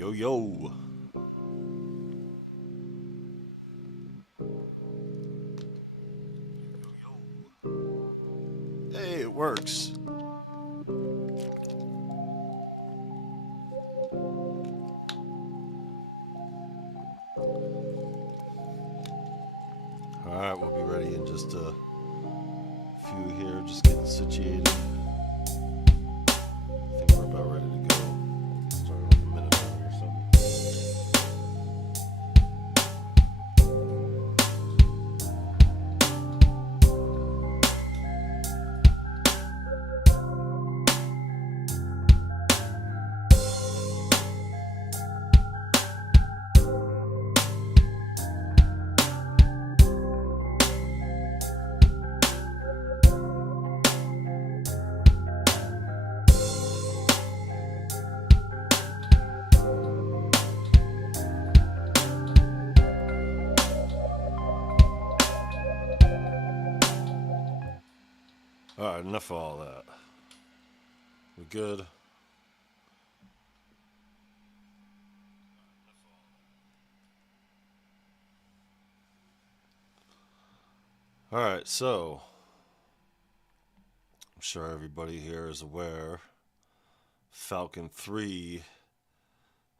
Yo, yo. Hey, it works. All right, we'll be ready in just a few here, just getting situated. I think we're about ready to go. Start like a minute early or something. All right, enough of all that. We good? All right, so I'm sure everybody here is aware Falcon 3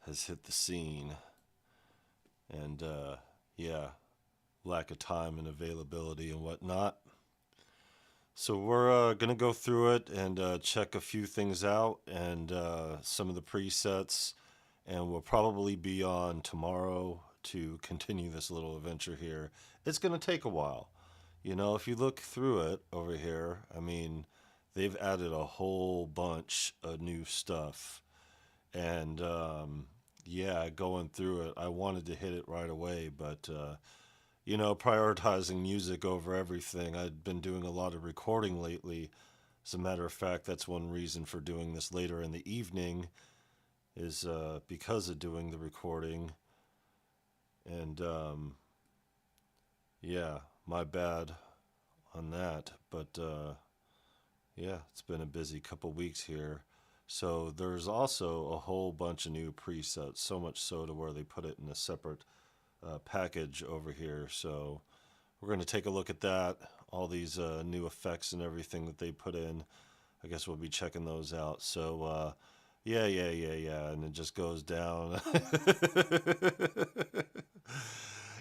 has hit the scene. And yeah, lack of time and availability and whatnot. So we're going to go through it and check a few things out and some of the presets. And we'll probably be on tomorrow to continue this little adventure here. It's going to take a while. You know, if you look through it over here, I mean, they've added a whole bunch of new stuff. And yeah, going through it, I wanted to hit it right away, but you know, prioritizing music over everything. I've been doing a lot of recording lately. As a matter of fact, that's one reason for doing this later in the evening is because of doing the recording. And yeah, my bad on that. But yeah, it's been a busy couple weeks here. So there's also a whole bunch of new presets, so much so to where they put it in a separate package over here. So we're going to take a look at that, all these new effects and everything that they put in. I guess we'll be checking those out. So yeah, and it just goes down.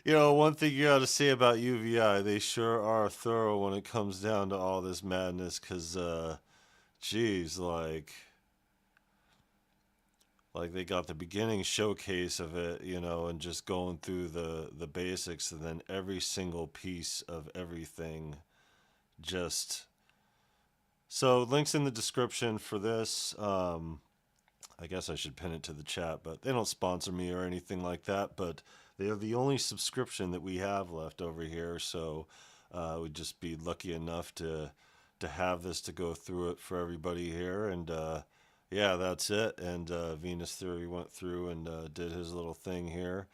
You know, one thing you got to say about UVI, they sure are thorough when it comes down to all this madness, because geez, like they got the beginning showcase of it, you know, and just going through the basics, and then every single piece of everything. Just so links in the description for this. I guess I should pin it to the chat, but they don't sponsor me or anything like that. But they are the only subscription that we have left over here, so we'd just be lucky enough to have this to go through it for everybody here. And yeah, that's it. And Venus Theory went through and did his little thing here.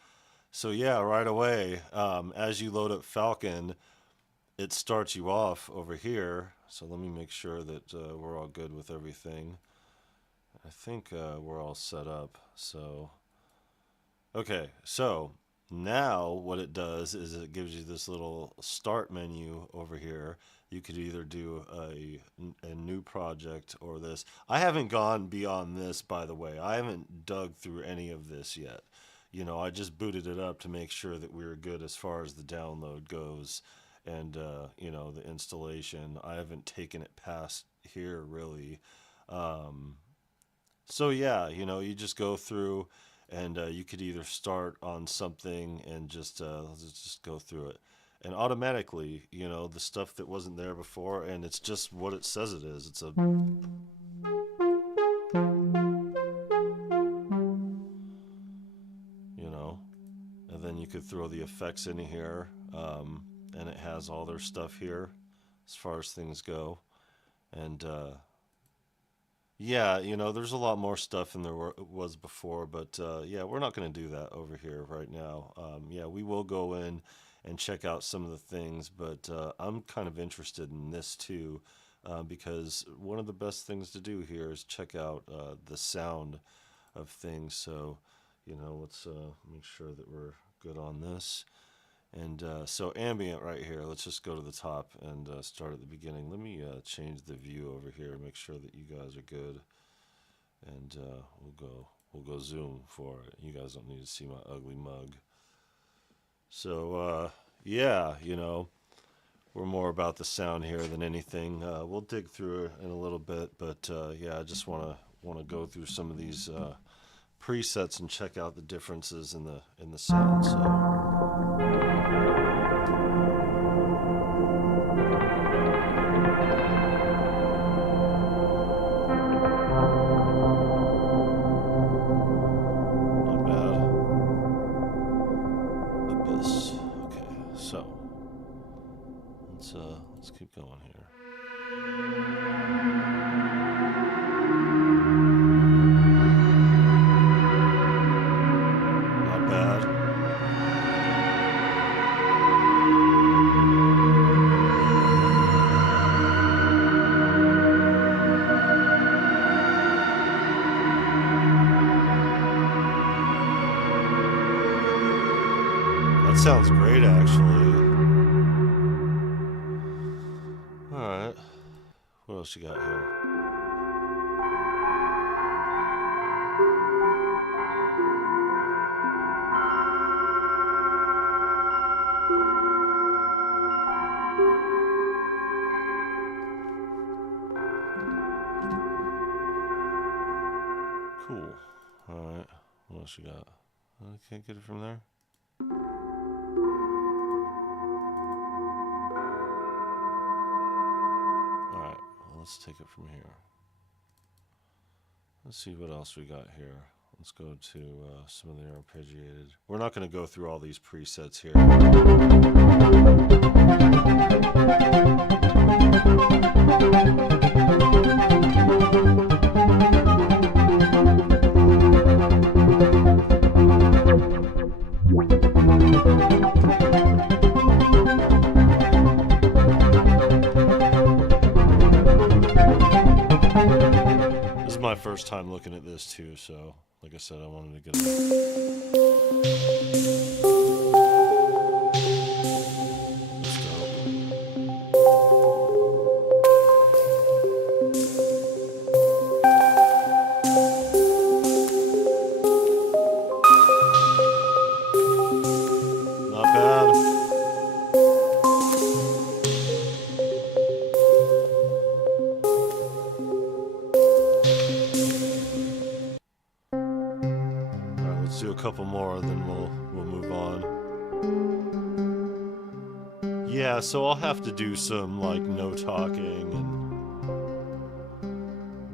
So yeah, right away, as you load up Falcon, it starts you off over here. So let me make sure that we're all good with everything. I think we're all set up. So, okay, so now what it does is it gives you this little start menu over here. You could either do a new project or this. I haven't gone beyond this, by the way. I haven't dug through any of this yet. You know, I just booted it up to make sure that we were good as far as the download goes and, you know, the installation. I haven't taken it past here, really. So, yeah, you know, you just go through and you could either start on something and just let's just go through it. And automatically, you know, the stuff that wasn't there before, and it's just what it says it is. It's a, you know, and then you could throw the effects in here, and it has all their stuff here as far as things go. And yeah, you know, there's a lot more stuff than there was before, but yeah, we're not going to do that over here right now. Yeah, we will go in and check out some of the things, but I'm kind of interested in this too, because one of the best things to do here is check out the sound of things. So let's make sure that we're good on this. And so ambient right here, let's just go to the top and start at the beginning. Let me change the view over here, make sure that you guys are good. And we'll go zoom for it. You guys don't need to see my ugly mug. So yeah, we're more about the sound here than anything. We'll dig through it in a little bit, but yeah, I just want to go through some of these presets and check out the differences in the sound. So let's keep going here. Not bad. That sounds great, actually. What else you got here? Cool. Alright. What else you got? I can't get it from there. Let's take it from here. Let's see what else we got here. Let's go to some of the arpeggiated. We're not going to go through all these presets here. My first time looking at this too, so like I said, I wanted to get not bad. Do a couple more, then we'll move on. Yeah, so I'll have to do some like no talking and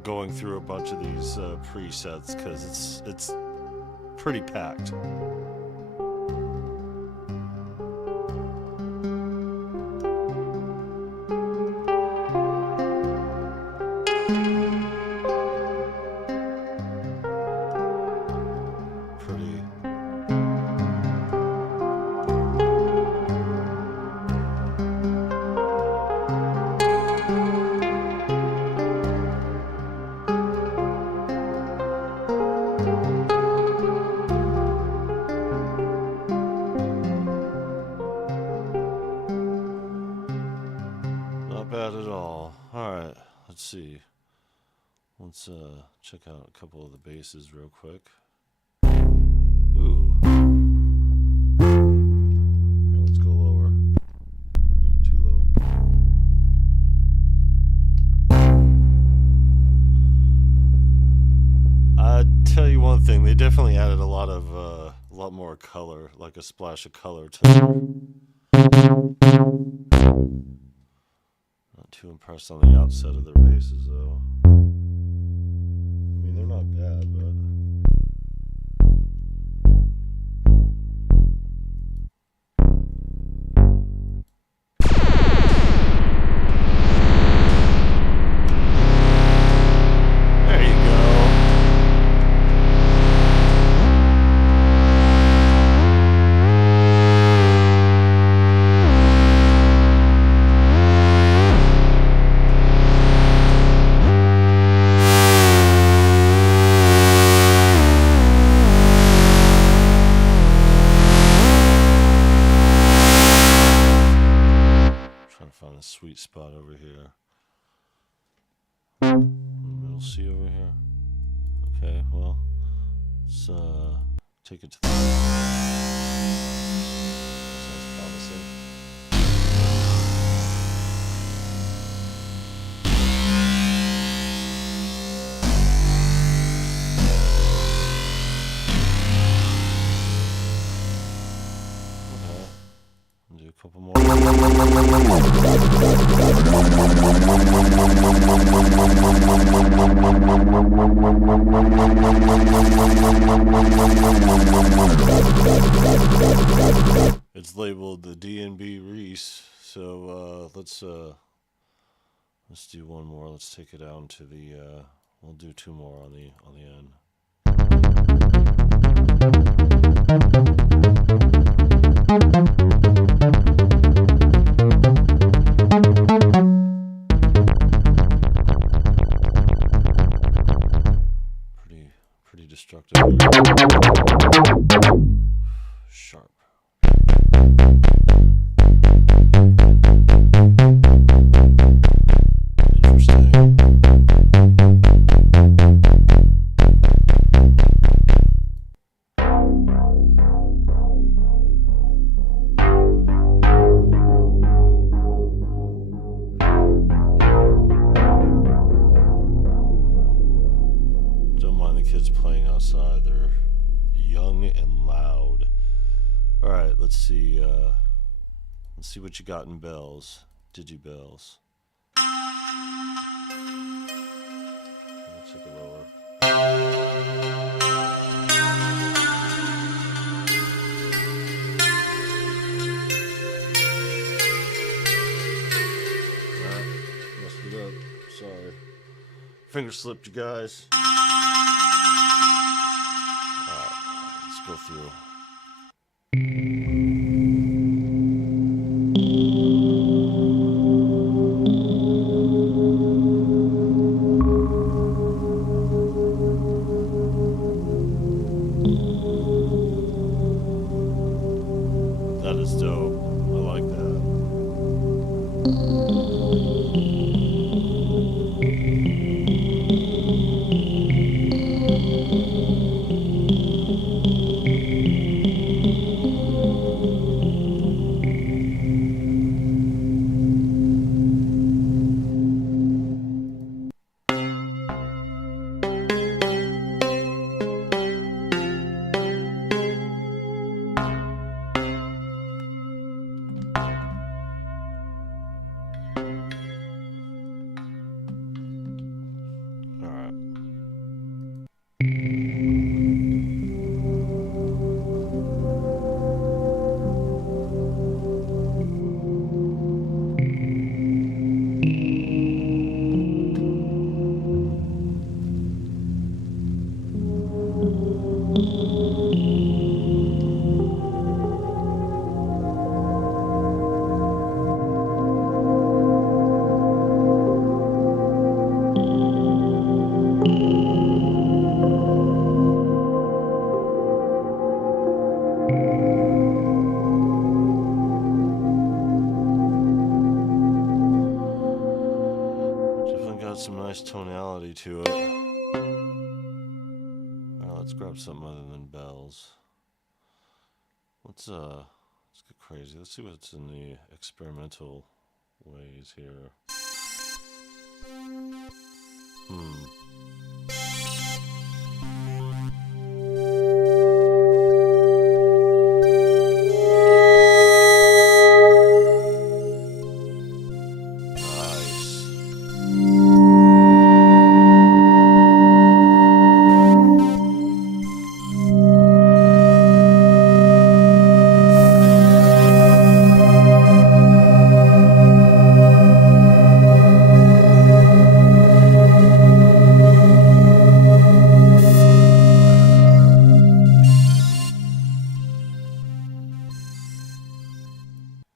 going through a bunch of these presets because it's pretty packed. Bad at all. Alright, let's see. Let's check out a couple of the basses real quick. Ooh. Here, let's go lower. Too low. I'd tell you one thing, they definitely added a lot more color, like a splash of color to it. Not too impressed on the outset of their basses, though. I mean, they're not bad, but... There you go. see over here? Okay, well, let's take it to the sounds promising. Okay, I'll do a couple more. It's labeled the D&B Reese, so let's do one more. Let's take it down to the we'll do two more on the end. Pretty destructive. Sharp. Interesting. Don't mind the kids playing outside. They're young and loud. All right, let's see what you got in bells. Digibells. Let's take it lower. Alright, messed it up. Sorry. Finger slipped, you guys. Alright, let's go through. That is dope. I like that. Some nice tonality to it. Alright, let's grab something other than bells. Let's get crazy. Let's see what's in the experimental ways here.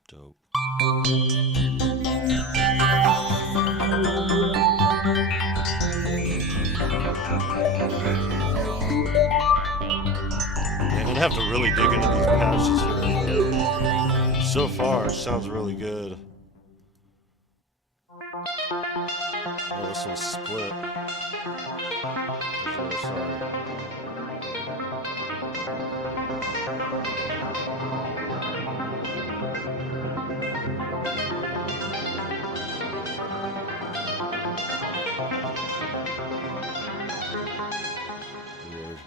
Dope. I'm gonna have to really dig into these patches here. So far, it sounds really good. Oh, let's nice little split. Sorry. Weird.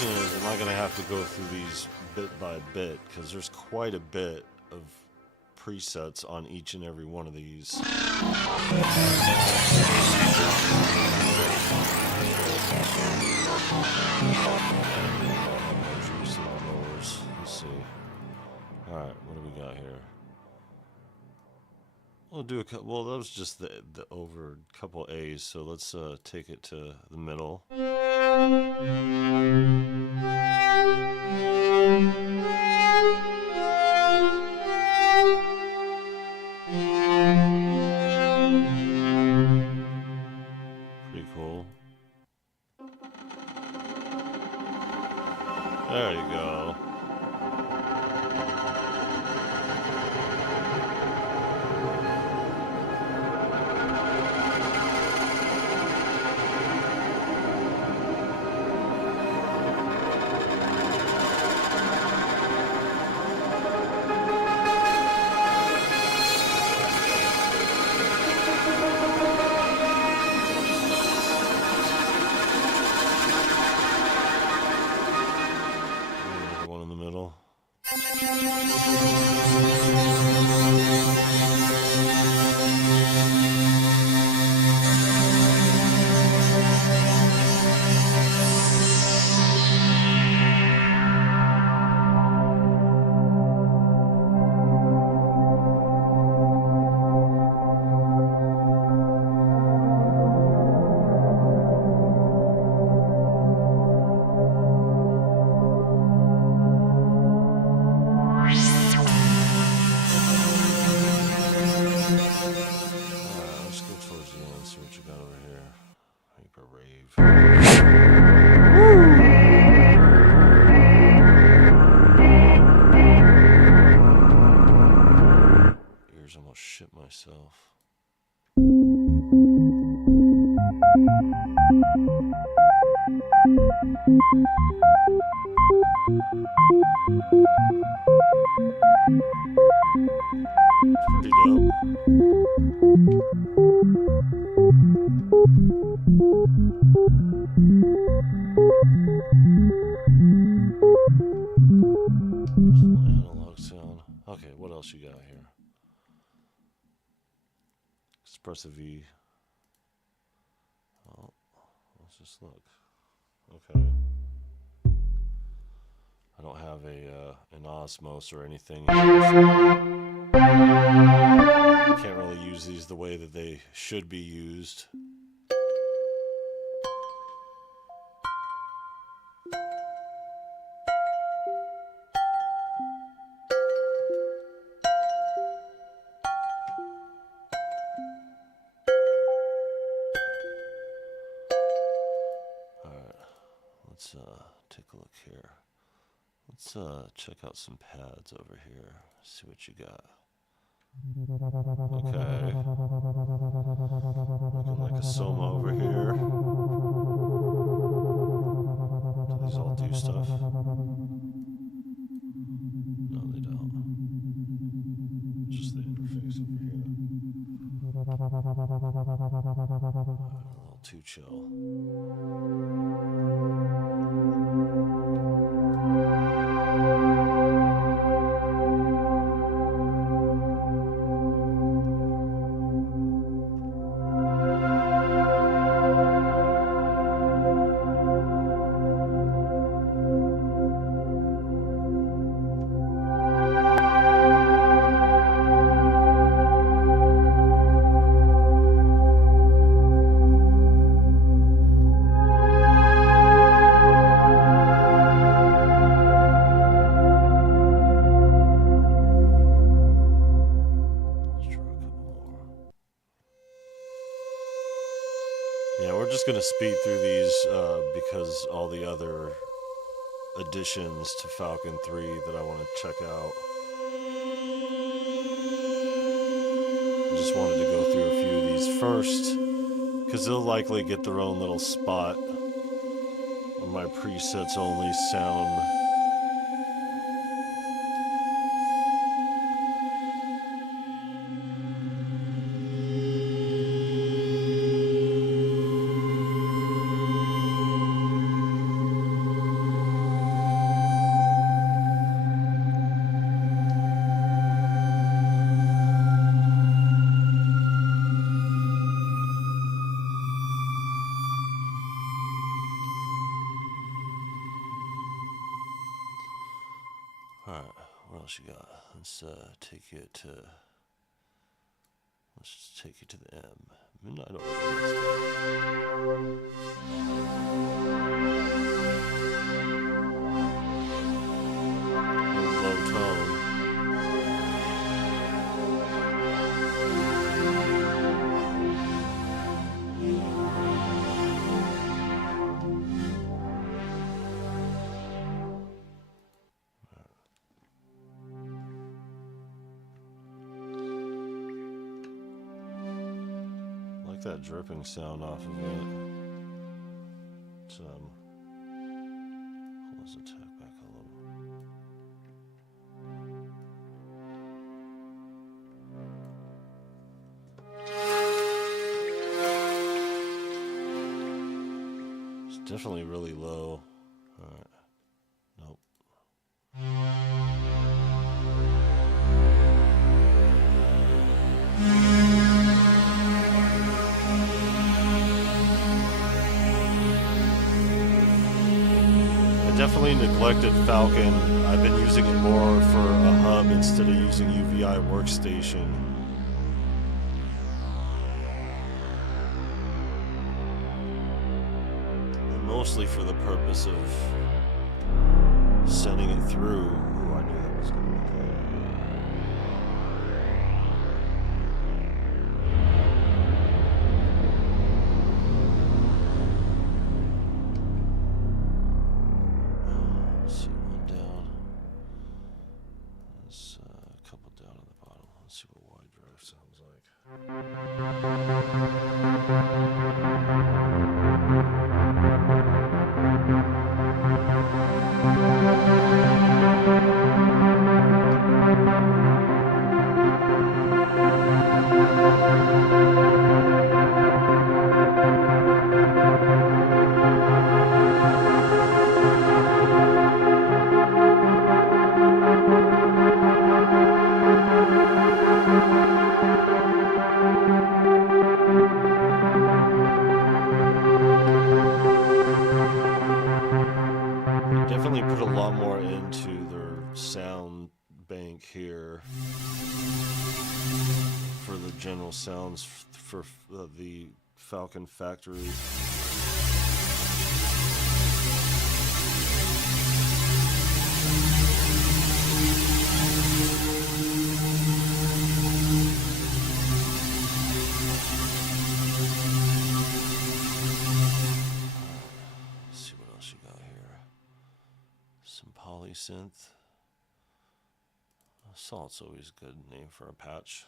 Am I going to have to go through these bit by bit, because there's quite a bit of presets on each and every one of these. Let's see. Alright, what do we got here? We'll do a couple. Well, that was just the over couple A's, so let's take it to the middle. Pretty cool. There you go. Myself. Pretty dope. Analog sound. Okay, what else you got here? Expressive V. Oh, let's just look. Okay. I don't have an Osmos or anything here, so can't really use these the way that they should be used. Let's take a look here. Let's check out some pads over here. See what you got. Okay. Looking like a Soma over here. Do these all do stuff? No, they don't. Just the interface over here. A little too chill. Yeah, we're just gonna speed through these because all the other additions to Falcon 3 that I want to check out. I just wanted to go through a few of these first because they'll likely get their own little spot on my presets only sound. Alright, what else you got? Let's take it to... Let's take it to the M. Midnight Oil. Low tone. That dripping sound off of it. Let's attack back a little. It's definitely really low. All right. Nope. Definitely neglected Falcon. I've been using it more for a hub instead of using UVI Workstation. And mostly for the purpose of sending it through. Ooh, I knew that was going to be good. Sounds for the Falcon factory. Let's see what else you got here. Some polysynth. Salt's always a good name for a patch.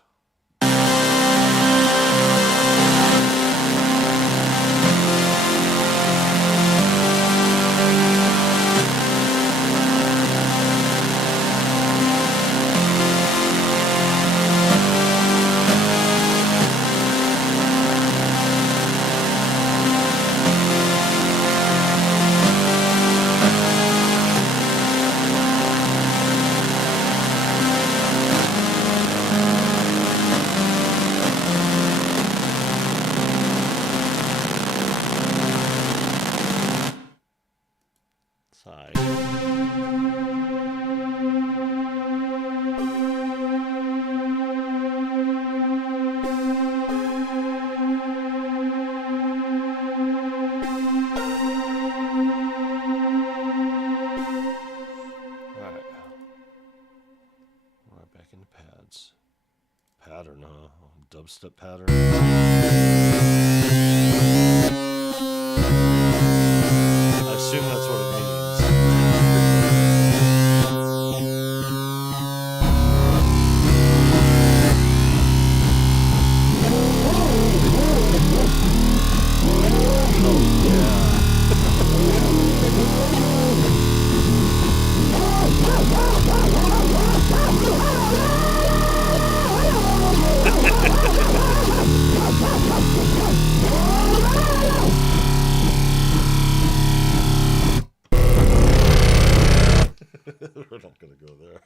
Pattern, huh? Dubstep pattern. I assume that's what it means. We're not going to go there.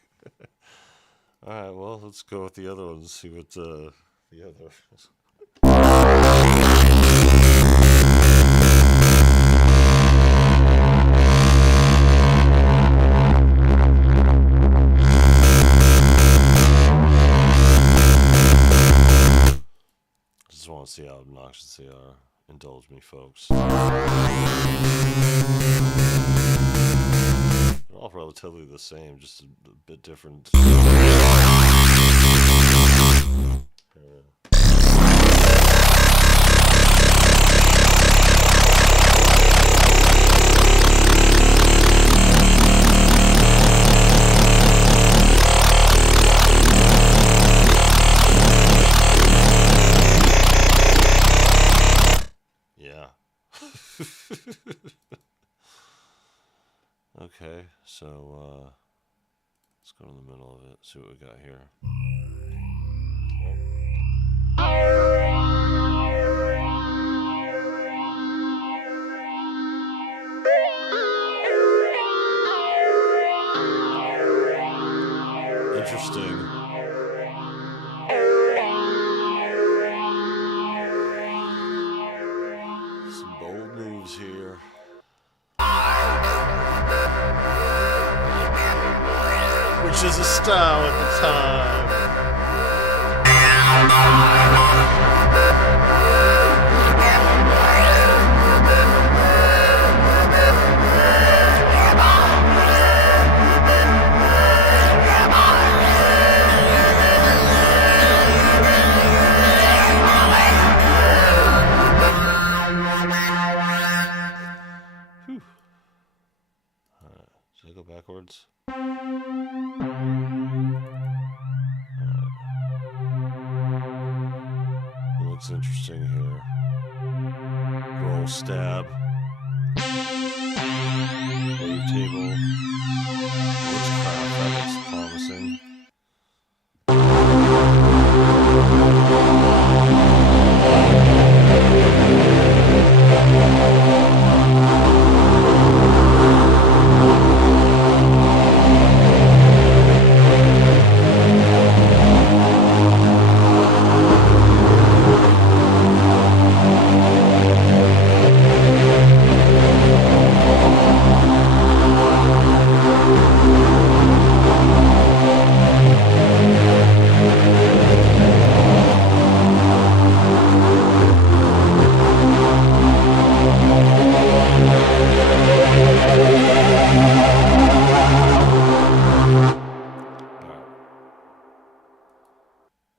Alright, well, let's go with the other ones, see what the other... Just want to see how obnoxious they are. Indulge me, folks. They're all relatively the same, just a bit different. Yeah. Okay, so let's go to the middle of it, see what we got here. Interesting. Some bold moves here. Which is a style at the time. Whew. All right, should I go backwards? Looks interesting here. Roll, stab. Wave table. Witchcraft, that looks promising.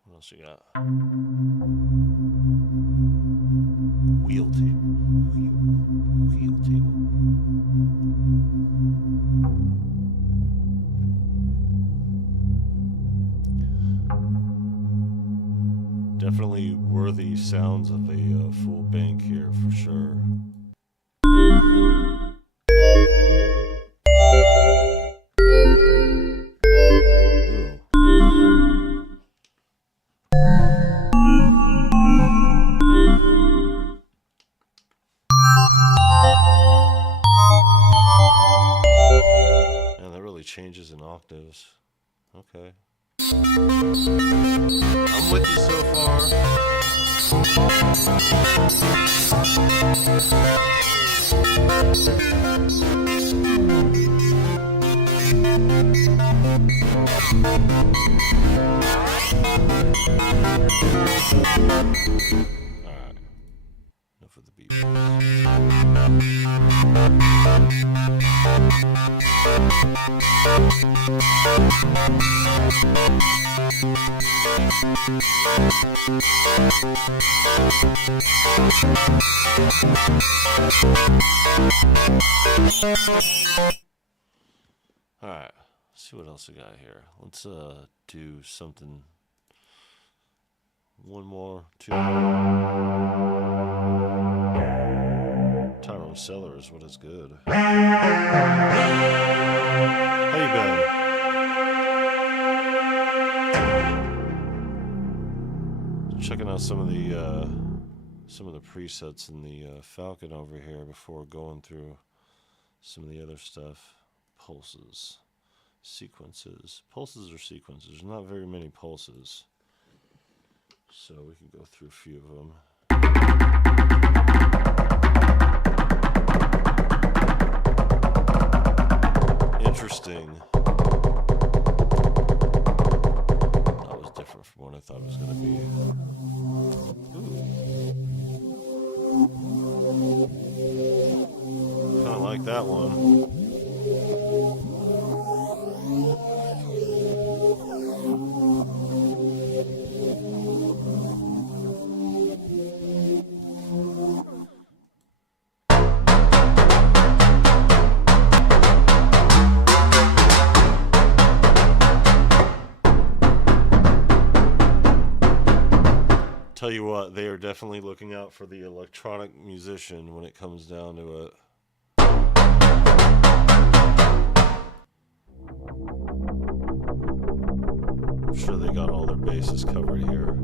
What else you got? Wheel table. Wheel table. Definitely worthy sounds of a full bank here for sure. Changes in octaves. Okay. I'm with you so far. Alright. Enough of the beat. Alright, see what else I got here. Let's do something. One more, two more. Tyrone Cellar is what is good. How you been? Checking out some of the presets in the Falcon over here before going through some of the other stuff. Pulses, sequences. Pulses or sequences? There's not very many pulses, so we can go through a few of them. Interesting. That was different from what I thought it was going to be. Kind of like that one. Tell you what, they are definitely looking out for the electronic musician when it comes down to it. I'm sure they got all their bases covered here.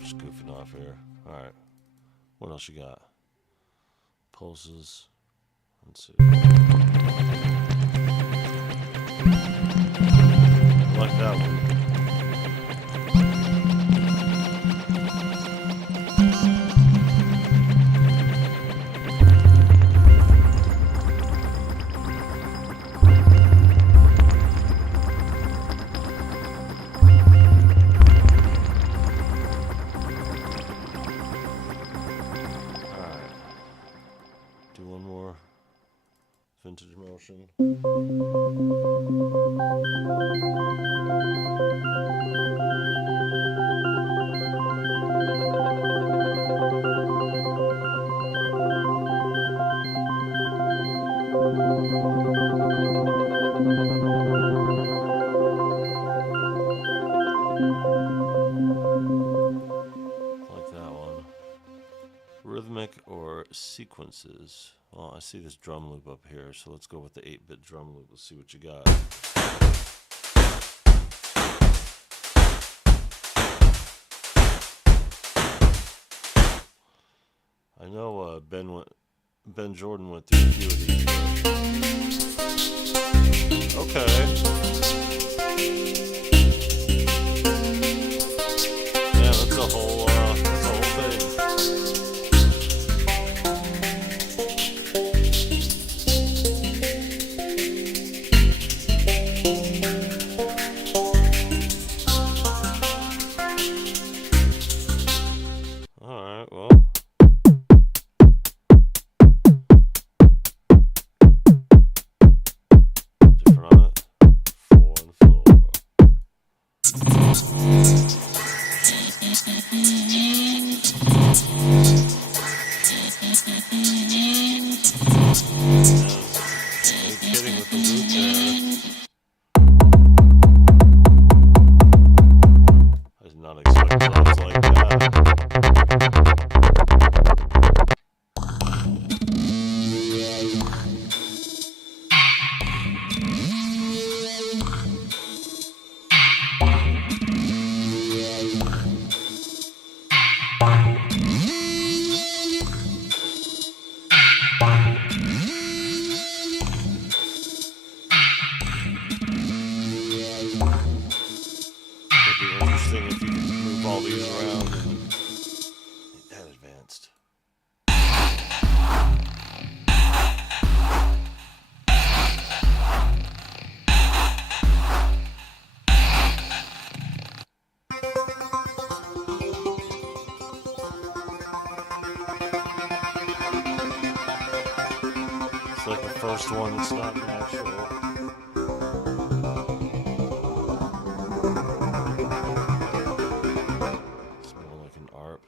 Just goofing off here. Alright. What else you got? Pulses. Let's see. I like that one. Vintage motion. Like that one. Rhythmic or sequences. Well, I see this drum loop up here, so let's go with the 8-bit drum loop. Let's see what you got. I know Ben Jordan went through a few of these. Okay. Yeah, that's a whole thing. Different on it. 4 and 4. It's like the first one that's not natural. It's more like an ARP.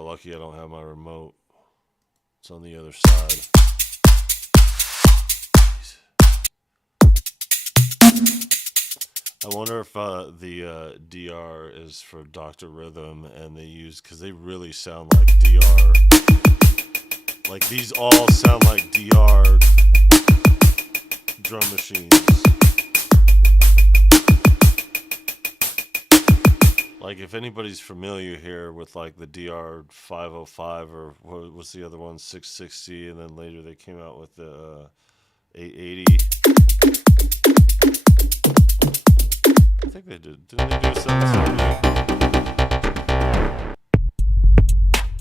Lucky I don't have my remote. It's on the other side. I wonder if the DR is for Dr. Rhythm and they use, because they really sound like DR. Like these all sound like DR drum machines. Like if anybody's familiar here with like the DR 505 or what's the other one, 660, and then later they came out with the 880. I think they did. Didn't they do a 770?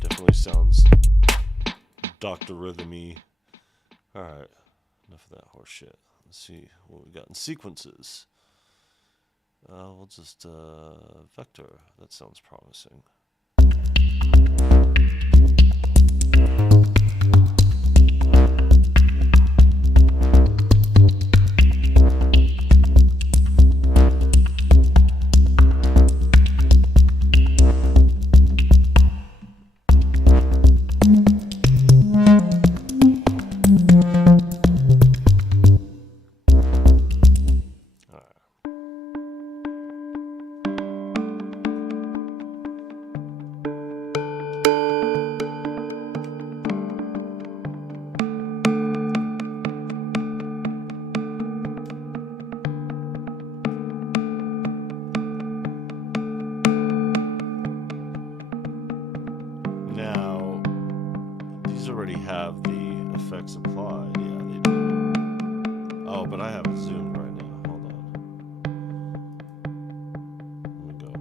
Definitely sounds Dr. Rhythm-y. Alright, enough of that horse shit. Let's see what we got in sequences. We'll just vector. That sounds promising. Already have the effects applied. Yeah, they do. Oh, but I have it zoomed right now. Hold on. Let me go.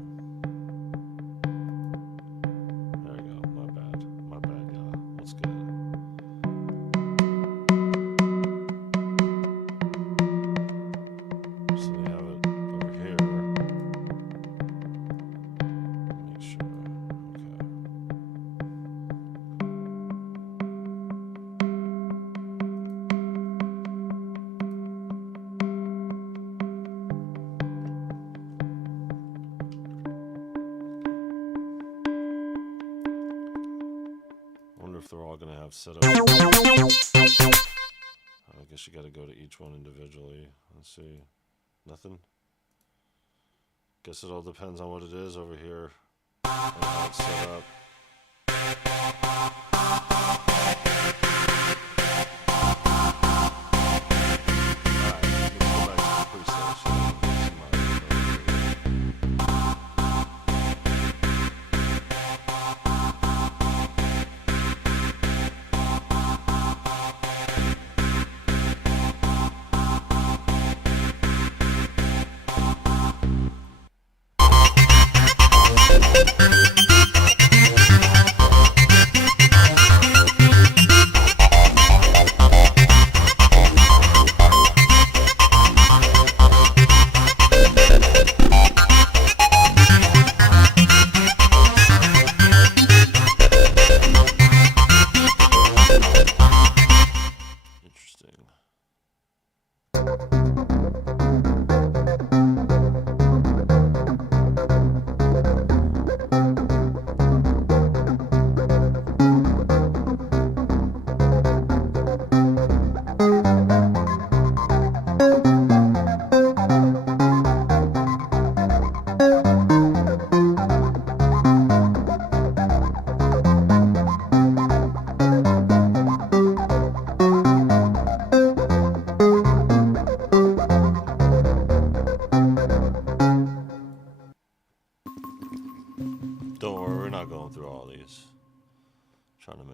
There we go. My bad. My bad, y'all. What's good? So they have it over here. Make sure. If they're all going to have setup. I guess you got to go to each one individually. Let's see. Nothing? Guess it all depends on what it is over here and how it's set up.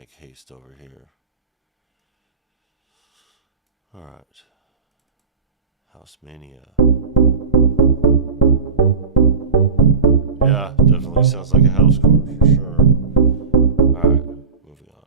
make haste over here. Alright. House Mania. Yeah, definitely sounds like a house chord for sure. Alright, moving on.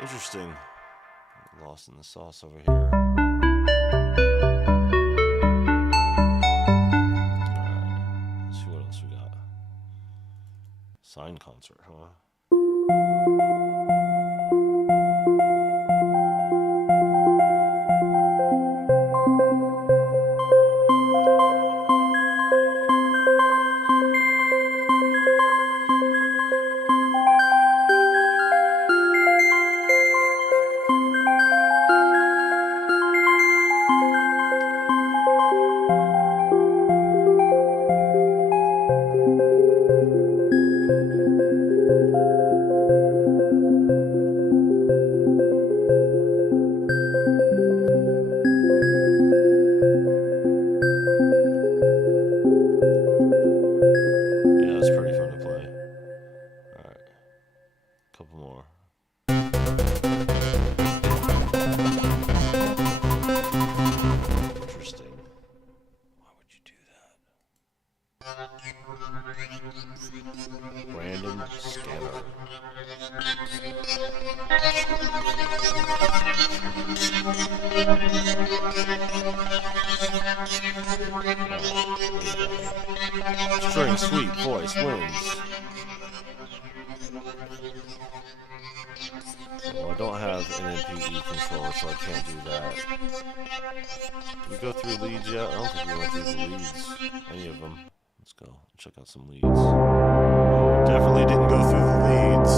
Interesting. Lost in the sauce over here. Alright, let's see what else we got. Sign concert, huh? Random scanner. String sweet voice wins. Well, I don't have an MPE controller, so I can't do that. Did we go through leads yet? I don't think we went through the leads. Any of them. Let's go check out some leads. Definitely didn't go through the leads.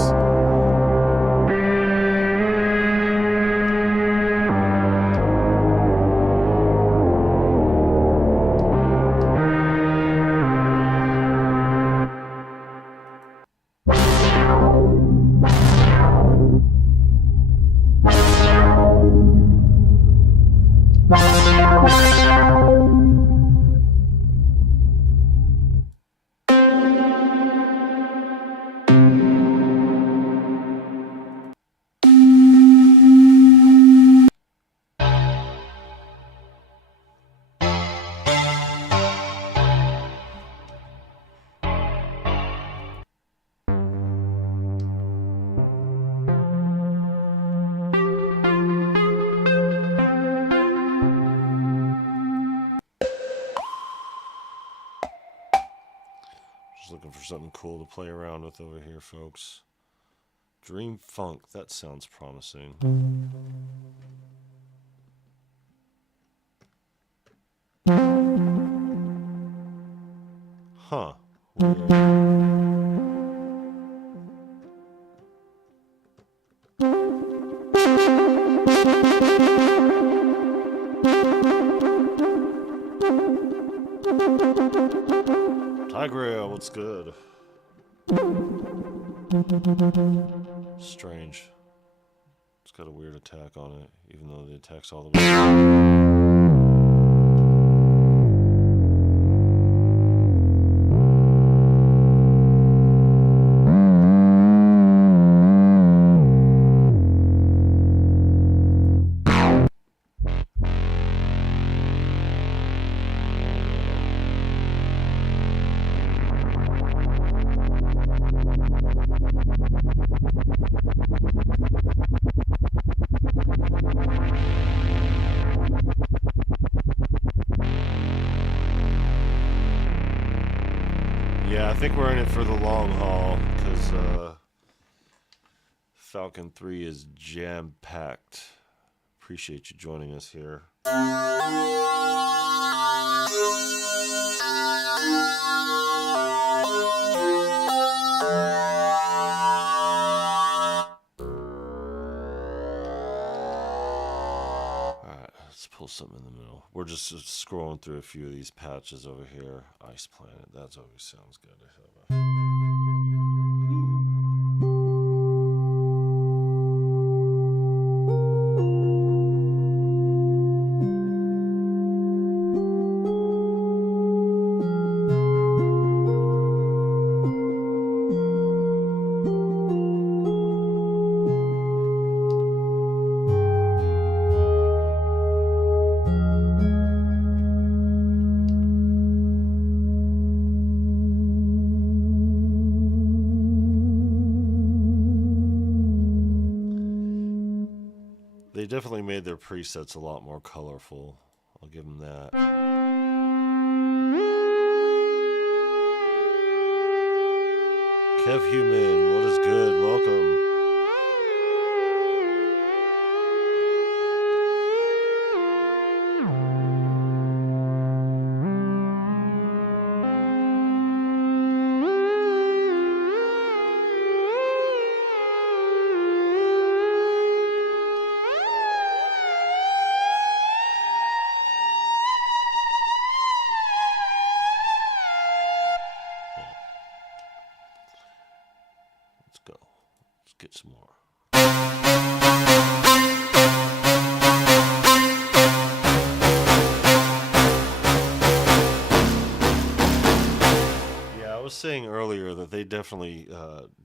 Looking for something cool to play around with over here, folks. Dream Funk, that sounds promising. Huh. Weird. Tigreal, what's good? Strange. It's got a weird attack on it, even though the attack's all the way. I think we're in it for the long haul because Falcon 3 is jam-packed. Appreciate you joining us here. Let's pull something in the middle. We're just scrolling through a few of these patches over here. Ice Planet, that always sounds good. They definitely made their presets a lot more colorful. I'll give them that. Kev Human, what is good? Welcome. Get some more. Yeah, I was saying earlier that they definitely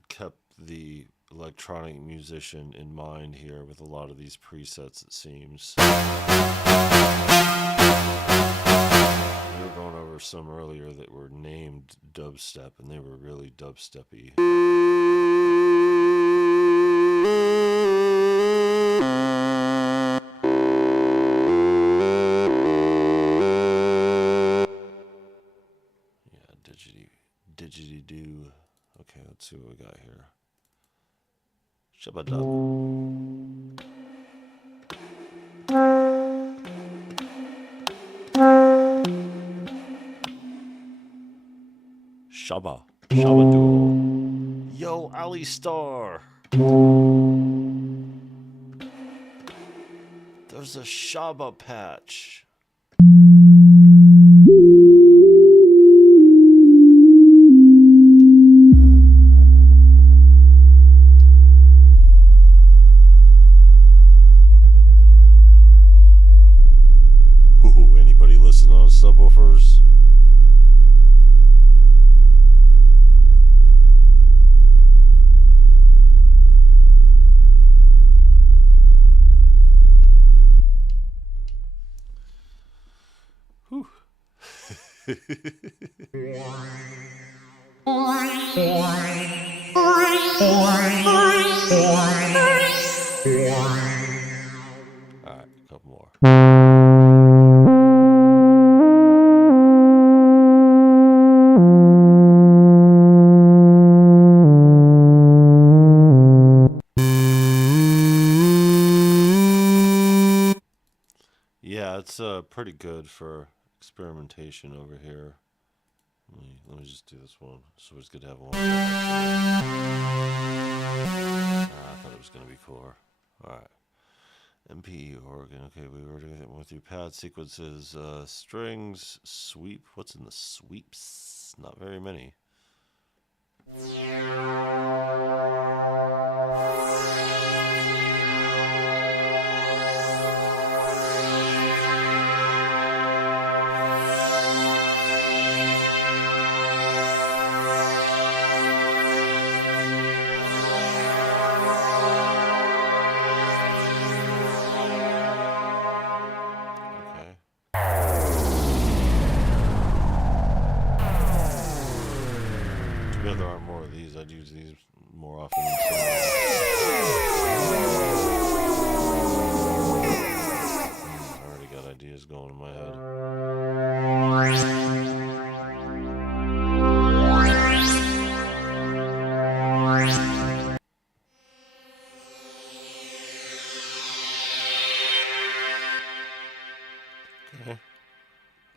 kept the electronic musician in mind here with a lot of these presets, it seems. We were going over some earlier that were named dubstep, and they were really dubstep-y. Digity-do. Okay, let's see what we got here. Shabba-dub. Shabba. Shabba-duel. Yo, Ali Star. There's a Shabba patch. Anybody listening on subwoofers? Whew. Alright, a couple more. It's pretty good for experimentation over here. Let me just do this one. It's always good to have one. I thought it was going to be core. Alright. MPE organ. Okay, we already went through pad sequences. Strings. Sweep. What's in the sweeps? Not very many. There aren't more of these. I'd use these more often than some. I already got ideas going in my head.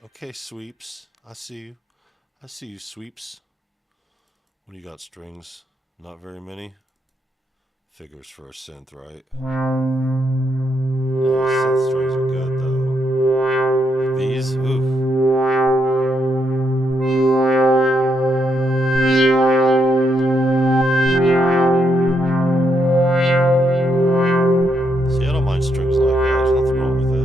Okay, sweeps. I see you. I see you, sweeps. What do you got, strings? Not very many? Figures for a synth, right? Oh, synth strings are good, though. These? Ooh. See, I don't mind strings like that. There's nothing wrong with it.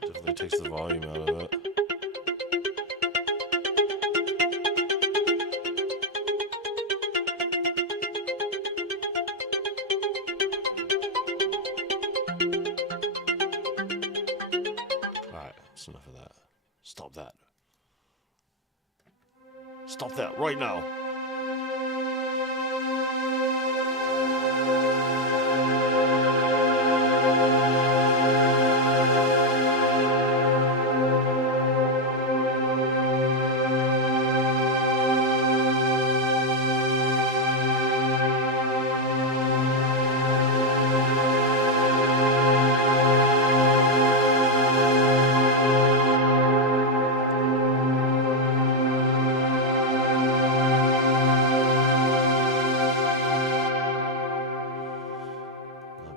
Definitely takes the volume out of it. Alright, that's enough of that. Stop that. Stop that right now.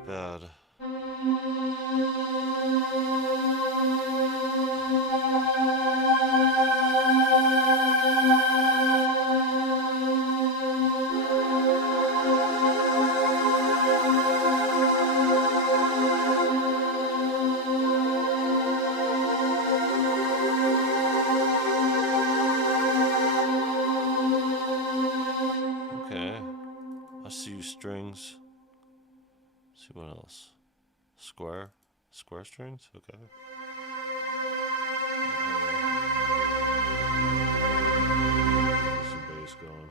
Bad. Okay. I see you, strings. See what else? Square strings? Okay. Get some bass going.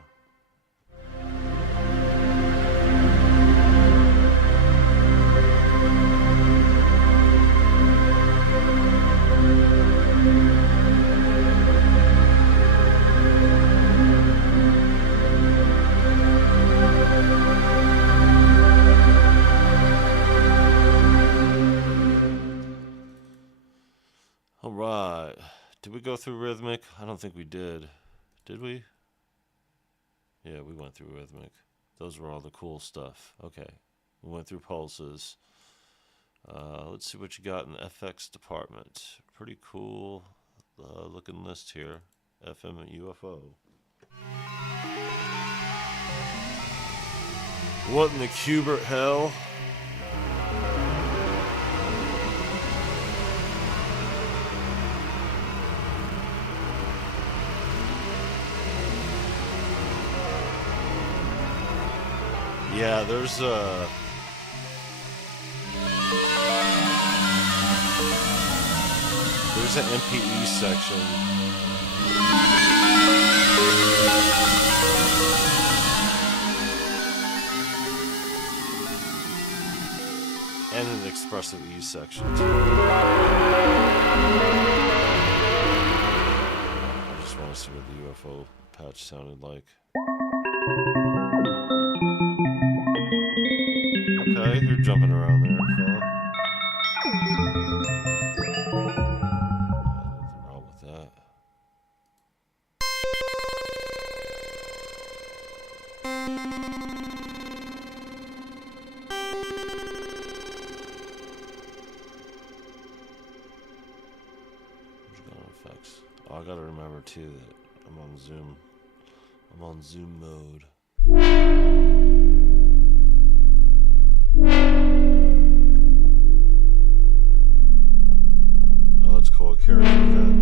Alright. Did we go through rhythmic? I don't think we did. Did we? Yeah, we went through rhythmic. Those were all the cool stuff. Okay. We went through pulses. Let's see what you got in the FX department. Pretty cool looking list here. FM and UFO. What in the Cubert hell? Yeah, there's an MPE section. And an expressive E section too. I just want to see what the UFO patch sounded like. Okay, you're jumping around there, fella. Nothing wrong with that. What's going on effects? Oh, I gotta remember too that I'm on Zoom. I'm on Zoom mode. Oh, that's cool. It carries with that.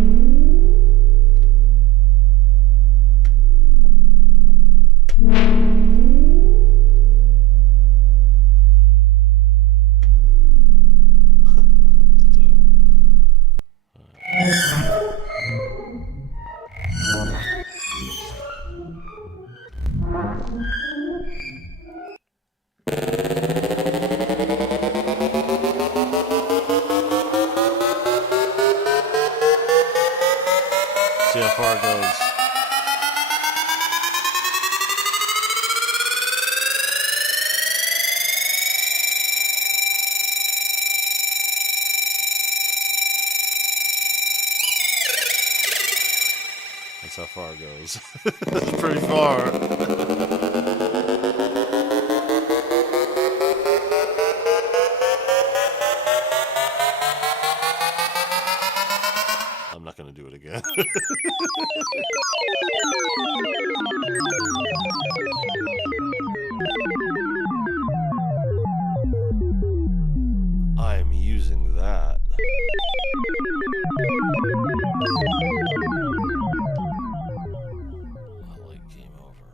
far it goes. That's how far it goes. It's pretty far. I'm not going to do it again. I'm using that. I like game over.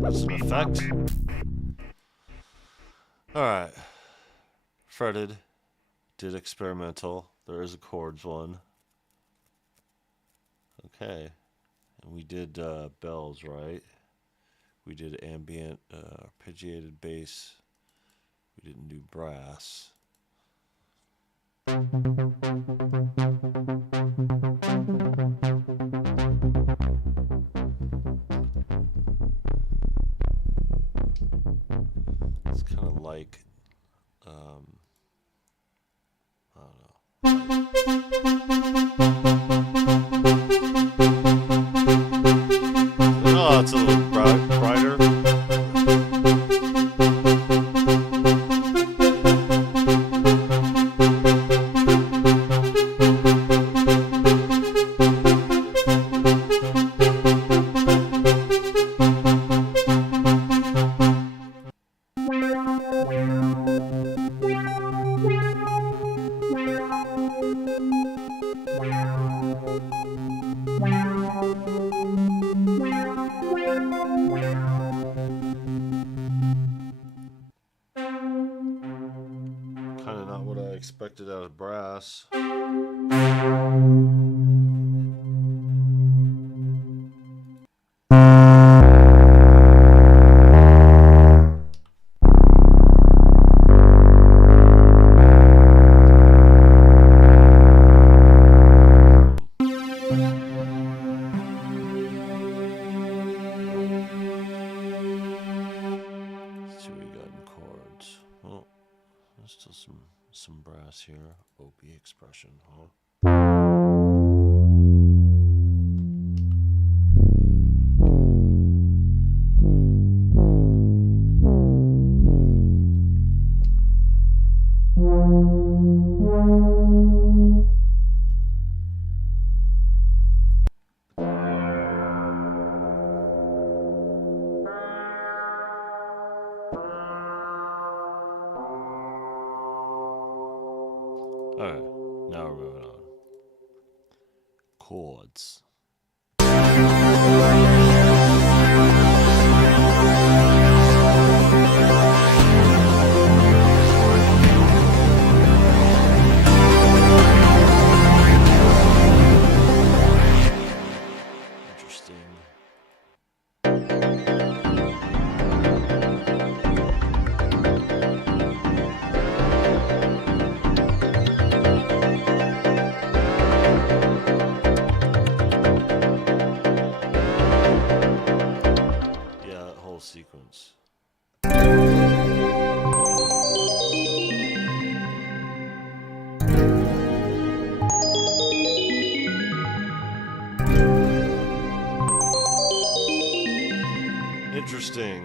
That's an effect. Alright. Fretted. Did experimental. There is a chords one. Okay. And we did bells, right? We did ambient, arpeggiated bass. We didn't do brass. It's kind of like, I don't know. Oh, it's a little brighter. Kind of not what I expected out of brass. Let's see what we got in chords. Oh, there's still some brass here. OP expression, huh? Alright, now we're moving on. Chords. Interesting. Sequence. Interesting.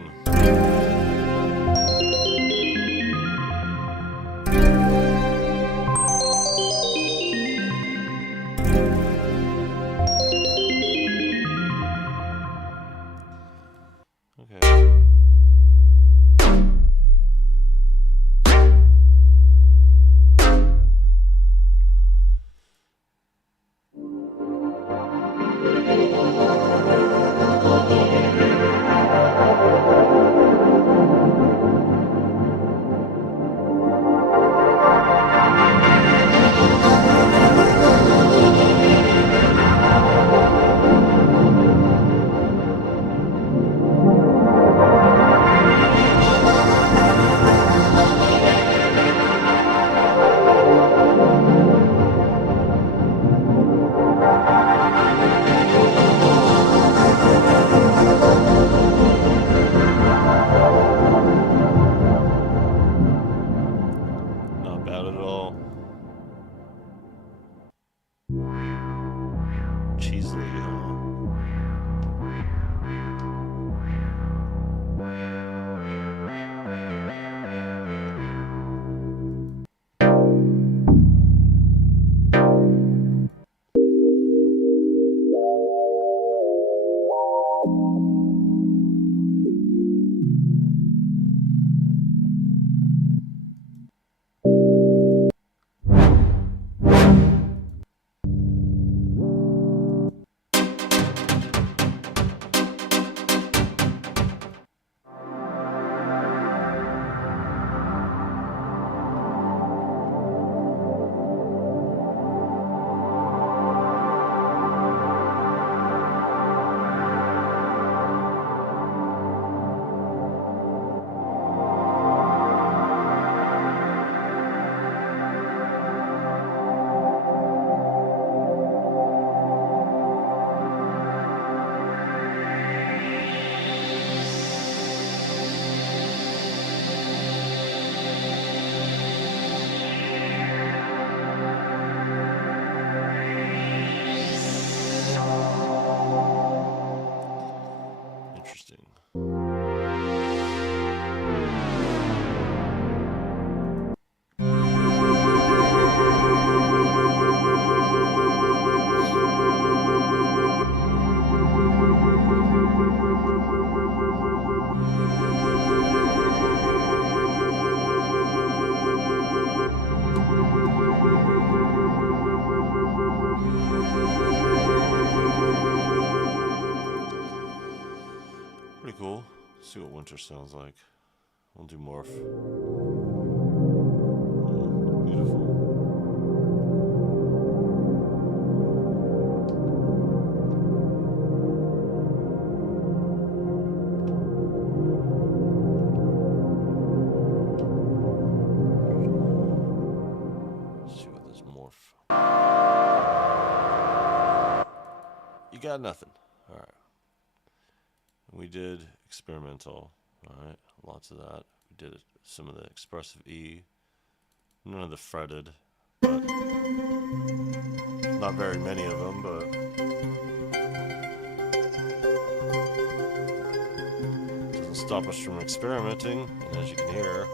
See what winter sounds like. We'll do morph. Beautiful. Let's see what this morph. You got nothing. All right. We did experimental. All right, lots of that. We did some of the expressive E, none of the fretted, but not very many of them, but doesn't stop us from experimenting, and as you can hear,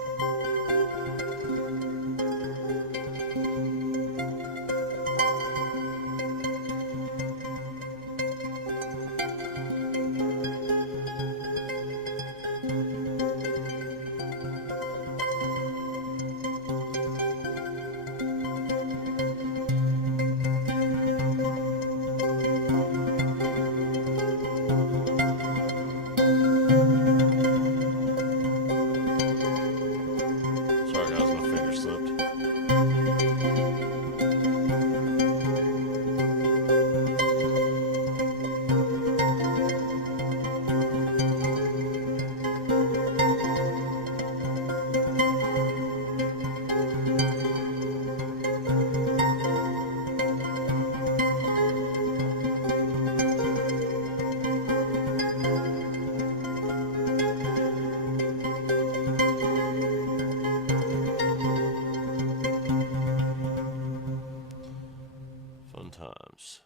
times.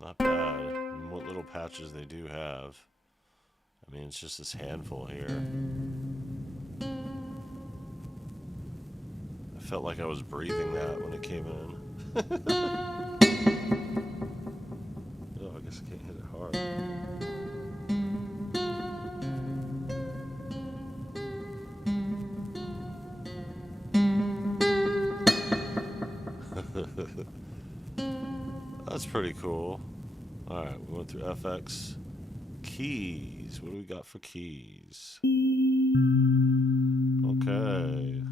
Not bad. And what little patches they do have. I mean, it's just this handful here. I felt like I was breathing that when it came in. Oh, I guess I can't hit it hard. That's pretty cool. Alright, we went through FX. Keys. What do we got for keys? Okay.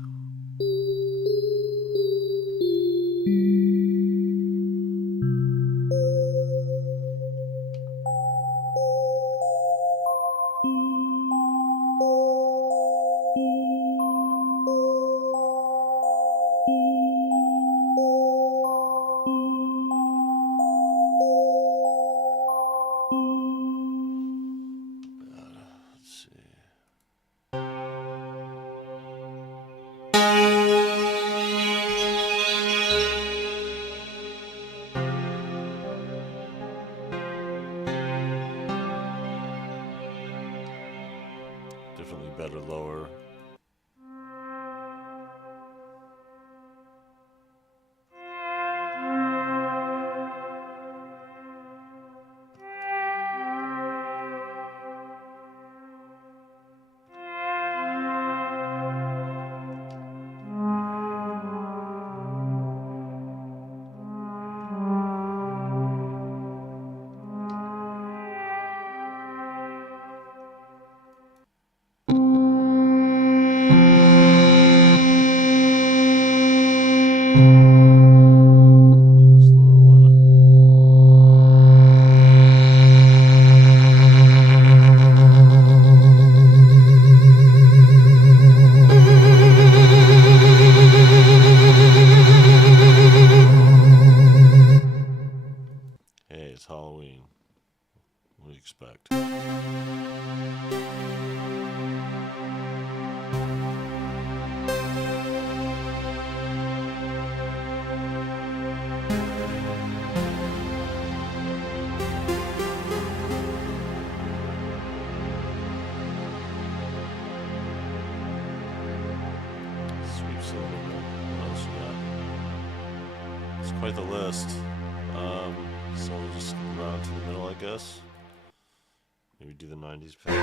Definitely better lower. Halloween. What do you expect? Sweeps a little bit. What else we got? It's quite the list. So we'll just go around to the middle, I guess. Maybe do the 90s pick.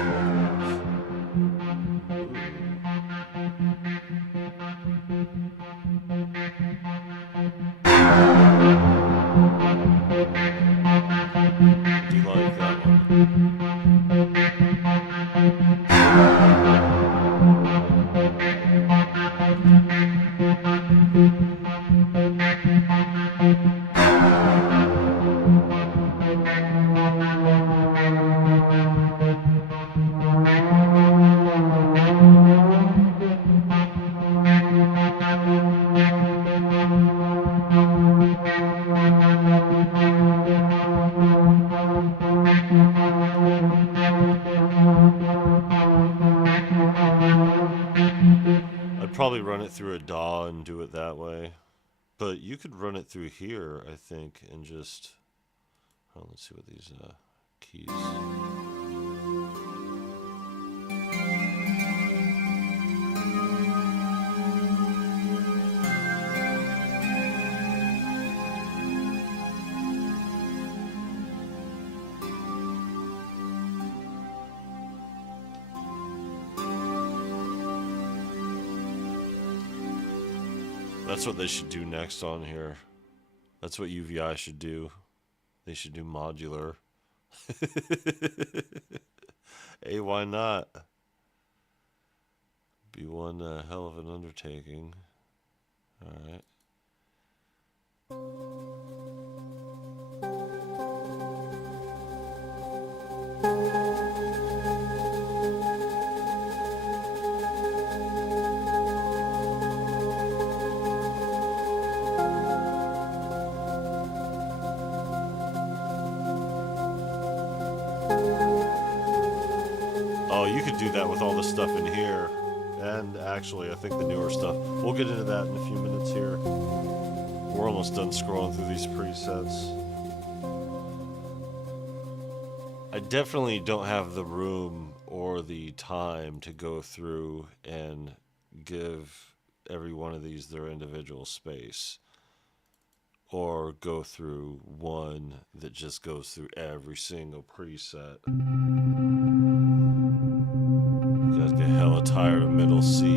DAW and do it that way. But you could run it through here, I think, and just... Oh, let's see what these keys... That's what they should do next on here. That's what UVI should do. They should do modular. Hey, why not? Be one hell of an undertaking. Alright. Oh, you could do that with all the stuff in here. And actually, I think the newer stuff. We'll get into that in a few minutes here. We're almost done scrolling through these presets. I definitely don't have the room or the time to go through and give every one of these their individual space. Or go through one that just goes through every single preset. You guys get hella tired of middle C.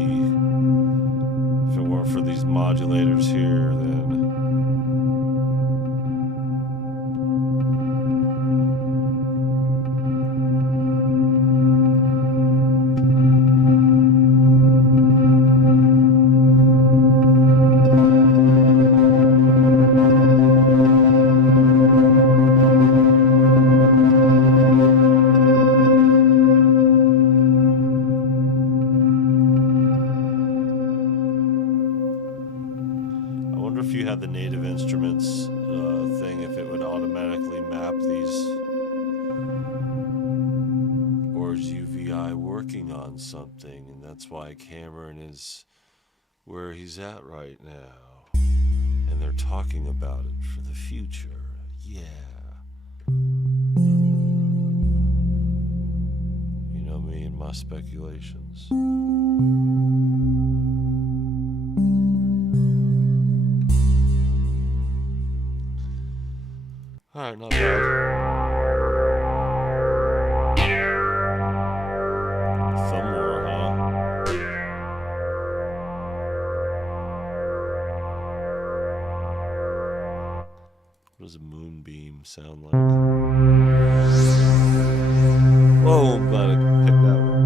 If it weren't for these modulators here, then... the native instruments thing, if it would automatically map these, or is UVI working on something, and that's why Cameron is where he's at right now, and they're talking about it for the future. Yeah, you know me and my speculations. Alright, not bad. Some more, huh? What does a moonbeam sound like? Whoa, I'm glad I picked that one.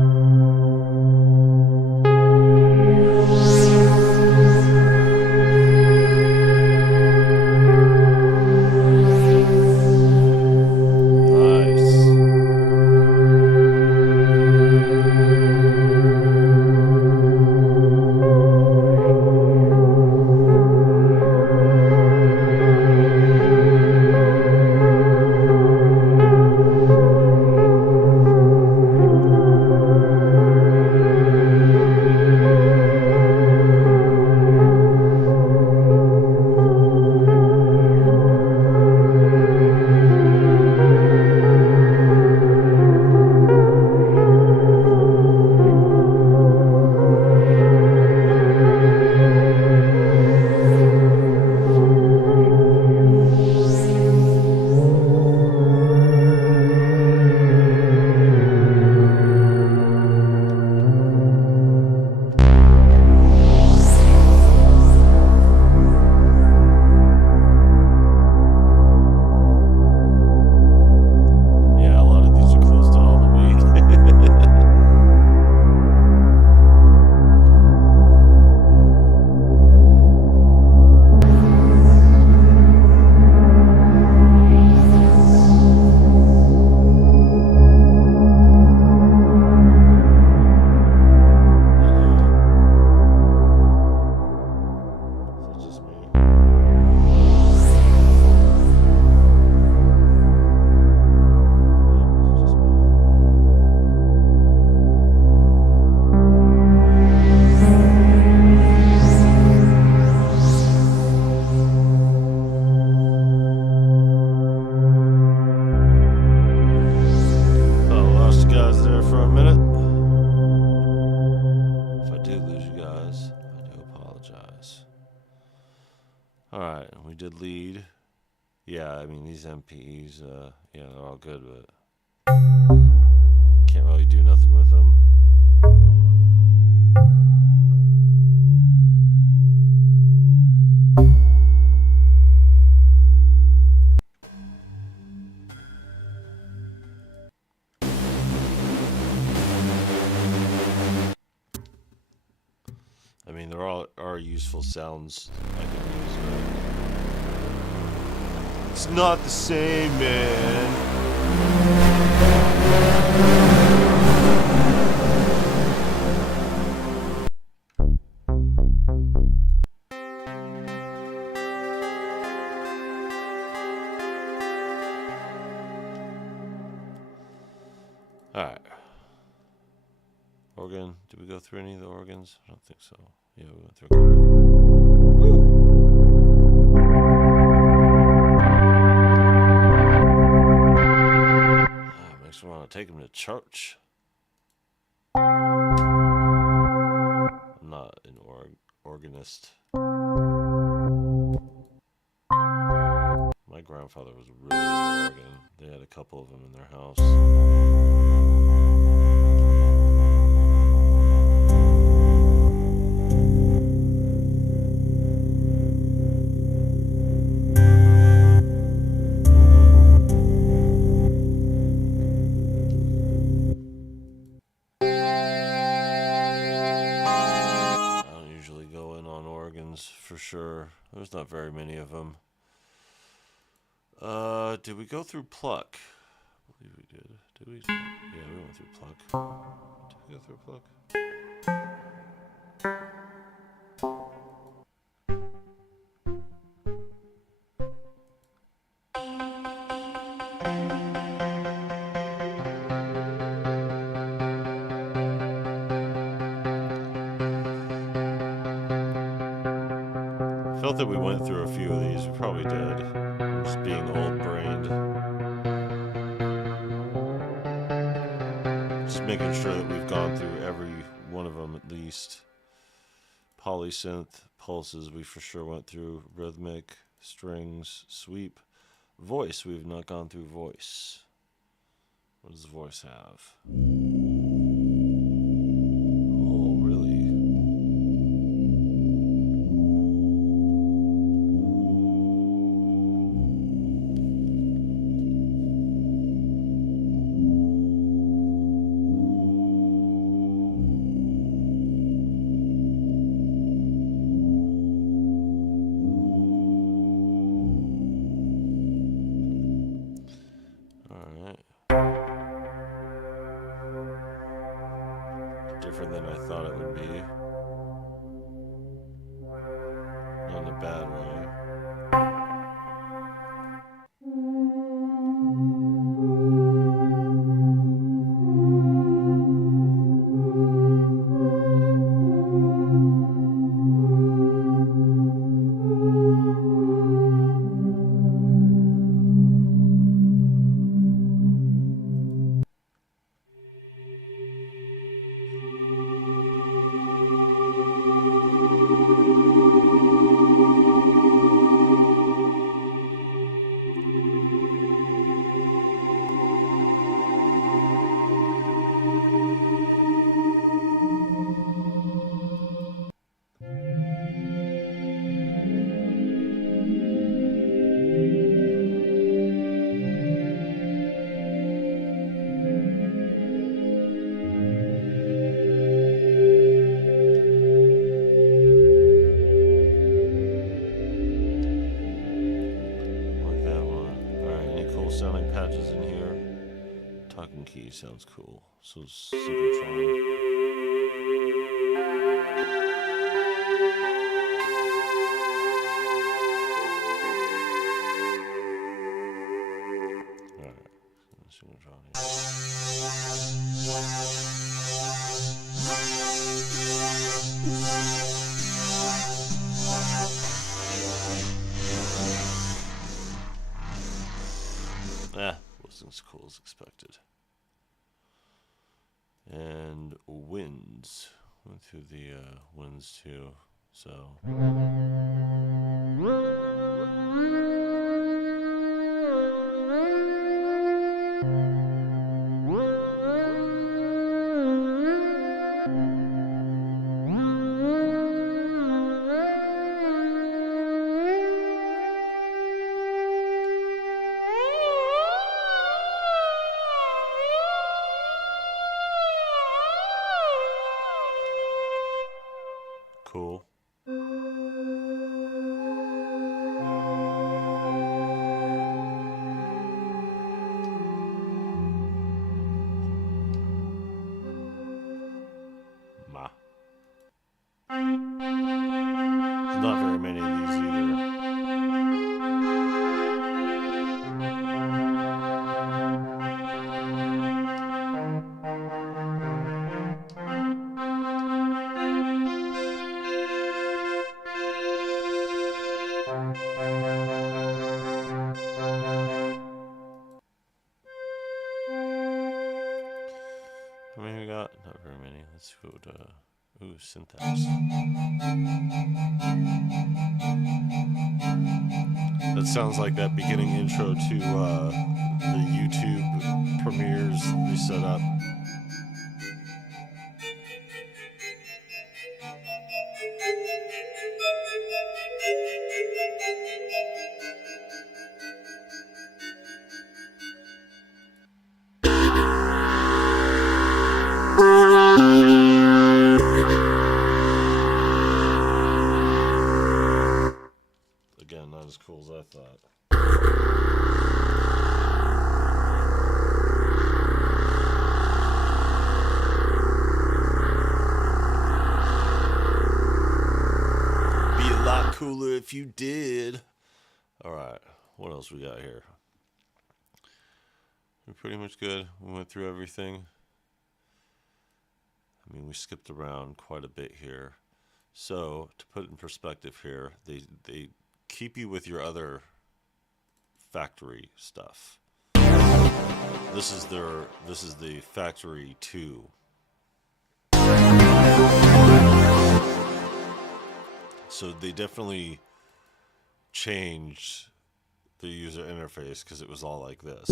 We did lead. Yeah, I mean, these MPEs, yeah, they're all good, but can't really do nothing with them. I mean, there are useful sounds I can use, but it's not the same, man. Alright. Organ. Did we go through any of the organs? I don't think so. Yeah, we went through a couple. Makes me want to take him to church. I'm not an organist. My grandfather was really into organ. They had a couple of them in their house. For sure. There's not very many of them. Did we go through pluck? I believe we did. Did we? Yeah, we went through pluck. Did we go through pluck? I felt that we went through a few of these. We probably did. I'm just being old-brained. Just making sure that we've gone through every one of them at least. Polysynth, pulses we for sure went through. Rhythmic, strings, sweep. Voice, we've not gone through voice. What does voice have? Different than I thought it would be. Not in a bad way. Sounding patches in here. Talking key sounds cool. So Supertron. Alright. Supertron here. Wasn't as cool as expected. And winds. Went through the winds too. So not very many of these either. How many we got? Not very many. Let's see what, ooh, syntax. That sounds like that beginning intro to the YouTube premieres we set up. Again, not as cool as I thought. Be a lot cooler if you did. Alright, what else we got here? We're pretty much good. We went through everything. I mean, we skipped around quite a bit here. So, to put it in perspective here, they keep you with your other factory stuff. This is the factory 2. So they definitely changed the user interface because it was all like this.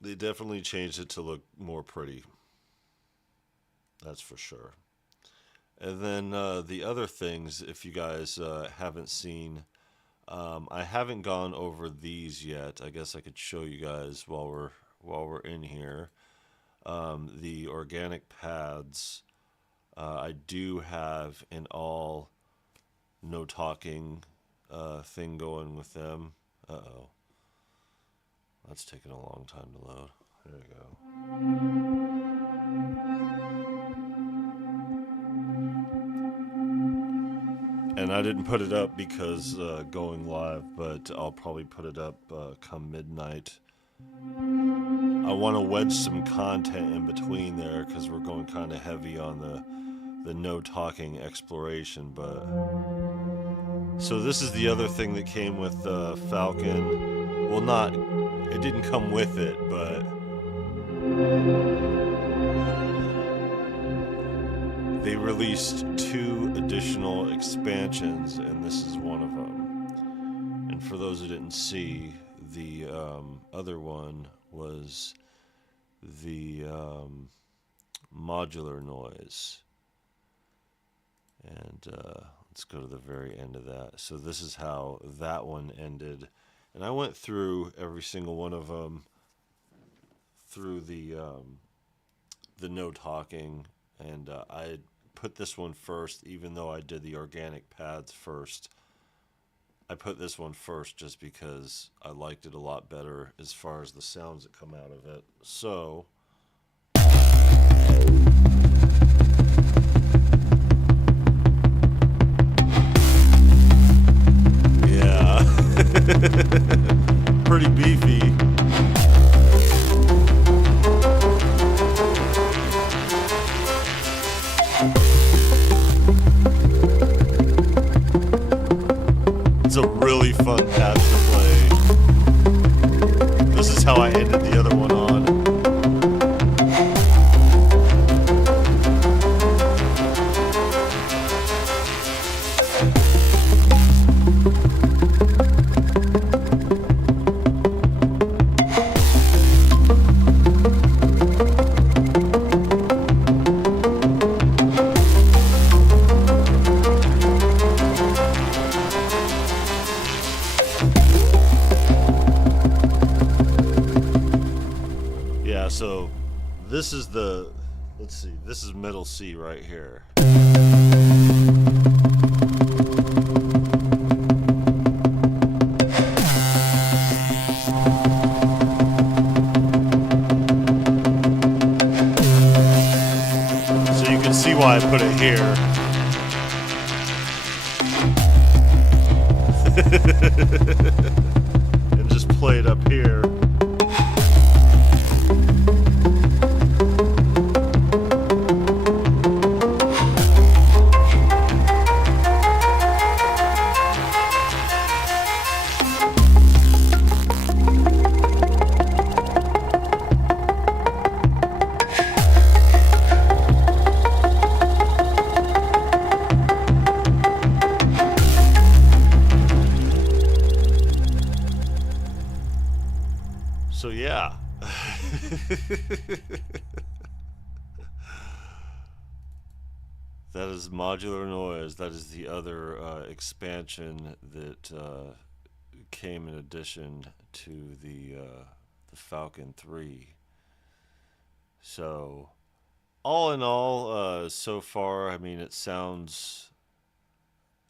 They definitely changed it to look more pretty. That's for sure. And then the other things, if you guys haven't seen, I haven't gone over these yet. I guess I could show you guys while we're in here. The organic pads, I do have an all no talking thing going with them. Uh-oh. That's taking a long time to load. There we go. And I didn't put it up because going live, but I'll probably put it up come midnight. I want to wedge some content in between there because we're going kind of heavy on the no talking exploration. But so this is the other thing that came with Falcon. Well, it didn't come with it, but they released 2 additional expansions, and this is one of them. And for those who didn't see, the other one was the modular noise. And let's go to the very end of that. So this is how that one ended. And I went through every single one of them through the no talking, and I put this one first, even though I did the organic pads first. I put this one first just because I liked it a lot better as far as the sounds that come out of it. So yeah. Pretty beefy. It's a really fun pad to play. This is how I ended the other one on. So this is let's see, this is middle C right here. put it here. And just play it up here. So yeah. That is Modular Noise. That is the other expansion that came in addition to the Falcon 3. So, all in all, so far, I mean, it sounds...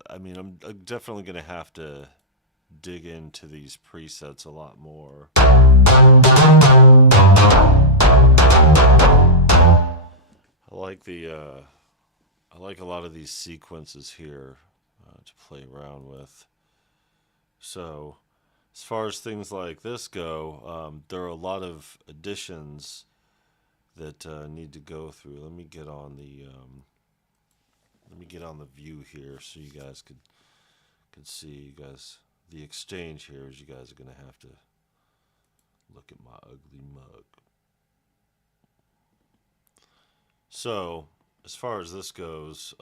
I mean, I'm definitely going to have to dig into these presets a lot more. I like the I like a lot of these sequences here to play around with. So as far as things like this go, there are a lot of additions that need to go through. Let me get on the view here so you guys could see the exchange here, as you guys are gonna have to look at my ugly mug. So as far as this goes,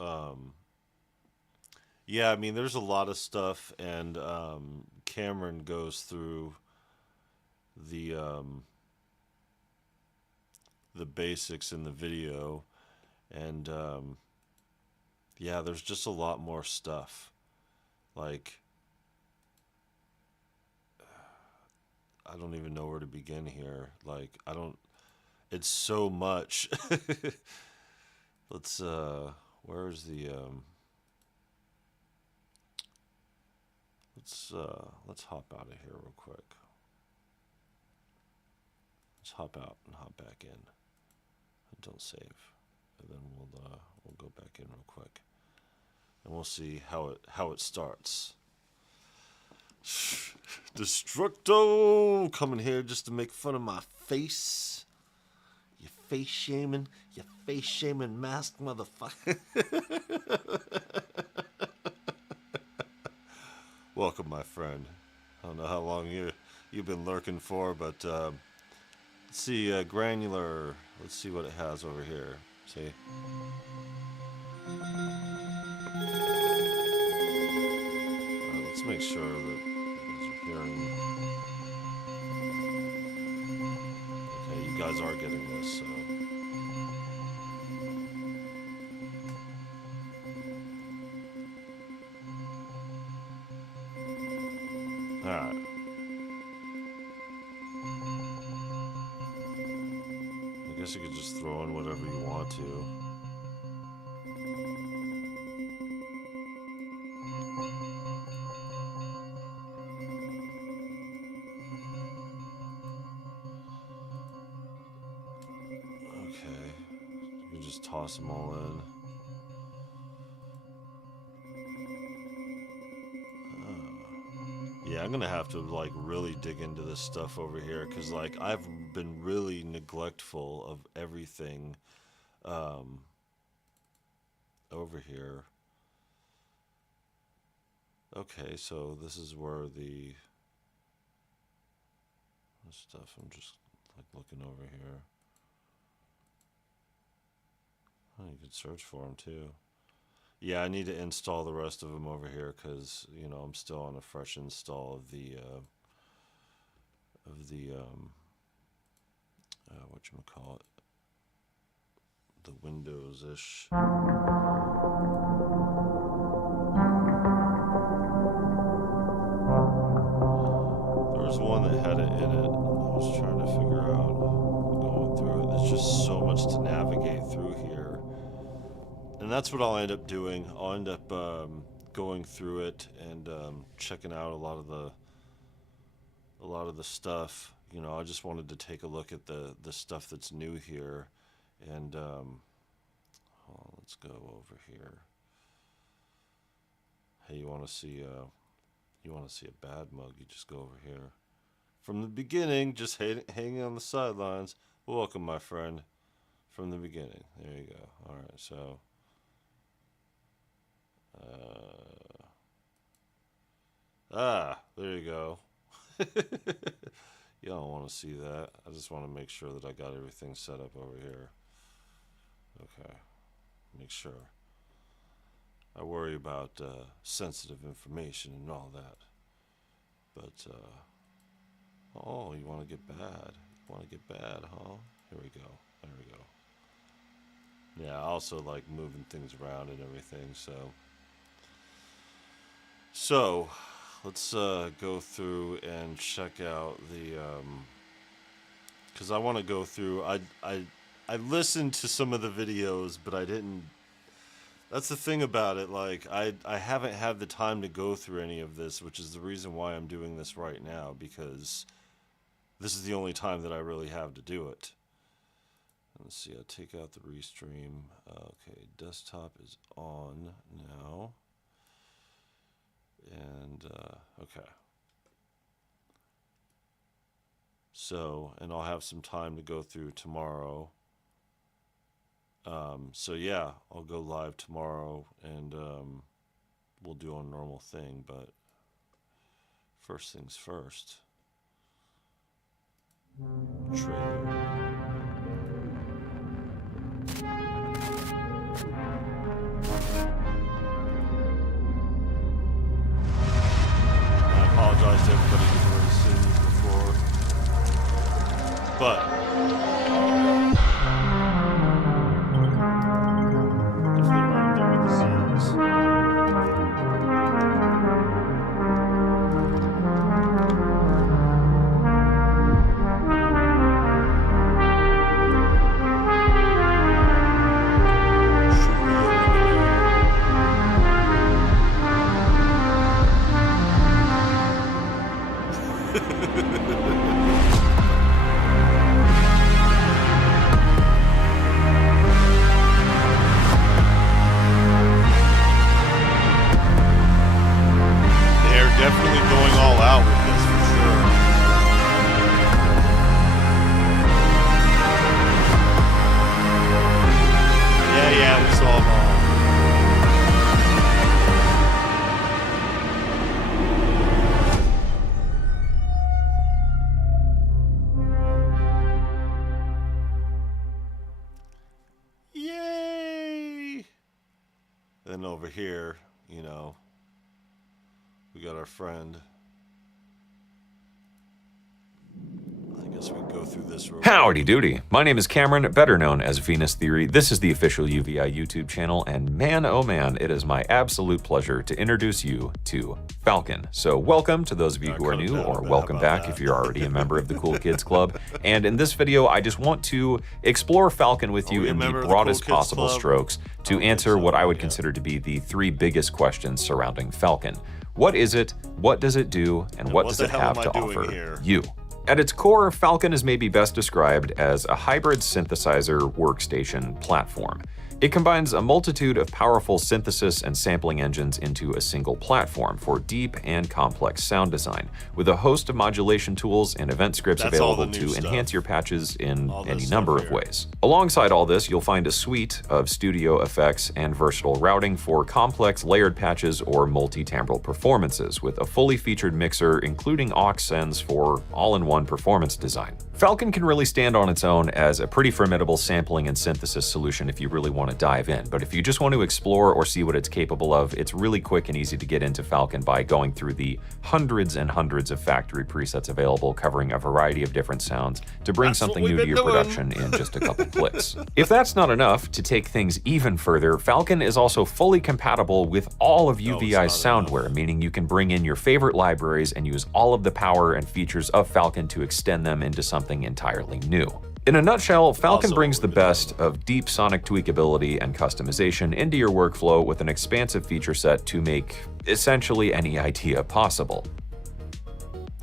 yeah, I mean, there's a lot of stuff, and Cameron goes through the basics in the video, and yeah, there's just a lot more stuff. Like, I don't even know where to begin here. Like, it's so much. Let's where's the let's hop out of here real quick. Let's hop out and hop back in. And don't save. And then we'll go back in real quick. And we'll see how it starts. Destructo coming here just to make fun of my face. You face shaming masked motherfucker. Welcome, my friend. I don't know how long you've been lurking for, but let's see, granular. Let's see what it has over here. See. Let's make sure that you're hearing. Okay, you guys are getting this, so. Alright. I guess you could just throw in whatever you want to. Okay. You can just toss them all in. Yeah, I'm gonna have to like really dig into this stuff over here, because like I've been really neglectful of everything over here. Okay, so this is where the stuff, I'm just like looking over here. Oh, you could search for them too. Yeah, I need to install the rest of them over here, because, you know, I'm still on a fresh install of the whatchamacallit, the Windows-ish. There was one that had it in it. I was trying to figure out, going through it. There's just so much to navigate through here. And that's what I'll end up doing. I'll end up going through it and checking out a lot of the stuff. You know, I just wanted to take a look at the stuff that's new here. And hold let's go over here. Hey, you want to see a bad mug? You just go over here. From the beginning, just hanging on the sidelines. Welcome, my friend. From the beginning. There you go. All right, so. There you go. You don't want to see that. I just want to make sure that I got everything set up over here. Okay. Make sure. I worry about sensitive information and all that. But, oh, you want to get bad. You want to get bad, huh? Here we go. There we go. Yeah, I also like moving things around and everything, so let's go through and check out the, because I want to go through, I listened to some of the videos, but I didn't, that's the thing about it, like, I haven't had the time to go through any of this, which is the reason why I'm doing this right now, because this is the only time that I really have to do it. Let's see, I'll take out the restream. Okay, desktop is on now. And, okay. So, and I'll have some time to go through tomorrow. So yeah, I'll go live tomorrow and we'll do a normal thing, but first things first. Trailer. I apologize to everybody who's already seen me before, but definitely right there with the scenes. Definitely going all out with this for sure. Yeah, we saw them all. Yay! Then over here, you know, we got our friend. I guess we can go through this real quick. Howdy doody. My name is Cameron, better known as Venus Theory. This is the official UVI YouTube channel, and man, oh man, it is my absolute pleasure to introduce you to Falcon. So welcome to those of you who are new, or welcome back if you're already a member of the Cool Kids Club. And in this video, I just want to explore Falcon with you in the broadest possible strokes to answer what I would consider to be the three biggest questions surrounding Falcon. What is it? What does it do? And what does it have to offer you? At its core, Falcon is maybe best described as a hybrid synthesizer workstation platform. It combines a multitude of powerful synthesis and sampling engines into a single platform for deep and complex sound design, with a host of modulation tools and event scripts available to enhance your patches in any number of ways. Alongside all this, you'll find a suite of studio effects and versatile routing for complex layered patches or multi-timbral performances, with a fully featured mixer including aux sends for all-in-one performance design. Falcon can really stand on its own as a pretty formidable sampling and synthesis solution if you really want to dive in, but if you just want to explore or see what it's capable of, it's really quick and easy to get into Falcon by going through the hundreds and hundreds of factory presets available covering a variety of different sounds to bring something new to your production in just a couple clicks. If that's not enough, to take things even further, Falcon is also fully compatible with all of UVI's soundware, meaning you can bring in your favorite libraries and use all of the power and features of Falcon to extend them into something entirely new. In a nutshell, Falcon brings the best of deep sonic tweakability and customization into your workflow with an expansive feature set to make essentially any idea possible.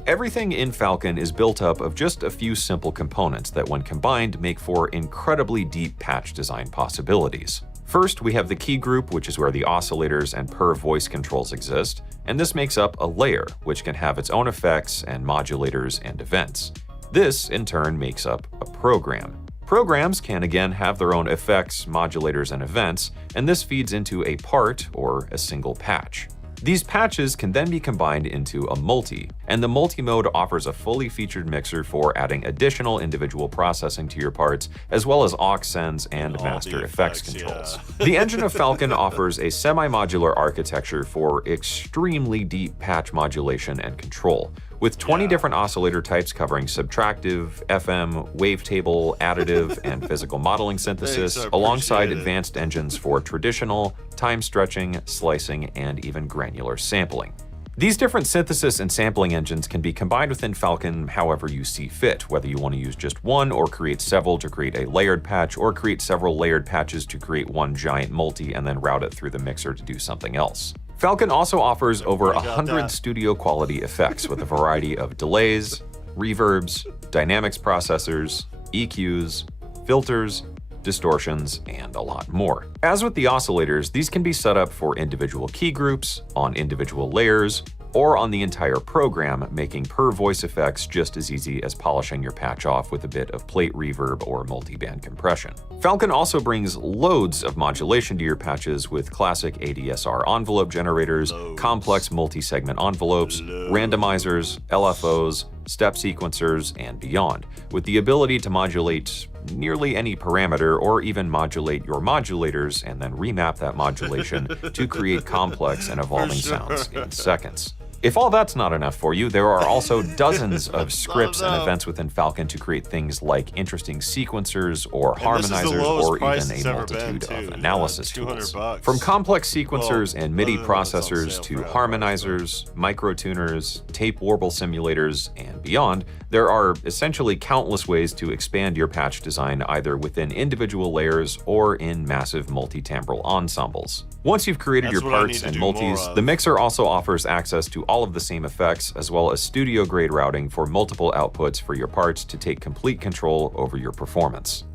Everything in Falcon is built up of just a few simple components that when combined make for incredibly deep patch design possibilities. First, we have the key group, which is where the oscillators and per voice controls exist, and this makes up a layer, which can have its own effects and modulators and events. This, in turn, makes up a program. Programs can again have their own effects, modulators, and events, and this feeds into a part, or a single patch. These patches can then be combined into a multi, and the multi-mode offers a fully featured mixer for adding additional individual processing to your parts, as well as aux sends and master effects controls. Yeah. The engine of Falcon offers a semi-modular architecture for extremely deep patch modulation and control, with 20 different oscillator types covering subtractive, FM, wavetable, additive, and physical modeling synthesis, alongside advanced engines for traditional, time-stretching, slicing, and even granular sampling. These different synthesis and sampling engines can be combined within Falcon however you see fit, whether you want to use just one or create several to create a layered patch, or create several layered patches to create one giant multi and then route it through the mixer to do something else. Falcon also offers over 100 studio quality effects with a variety of delays, reverbs, dynamics processors, EQs, filters, distortions, and a lot more. As with the oscillators, these can be set up for individual key groups, on individual layers, or on the entire program, making per voice effects just as easy as polishing your patch off with a bit of plate reverb or multiband compression. Falcon also brings loads of modulation to your patches with classic ADSR envelope generators, complex multi-segment envelopes, randomizers, LFOs, step sequencers, and beyond, with the ability to modulate nearly any parameter or even modulate your modulators and then remap that modulation to create complex and evolving sounds in seconds. If all that's not enough for you, there are also dozens of scripts and events within Falcon to create things like interesting sequencers or harmonizers or even a multitude of analysis tools. From complex sequencers and MIDI processors to harmonizers, microtuners, tape warble simulators, and beyond, there are essentially countless ways to expand your patch design either within individual layers or in massive multi-timbral ensembles. Once you've created your parts and multis, the mixer also offers access to all of the same effects, as well as studio-grade routing for multiple outputs for your parts to take complete control over your performance.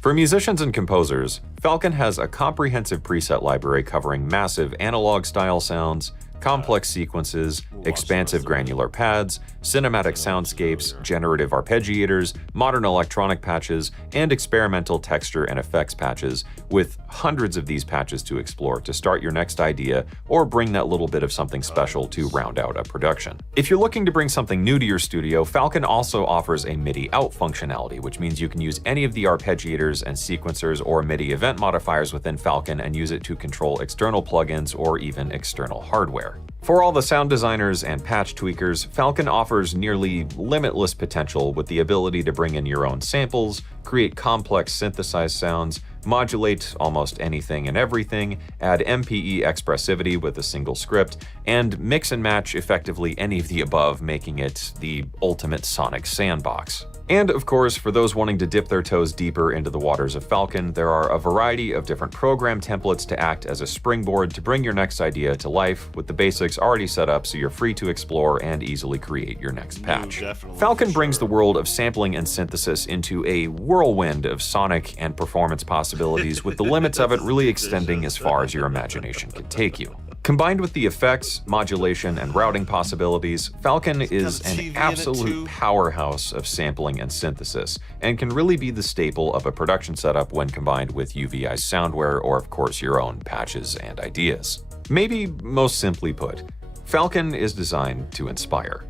For musicians and composers, Falcon has a comprehensive preset library covering massive analog-style sounds, complex sequences, expansive granular pads, cinematic soundscapes, generative arpeggiators, modern electronic patches, and experimental texture and effects patches, with hundreds of these patches to explore to start your next idea or bring that little bit of something special to round out a production. If you're looking to bring something new to your studio, Falcon also offers a MIDI out functionality, which means you can use any of the arpeggiators and sequencers or MIDI event modifiers within Falcon and use it to control external plugins or even external hardware. For all the sound designers and patch tweakers, Falcon offers nearly limitless potential with the ability to bring in your own samples, create complex synthesized sounds, modulate almost anything and everything, add MPE expressivity with a single script, and mix and match effectively any of the above, making it the ultimate sonic sandbox. And of course, for those wanting to dip their toes deeper into the waters of Falcon, there are a variety of different program templates to act as a springboard to bring your next idea to life, with the basics already set up so you're free to explore and easily create your next patch. Falcon brings the world of sampling and synthesis into a whirlwind of sonic and performance possibilities, with the limits of it really extending as far as your imagination can take you. Combined with the effects, modulation, and routing possibilities, Falcon is an absolute powerhouse of sampling and synthesis, and can really be the staple of a production setup when combined with UVI's soundware or, of course, your own patches and ideas. Maybe most simply put, Falcon is designed to inspire.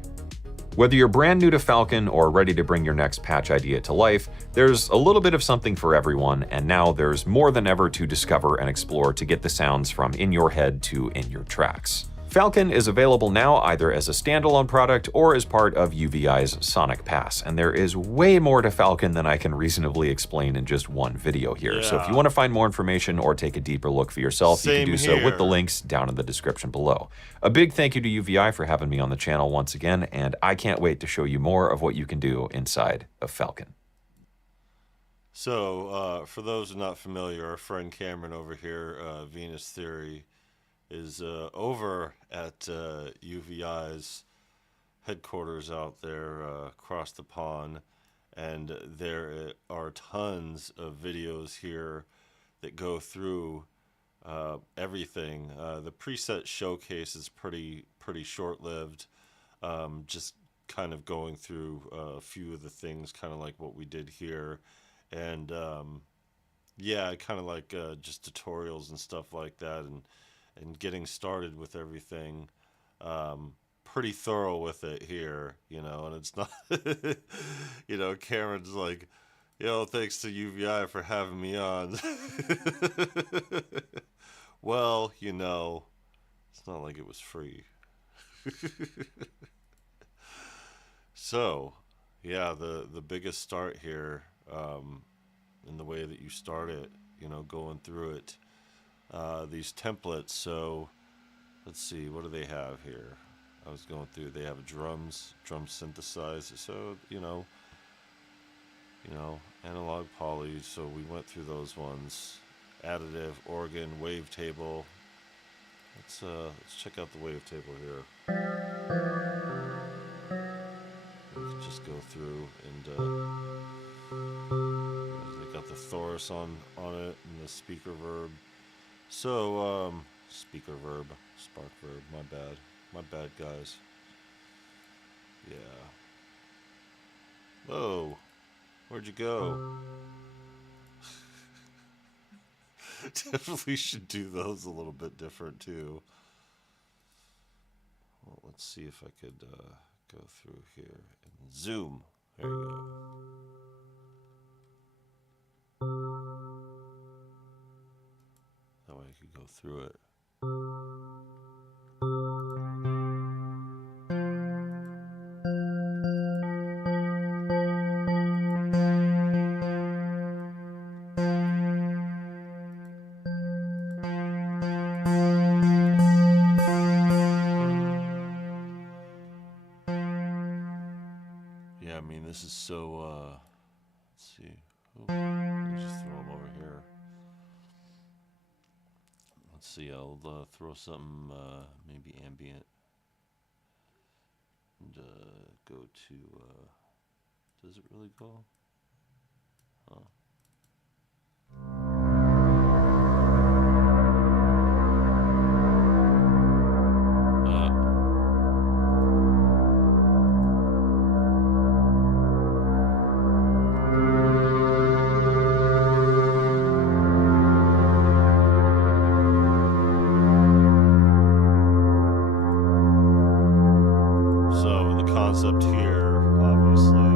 Whether you're brand new to Falcon or ready to bring your next patch idea to life, there's a little bit of something for everyone, and now there's more than ever to discover and explore to get the sounds from in your head to in your tracks. Falcon is available now either as a standalone product or as part of UVI's Sonic Pass, and there is way more to Falcon than I can reasonably explain in just one video here. So if you want to find more information or take a deeper look for yourself, you can do so with the links down in the description below. A big thank you to UVI for having me on the channel once again, and I can't wait to show you more of what you can do inside of Falcon. So, for those who are not familiar, our friend Cameron over here, Venus Theory, is over at UVI's headquarters out there across the pond, and there are tons of videos here that go through everything. The preset showcase is pretty short-lived. Just kind of going through a few of the things, kind of like what we did here, and yeah, kind of like just tutorials and stuff like that, and getting started with everything. Pretty thorough with it here, and it's not, Cameron's like, thanks to UVI for having me on. Well, it's not like it was free. So, yeah, the biggest start here, in the way that you start it, going through it, these templates. So, let's see, what do they have here? I was going through, they have drum synthesizer, so, analog poly, so we went through those ones. Additive, organ, wavetable. Let's check out the wavetable here. We can just go through and they got the Thorus on it and the speaker verb. So speaker verb, spark verb. My bad, guys. Yeah. Whoa, where'd you go? Definitely should do those a little bit different too. Well, let's see if I could go through here and zoom. There you go. That way I could go through it. Yeah, I mean, this is so, let's see. Ooh, let me just throw them over here. Let's see, I'll throw something, maybe ambient. And go to, does it really go? Huh. Concept here, obviously.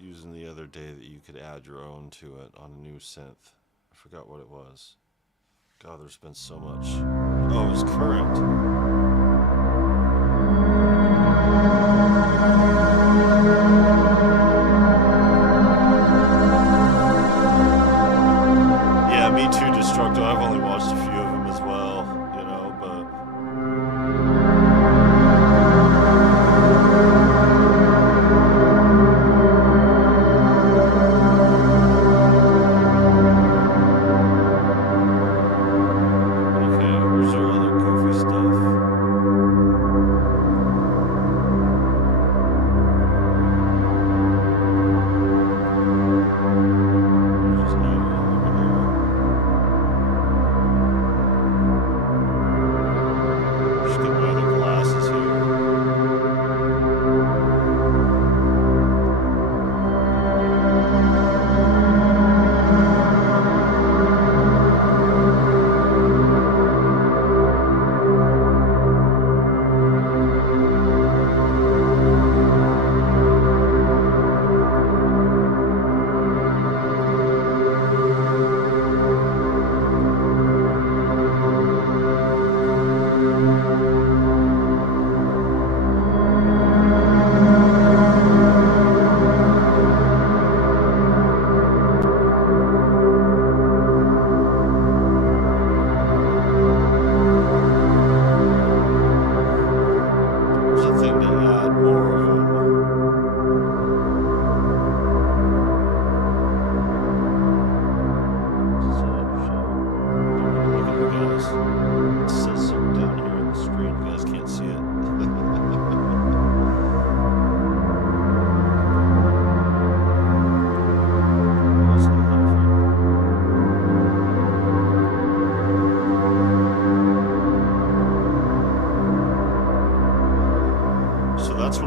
Using the other day that you could add your own to it on a new synth. I forgot what it was. God, there's been so much. Oh, it was Current. Yeah, me too, Destructo. I've only watched a few of them as well, but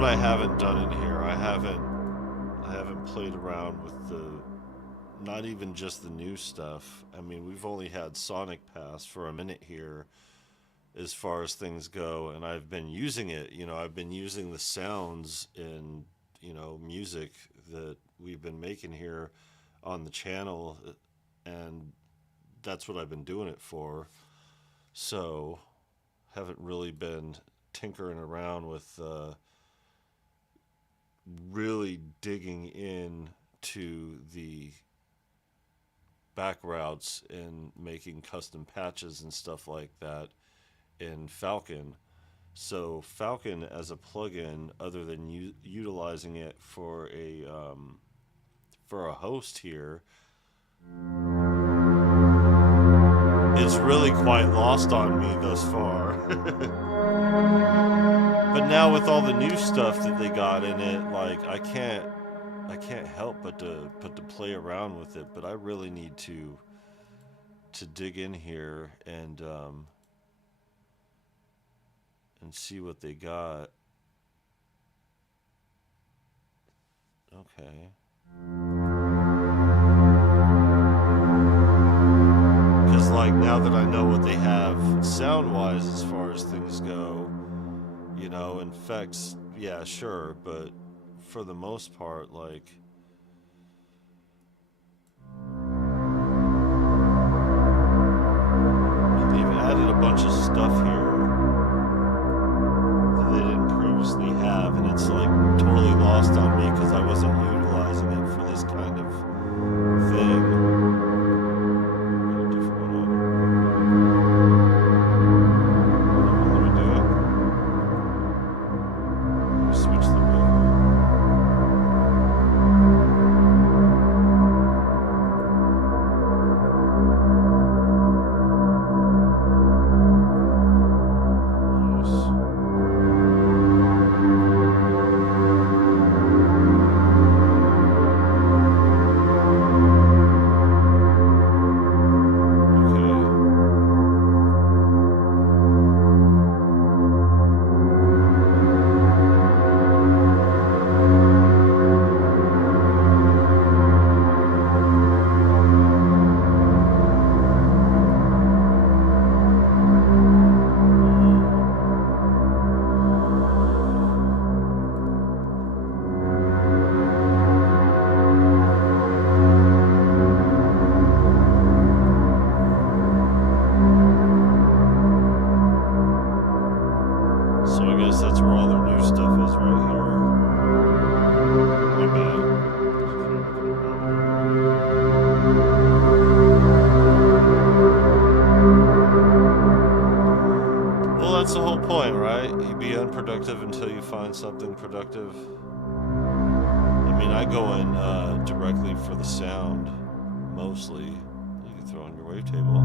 what I haven't done in here. I haven't played around with not even just the new stuff. I mean, we've only had Sonic Pass for a minute here as far as things go, and I've been using it. I've been using the sounds in, music that we've been making here on the channel, and that's what I've been doing it for. So, haven't really been tinkering around with really digging in to the back routes and making custom patches and stuff like that in Falcon. So Falcon as a plugin, other than utilizing it for a host here, it's really quite lost on me thus far. But now with all the new stuff that they got in it, like I can't help but to play around with it. But I really need to dig in here and see what they got. Okay. Because like now that I know what they have sound-wise as far as things go, effects, yeah, sure, but for the most part, like, they've added a bunch of stuff here that they didn't previously have, and it's like totally lost on me because I wasn't utilizing it for this kind of thing. Something productive. I mean, I go in directly for the sound mostly. You can throw on your wavetable.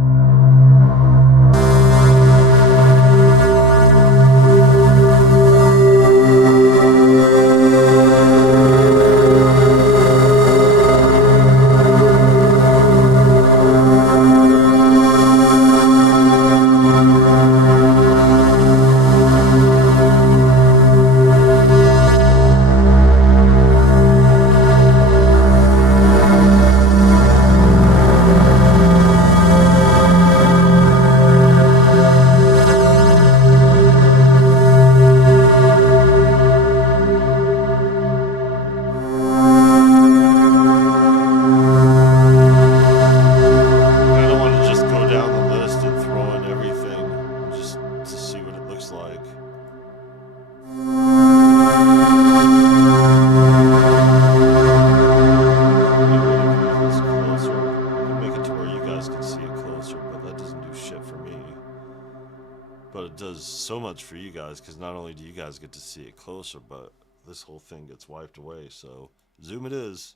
For you guys, because not only do you guys get to see it closer, but this whole thing gets wiped away. So zoom it is.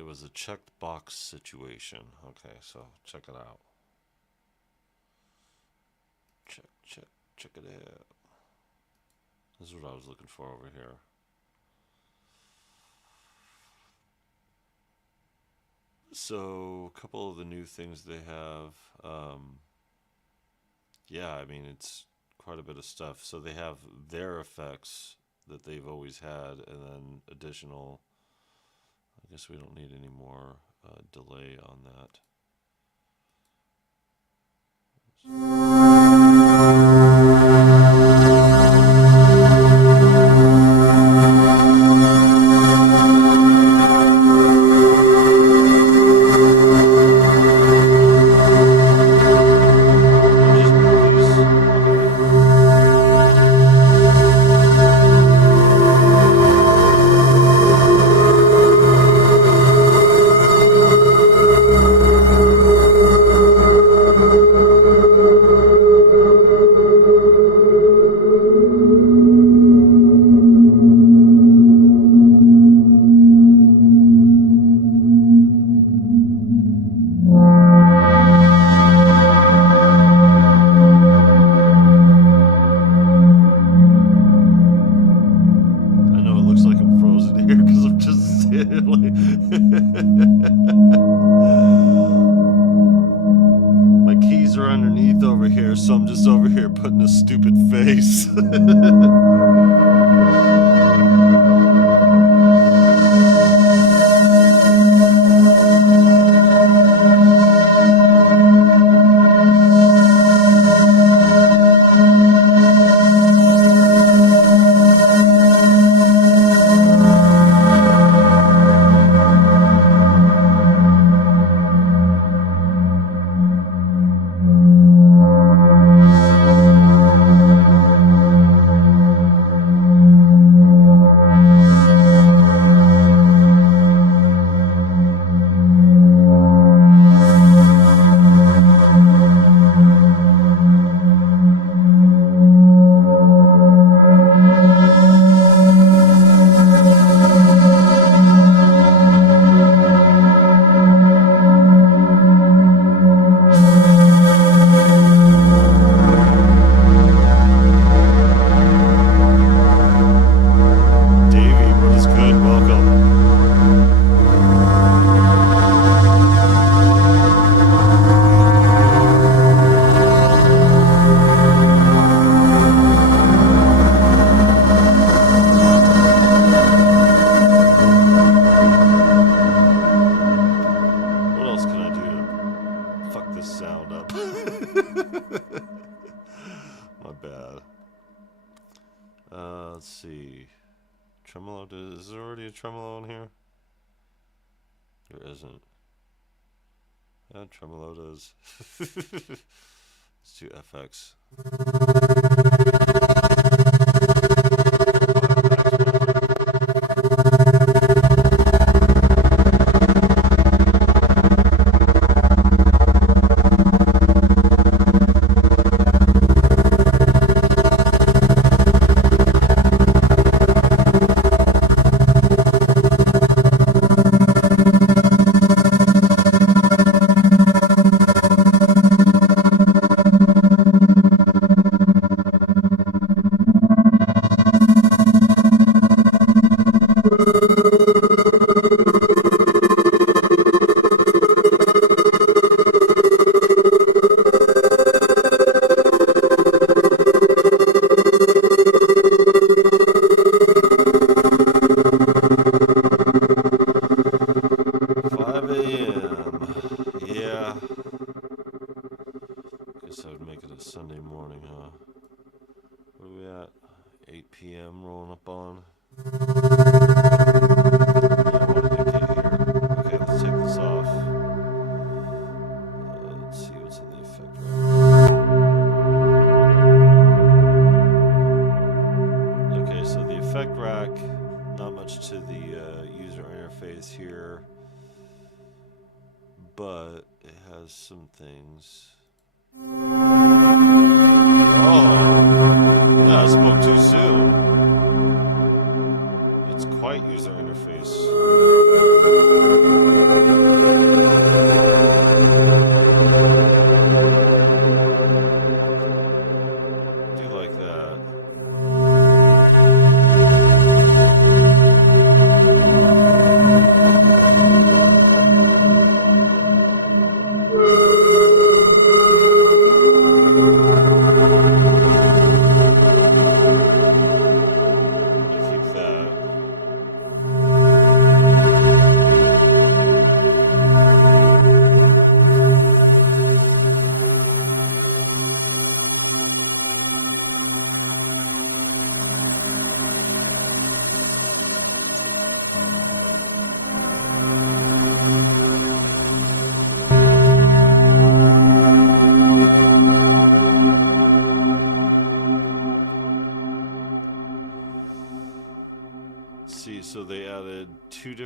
It was a checked box situation. Okay, so check it out. Check it out. This is what I was looking for over here. So, a couple of the new things they have. Yeah, I mean, it's quite a bit of stuff. So they have their effects that they've always had, and then additional. I guess we don't need any more delay on that. My keys are underneath over here, so I'm just over here putting a stupid face. My bad. Let's see. Tremolo, is there already a tremolo in here? There isn't. Yeah, tremolo does. Let's do FX. Sunday morning, huh? What are we at? 8 p.m. rolling up on. Yeah, I wanted to get here. Okay, let's take this off. Let's see what's in the effect rack. Okay, so the effect rack, not much to the user interface here, but it has some things. Oh, I spoke too soon. It's quite user interface.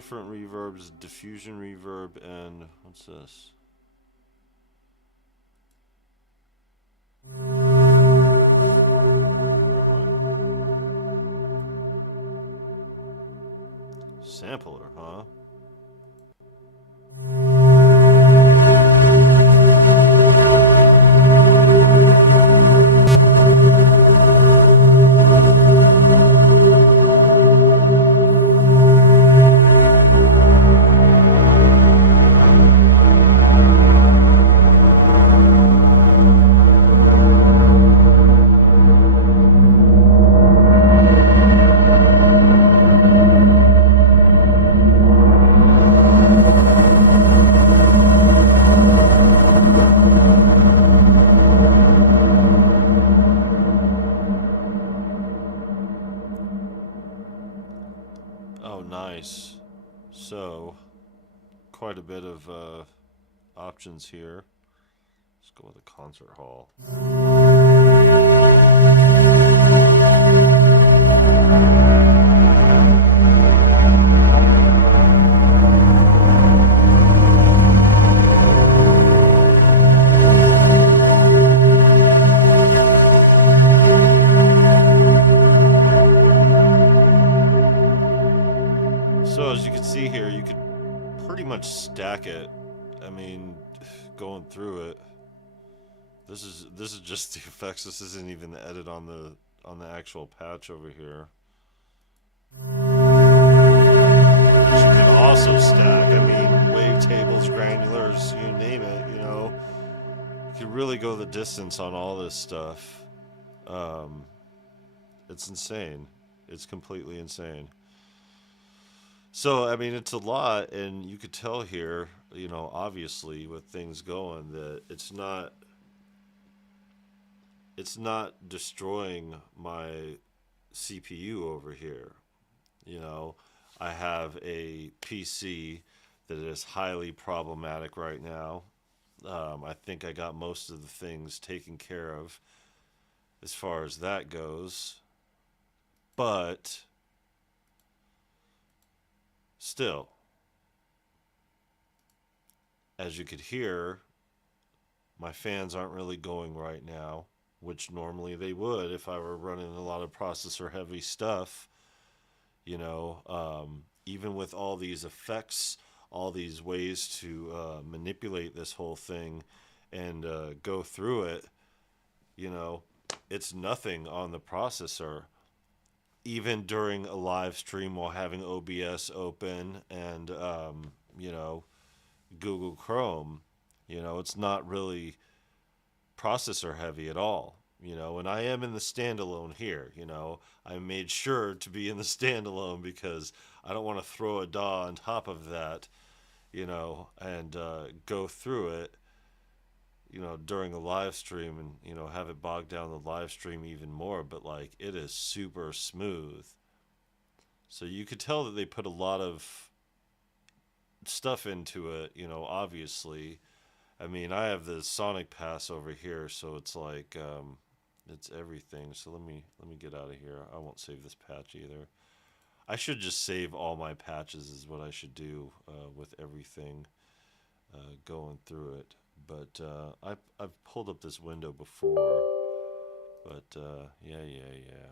different reverbs, diffusion reverb, and what's this? Sampler, huh? Oh, nice. So, quite a bit of options here. Let's go with a concert hall. So as you can see here, you could pretty much stack it. I mean, going through it. This is just the effects. This isn't even the edit on the actual patch over here. But you can also stack. I mean, wavetables, granulars, you name it. You know, you can really go the distance on all this stuff. It's insane. It's completely insane. So, I mean, it's a lot, and you could tell here, you know, obviously with things going that it's not destroying my CPU over here. You know, I have a PC that is highly problematic right now. I think I got most of the things taken care of as far as that goes. But still, as you could hear, my fans aren't really going right now, which normally they would if I were running a lot of processor heavy stuff. You know, even with all these effects, all these ways to manipulate this whole thing and go through it, you know, it's nothing on the processor. Even during a live stream while having OBS open and, you know, Google Chrome, you know, it's not really processor heavy at all, you know, and I am in the standalone here, you know, I made sure to be in the standalone because I don't want to throw a DAW on top of that, you know, and go through it, you know, during a live stream and, you know, have it bog down the live stream even more, but like it is super smooth. So you could tell that they put a lot of stuff into it, you know, obviously. I mean, I have the Sonic Pass over here, so it's like it's everything. So let me get out of here. I won't save this patch either. I should just save all my patches is what I should do with everything going through it. But I've pulled up this window before, but yeah.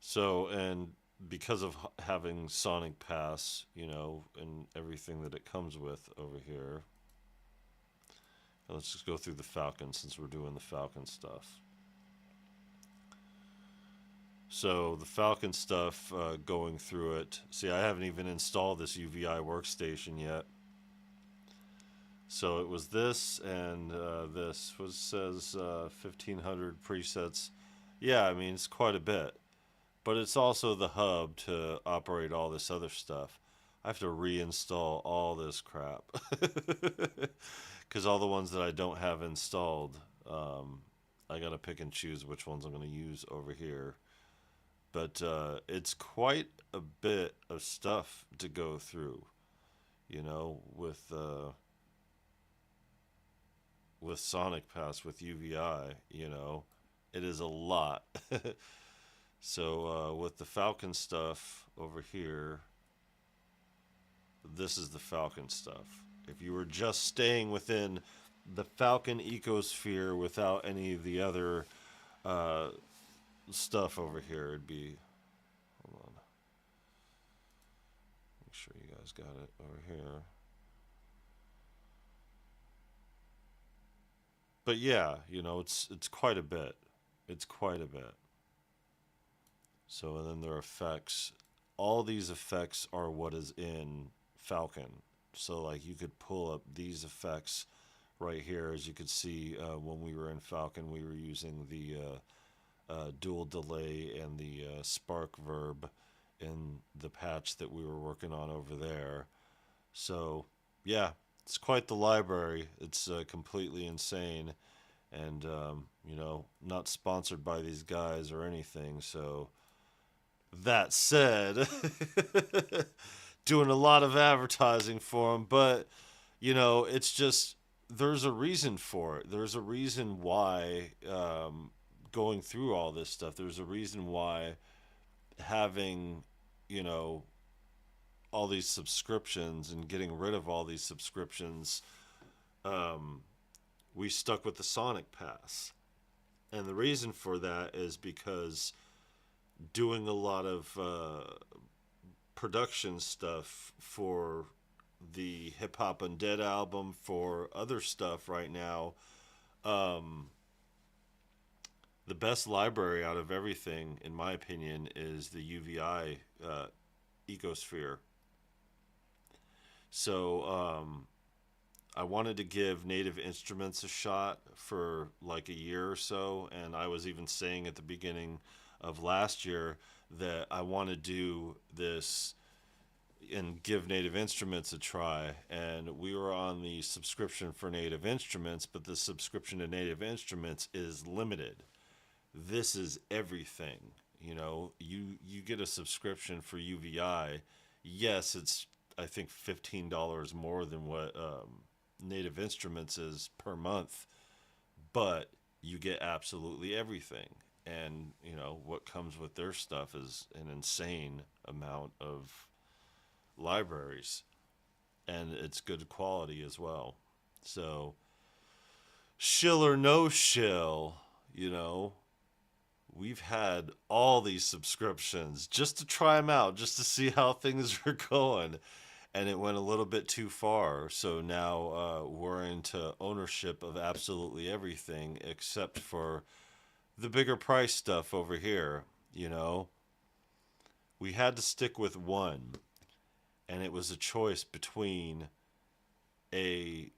So, and because of having Sonic Pass, you know, and everything that it comes with over here, let's just go through the Falcon since we're doing the Falcon stuff. So the Falcon stuff, going through it. See, I haven't even installed this UVI workstation yet. So it was this and this. What says 1,500 presets. Yeah, I mean, it's quite a bit. But it's also the hub to operate all this other stuff. I have to reinstall all this crap. Because all the ones that I don't have installed, I got to pick and choose which ones I'm going to use over here. But it's quite a bit of stuff to go through, you know, with Sonic Pass, with UVI, you know. It is a lot. So with the Falcon stuff over here, this is the Falcon stuff. If you were just staying within the Falcon ecosphere without any of the other uh, stuff over here, it'd be. Hold on. Make sure you guys got it over here. But yeah, it's quite a bit. It's quite a bit. So and then their effects. All these effects are what is in Falcon. So like you could pull up these effects right here, as you could see when we were in Falcon, we were using the dual delay and the spark verb in the patch that we were working on over there. So yeah, it's quite the library. It's completely insane, and not sponsored by these guys or anything. So that said, doing a lot of advertising for them, but it's just there's a reason for it. There's a reason why going through all this stuff. There's a reason why having you know all these subscriptions and getting rid of all these subscriptions. We stuck with the Sonic Pass, and the reason for that is because doing a lot of production stuff for the Hip Hop Undead album, for other stuff right now. The best library out of everything, in my opinion, is the UVI ecosphere. So I wanted to give Native Instruments a shot for like a year or so, and I was even saying at the beginning of last year that I want to do this and give Native Instruments a try. And we were on the subscription for Native Instruments, but the subscription to Native Instruments is limited. This is everything. You get a subscription for UVI. Yes, it's I think $15 more than what Native Instruments is per month, but you get absolutely everything. And what comes with their stuff is an insane amount of libraries, and it's good quality as well. So shill or no shill, we've had all these subscriptions just to try them out, just to see how things are going, and it went a little bit too far. So now we're into ownership of absolutely everything except for the bigger price stuff over here. We had to stick with one, and it was a choice between a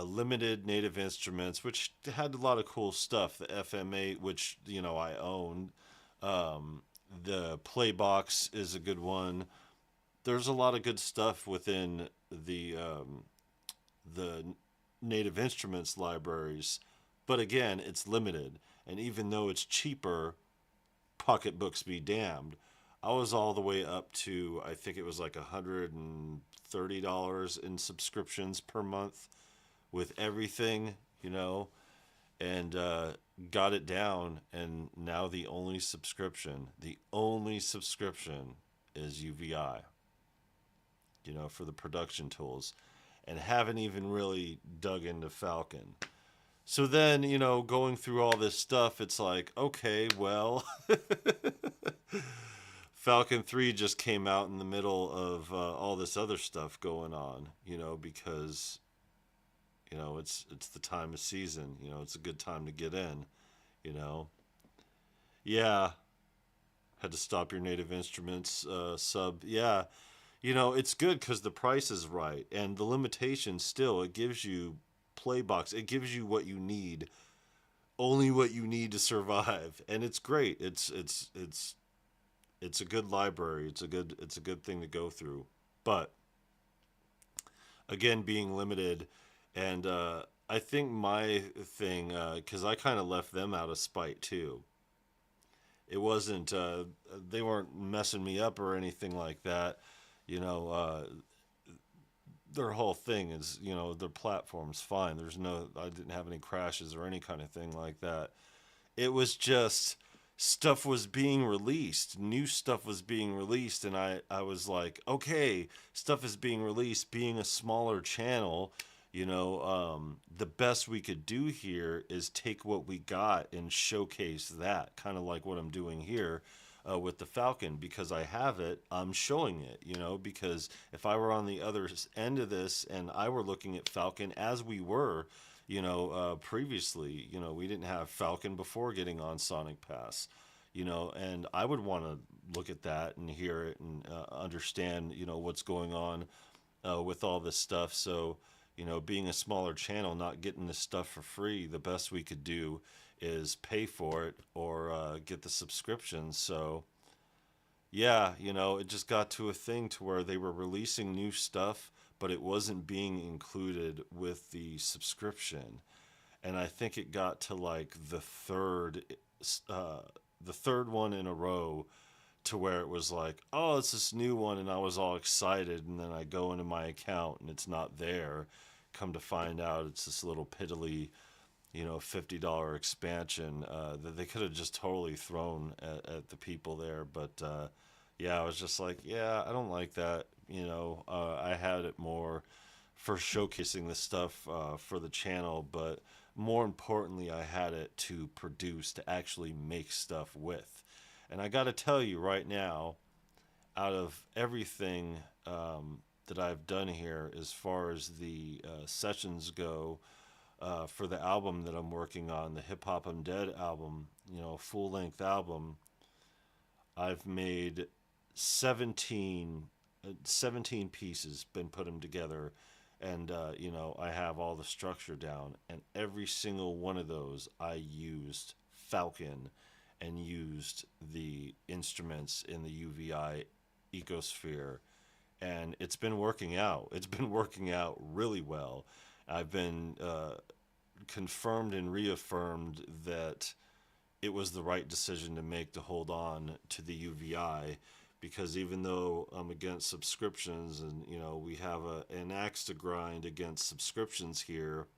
limited Native Instruments, which had a lot of cool stuff, the FM8, which I own. The Playbox is a good one. There's a lot of good stuff within the Native Instruments libraries, but again, it's limited. And even though it's cheaper, pocketbooks be damned. I was all the way up to, I think it was like $130 in subscriptions per month with everything, and got it down. And now the only subscription is UVI, for the production tools, and haven't even really dug into Falcon. So then, going through all this stuff, it's like, okay, well, Falcon 3 just came out in the middle of all this other stuff going on, because, it's the time of season, it's a good time to get in, Yeah, had to stop your Native Instruments sub. Yeah, it's good because the price is right, and the limitation still, it gives you Playbox. It gives you what you need, only what you need to survive, and it's great. It's a good library. It's a good thing to go through. But again, being limited, and I think my thing, because I kind of left them out of spite too. It wasn't they weren't messing me up or anything like that. Their whole thing is, their platform's fine. I didn't have any crashes or any kind of thing like that. It was just stuff was being released, new stuff was being released, and I was like, okay, stuff is being released. Being a smaller channel, the best we could do here is take what we got and showcase that, kind of like what I'm doing here. With the Falcon, because I have it, I'm showing it, because if I were on the other end of this and I were looking at Falcon as we were, previously, we didn't have Falcon before getting on Sonic Pass, and I would want to look at that and hear it and understand, what's going on with all this stuff. So, being a smaller channel, not getting this stuff for free, the best we could do is pay for it or get the subscription. So, yeah, it just got to a thing to where they were releasing new stuff, but it wasn't being included with the subscription. And I think it got to like the third one in a row, to where it was like, oh, it's this new one, and I was all excited, and then I go into my account and it's not there. Come to find out, it's this little piddly, $50 expansion that they could have just totally thrown at the people there. But yeah, I was just like, yeah, I don't like that. I had it more for showcasing the stuff for the channel, but more importantly, I had it to produce, to actually make stuff with. And I got to tell you right now, out of everything that I've done here, as far as the sessions go, for the album that I'm working on, the Hip Hop I'm Dead album, full length album, I've made 17, 17 pieces, been put them together, and I have all the structure down, and every single one of those I used Falcon and used the instruments in the UVI ecosphere, and it's been working out. It's been working out really well. I've been confirmed and reaffirmed that it was the right decision to make, to hold on to the UVI, because even though I'm against subscriptions, and we have an axe to grind against subscriptions here,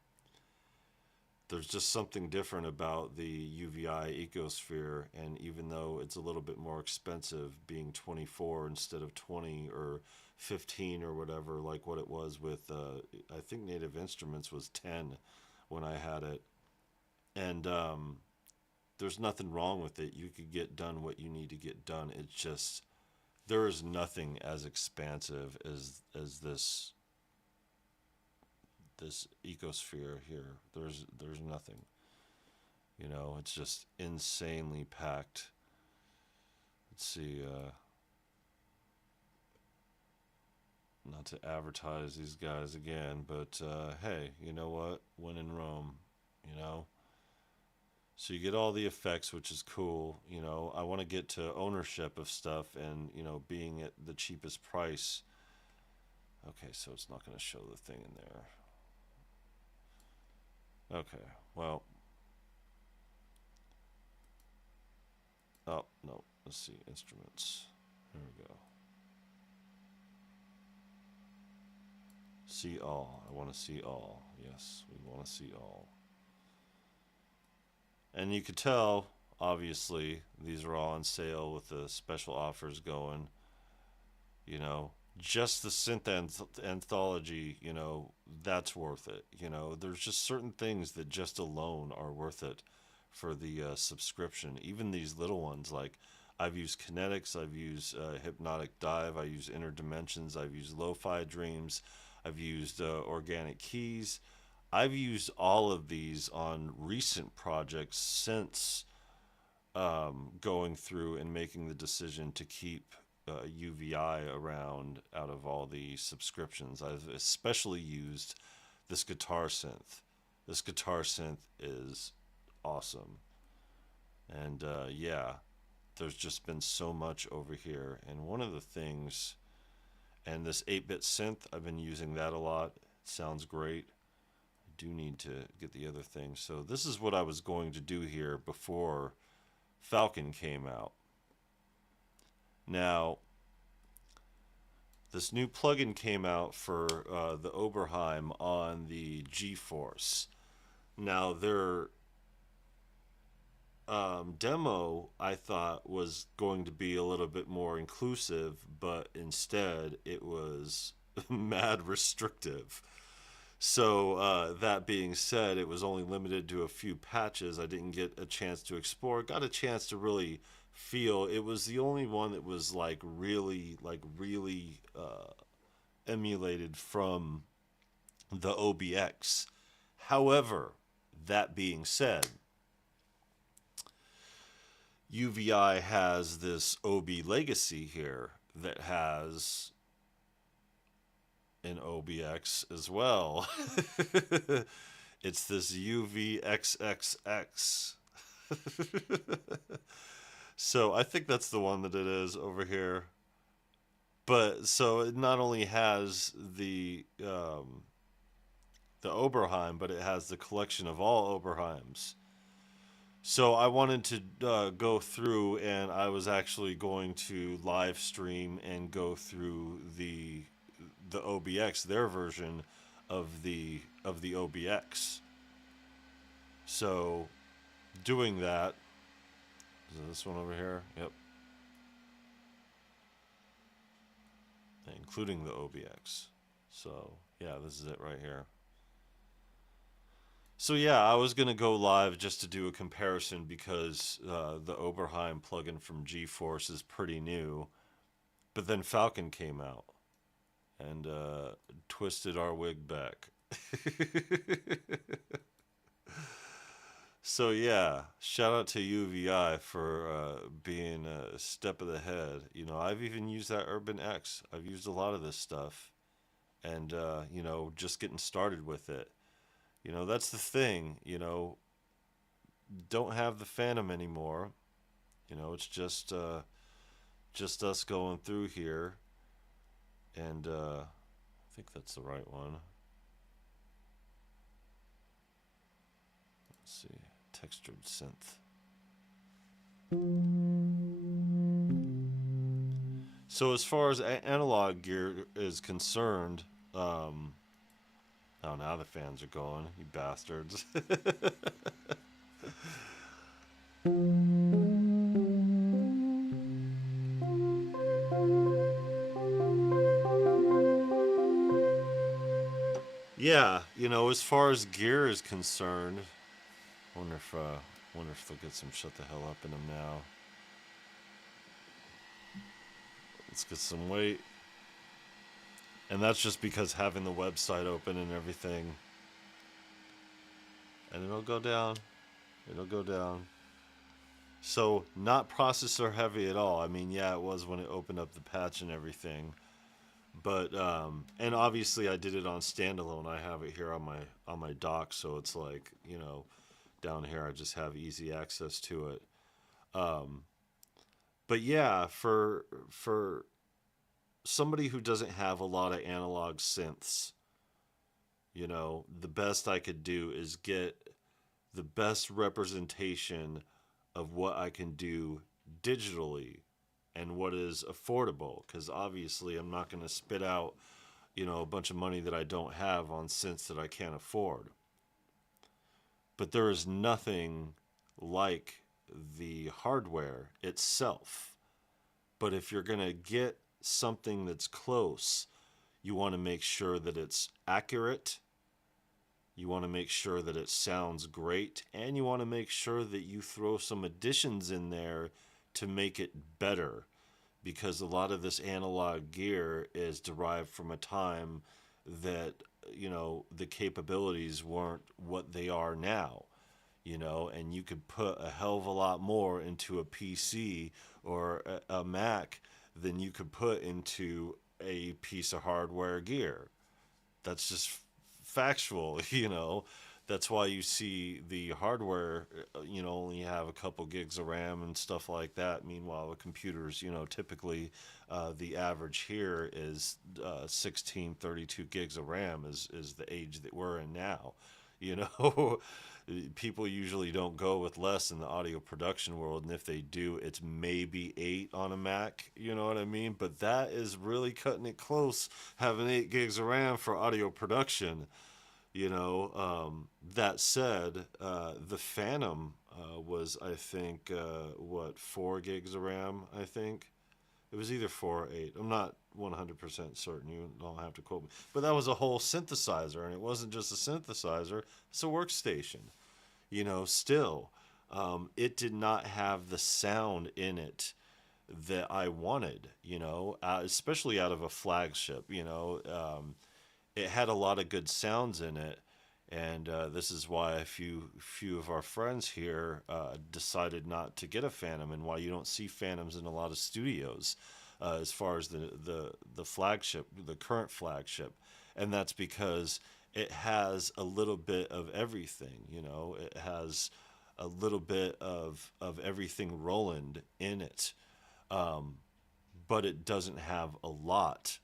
there's just something different about the UVI ecosphere. And even though it's a little bit more expensive, being 24 instead of 20 or 15 or whatever, like what it was with I think Native Instruments was 10 when I had it. And there's nothing wrong with it. You could get done what you need to get done. It's just, there is nothing as expansive as this ecosphere here. There's nothing. It's just insanely packed. Let's see, not to advertise these guys again, but hey, you know what? When in Rome, So you get all the effects, which is cool. I want to get to ownership of stuff, and, being at the cheapest price. Okay, so it's not going to show the thing in there. Okay, well. Oh, no. Let's see. Instruments. There we go. See all. I want to see all. Yes, we want to see all. And you could tell, obviously, these are all on sale with the special offers going. Just the synth anthology, that's worth it. There's just certain things that just alone are worth it for the subscription. Even these little ones, like I've used Kinetics, I've used Hypnotic Dive, I use Inner Dimensions, I've used Lo-Fi Dreams, I've used Organic Keys. I've used all of these on recent projects since going through and making the decision to keep UVI around out of all the subscriptions. I've especially used this guitar synth. This guitar synth is awesome. And yeah, there's just been so much over here. And one of the things, and this 8-bit synth, I've been using that a lot. It sounds great. I do need to get the other thing. So this is what I was going to do here before Falcon came out. Now, this new plugin came out for the Oberheim on the GeForce. Now, demo I thought was going to be a little bit more inclusive, but instead it was mad restrictive. So that being said, it was only limited to a few patches. I didn't get a chance to explore. Got a chance to really feel. It was the only one that was really emulated from the OBX. However, that being said, UVI has this OB legacy here that has an OBX as well. It's this UVXXX. So I think that's the one that it is over here. But so it not only has the Oberheim, but it has the collection of all Oberheims. So I wanted to go through, and I was actually going to live stream and go through the OBX, their version of the OBX. So doing that, is it this one over here? Yep. Including the OBX. So yeah, this is it right here. So yeah, I was gonna go live just to do a comparison because the Oberheim plugin from GeForce is pretty new, but then Falcon came out and twisted our wig back. So yeah, shout out to UVI for being a step of the head. You know, I've even used that Urban X. I've used a lot of this stuff, and you know, just getting started with it. You know, that's the thing. You know, don't have the Phantom anymore. You know, it's just us going through here, and I think that's the right one. Let's see, textured synth. So as far as analog gear is concerned, oh, now the fans are going, you bastards. Yeah, you know, as far as gear is concerned, wonder if they'll get some shut the hell up in them now. Let's get some weight. And that's just because having the website open and everything. And it'll go down. It'll go down. So, not processor heavy at all. I mean, yeah, it was when it opened up the patch and everything. But, and obviously I did it on standalone. I have it here on my dock, so it's like, you know, down here I just have easy access to it. But yeah, for somebody who doesn't have a lot of analog synths, you know, the best I could do is get the best representation of what I can do digitally and what is affordable, because obviously I'm not going to spit out, you know, a bunch of money that I don't have on synths that I can't afford. But there is nothing like the hardware itself. But if you're going to get something that's close, you want to make sure that it's accurate, you want to make sure that it sounds great, and you want to make sure that you throw some additions in there to make it better, because a lot of this analog gear is derived from a time that, you know, the capabilities weren't what they are now, you know, and you could put a hell of a lot more into a PC or a Mac than you could put into a piece of hardware gear. That's just factual, you know. That's why you see the hardware, you know, only have a couple gigs of RAM and stuff like that. Meanwhile, the computers, you know, typically the average here is 16, 32 gigs of RAM is the age that we're in now. You know, people usually don't go with less in the audio production world, and if they do, it's maybe 8 on a Mac, you know what I mean? But that is really cutting it close, having 8 gigs of RAM for audio production. That said, the Phantom was, I think, 4 gigs of RAM, I think. It was either 4 or 8. I'm not 100% certain. You don't have to quote me. But that was a whole synthesizer, and it wasn't just a synthesizer, it's a workstation. Still, it did not have the sound in it that I wanted, especially out of a flagship. It had a lot of good sounds in it, and this is why a few of our friends here decided not to get a Phantom, and why you don't see Phantoms in a lot of studios, as far as the flagship, the current flagship, and that's because it has a little bit of everything. It has a little bit of everything Roland in it, but it doesn't have a lot,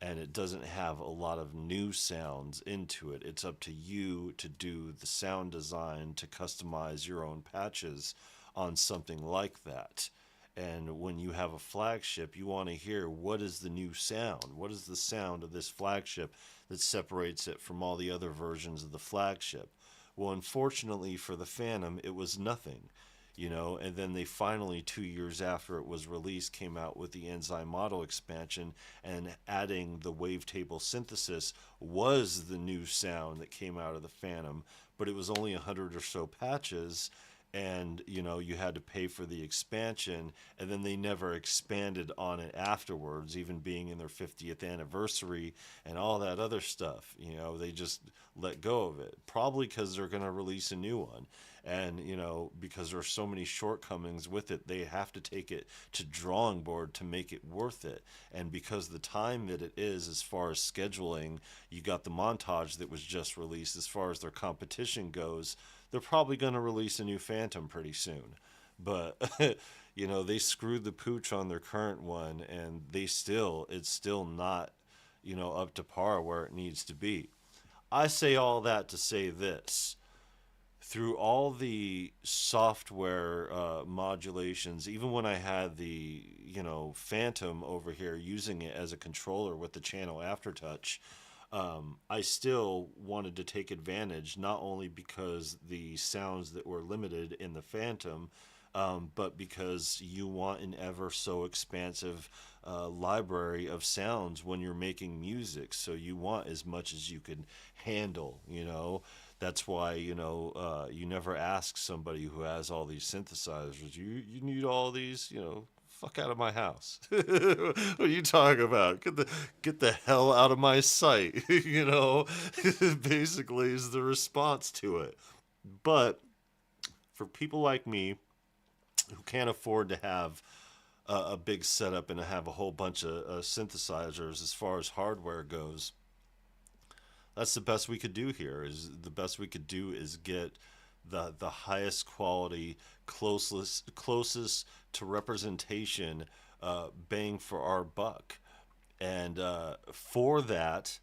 and it doesn't have a lot of new sounds into it. It's up to you to do the sound design, to customize your own patches on something like that. And when you have a flagship, you want to hear, what is the new sound? What is the sound of this flagship that separates it from all the other versions of the flagship? Well, unfortunately for the Phantom, it was nothing. And then they finally, 2 years after it was released, came out with the Enzyme Model expansion, and adding the wavetable synthesis was the new sound that came out of the Phantom, but it was only 100 or so patches, and you had to pay for the expansion, and then they never expanded on it afterwards, even being in their 50th anniversary and all that other stuff. They just let go of it, probably because they're going to release a new one. And because there are so many shortcomings with it, they have to take it to drawing board to make it worth it. And because the time that it is, as far as scheduling, you got the Montage that was just released. As far as their competition goes, they're probably going to release a new Phantom pretty soon. But they screwed the pooch on their current one, and it's still not up to par where it needs to be. I say all that to say this: through all the software modulations, even when I had the Phantom over here using it as a controller with the channel aftertouch, I still wanted to take advantage, not only because the sounds that were limited in the Phantom, but because you want an ever so expansive library of sounds when you're making music. So you want as much as you can handle. That's why you never ask somebody who has all these synthesizers, you need all these, fuck out of my house. What are you talking about? Get the hell out of my sight. Basically is the response to it. But for people like me who can't afford to have a big setup and to have a whole bunch of synthesizers, as far as hardware goes, that's the best we could do here. Is get the highest quality, closest to representation, bang for our buck. And for that,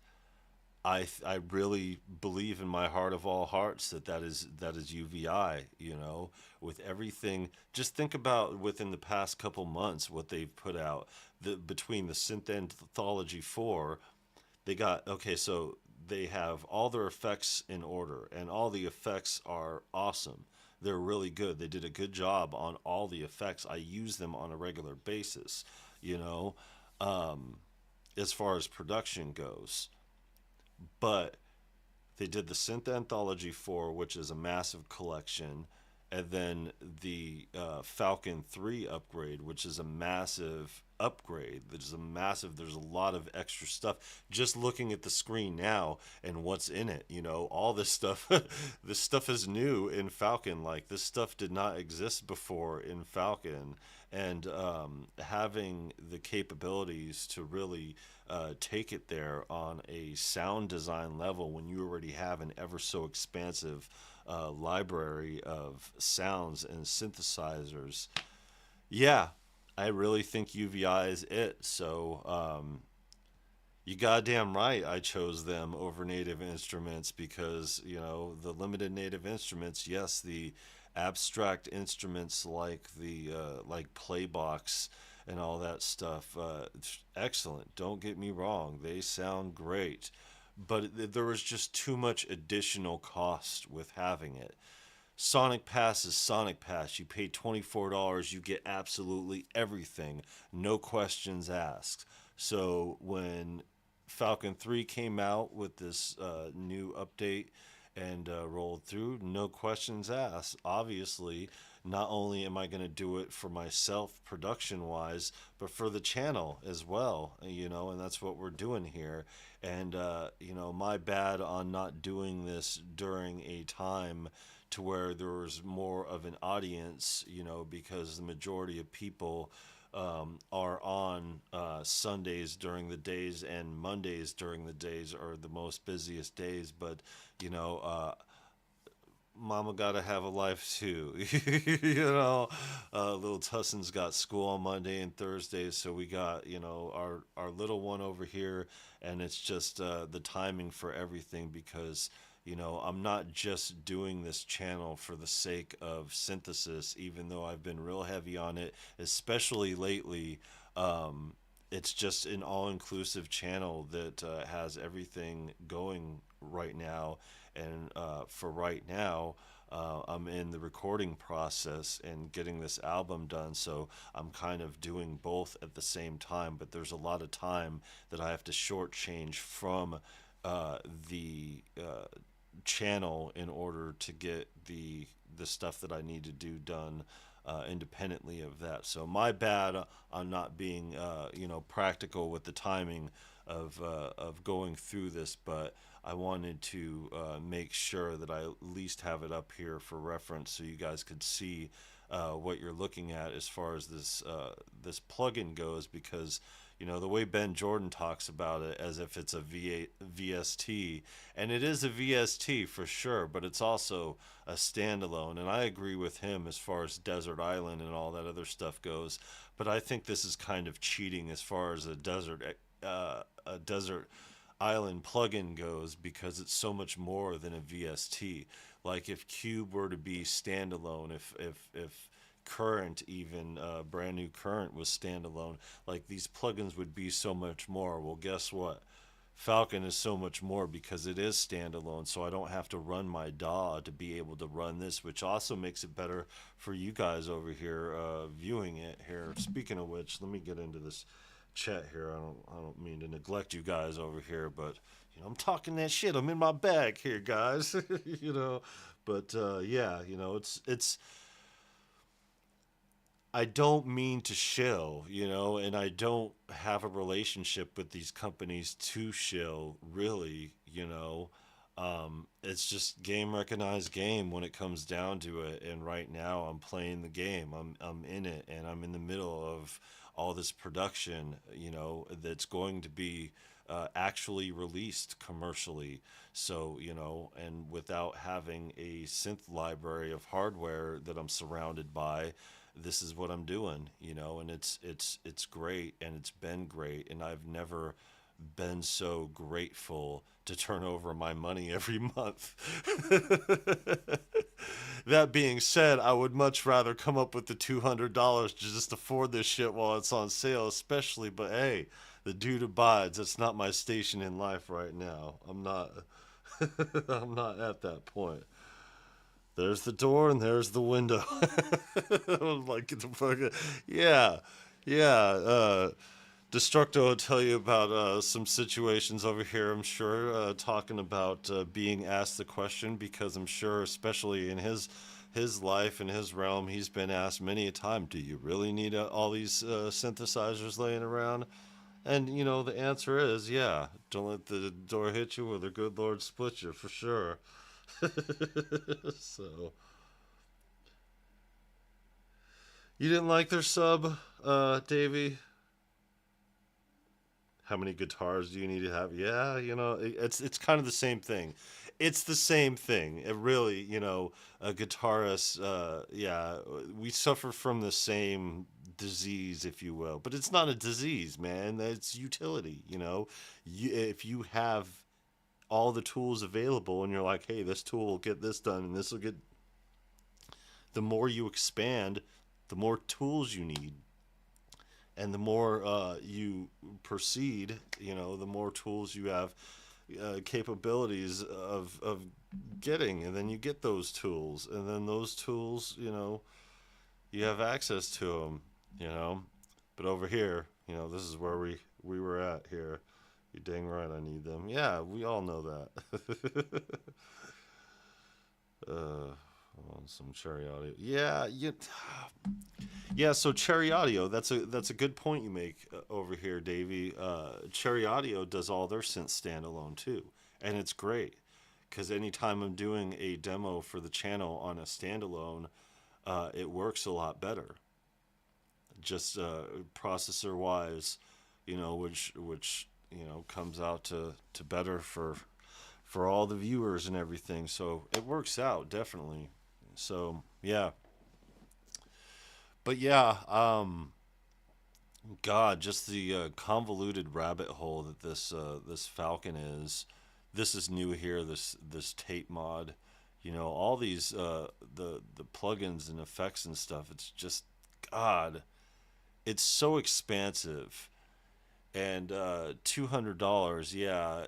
I really believe in my heart of all hearts that is UVI. With everything, just think about within the past couple months what they've put out. Between the Synth Anthology 4, they got, okay, so they have all their effects in order, and all the effects are awesome. They're really good. They did a good job on all the effects. I use them on a regular basis, as far as production goes. But they did the Synth Anthology 4, which is a massive collection, and then the Falcon 3 upgrade, which is a massive upgrade. There's a lot of extra stuff. Just looking at the screen now and what's in it, all this stuff, this stuff is new in Falcon. Like, this stuff did not exist before in Falcon. And having the capabilities to really take it there on a sound design level, when you already have an ever so expansive library of sounds and synthesizers, yeah, I really think UVI is it. So you goddamn right I chose them over Native Instruments, because the limited Native Instruments, yes, the abstract instruments like the like Playbox and all that stuff, excellent, don't get me wrong, they sound great, but there was just too much additional cost with having it. Sonic Pass is Sonic Pass. You pay $24, you get absolutely everything, no questions asked. So when Falcon 3 came out with this new update and rolled through, no questions asked. Obviously, not only am I going to do it for myself production wise, but for the channel as well, and that's what we're doing here. And, my bad on not doing this during a time to where there was more of an audience, because the majority of people are on Sundays during the days, and Mondays during the days are the most busiest days. But, mama gotta have a life too. Little Tusson's got school on Monday and Thursdays, so we got our little one over here, and it's just the timing for everything, because I'm not just doing this channel for the sake of synthesis, even though I've been real heavy on it, especially lately. It's just an all-inclusive channel that has everything going right now. And for right now, I'm in the recording process and getting this album done. So I'm kind of doing both at the same time. But there's a lot of time that I have to shortchange from the channel in order to get the stuff that I need to do done independently of that. So my bad on not being practical with the timing of going through this, but I wanted to make sure that I at least have it up here for reference so you guys could see what you're looking at as far as this plugin goes, because the way Ben Jordan talks about it as if it's a VST, and it is a VST for sure, but it's also a standalone, and I agree with him as far as Desert Island and all that other stuff goes, but I think this is kind of cheating as far as a desert Island plugin goes, because it's so much more than a VST. Like if Cube were to be standalone, if Current, even brand new Current was standalone, like these plugins would be so much more. Well, guess what? Falcon is so much more because it is standalone, so I don't have to run my DAW to be able to run this, which also makes it better for you guys over here viewing it here. Speaking of which, let me get into this chat here. I don't mean to neglect you guys over here, but I'm talking that shit. I'm in my bag here, guys. But it's I don't mean to shill, and I don't have a relationship with these companies to shill, really, It's just game recognized game when it comes down to it. And right now I'm playing the game. I'm in it, and I'm in the middle of all this production, that's going to be actually released commercially. So, and without having a synth library of hardware that I'm surrounded by, this is what I'm doing, and it's great, and it's been great, and I've never been so grateful to turn over my money every month. That being said, I would much rather come up with the $200 to just afford this shit while it's on sale, especially, but hey, the dude abides. That's not my station in life right now. I'm not I'm not at that point. There's the door and there's the window. I'm like, get the fuck out. Yeah, yeah. Destructo will tell you about some situations over here, I'm sure, talking about being asked the question, because I'm sure, especially in his life and his realm, he's been asked many a time, do you really need all these synthesizers laying around? And, the answer is, yeah, don't let the door hit you or the good Lord split you, for sure. So, you didn't like their sub, Davey? How many guitars do you need to have? Yeah, it's kind of the same thing. It's the same thing. It really, a guitarist, yeah, we suffer from the same disease, if you will. But it's not a disease, man. It's utility, if you have all the tools available and you're like, hey, this tool will get this done and this will get, the more you expand, the more tools you need, and the more you proceed, the more tools you have capabilities of getting, and then you get those tools, and then those tools, you have access to them, But over here, this is where we were at here. You dang right I need them. Yeah, we all know that. Some Cherry Audio. Yeah. So Cherry Audio. That's a good point you make over here, Davey. Cherry Audio does all their synth standalone too, and it's great because anytime I'm doing a demo for the channel on a standalone, it works a lot better. Just processor wise, which comes out to better for all the viewers and everything. So it works out definitely. So yeah. But yeah, God, just the convoluted rabbit hole that this Falcon is. This is new here. This tape mod, all these the plugins and effects and stuff. It's just God. It's so expansive, and $200. Yeah,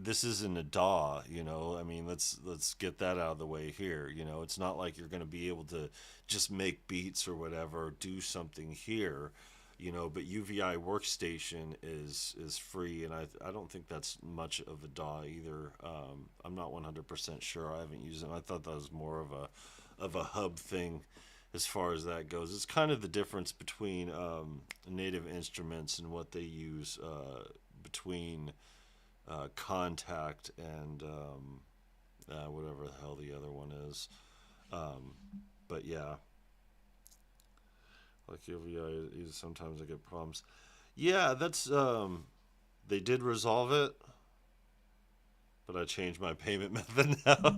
this isn't a DAW, I mean, let's get that out of the way here. It's not like you're going to be able to just make beats or whatever, do something here, but UVI Workstation is free, and I don't think that's much of a DAW either. I'm not 100% sure. I haven't used it. I thought that was more of a hub thing as far as that goes. It's kind of the difference between Native Instruments and what they use between Contact and whatever the hell the other one is. But yeah, like UVI, sometimes I get problems. Yeah, that's they did resolve it, but I changed my payment method now.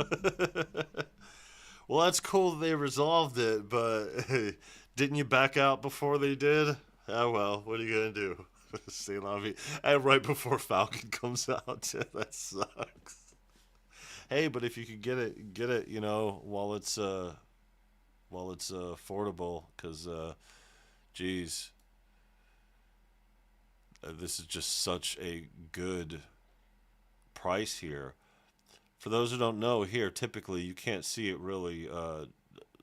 Well, that's cool that they resolved it, but didn't you back out before they did? Oh well, what are you gonna do? Say la vie. And right before Falcon comes out, that sucks. Hey, but if you could get it, while it's affordable, because geez, this is just such a good price here. For those who don't know, here typically you can't see it really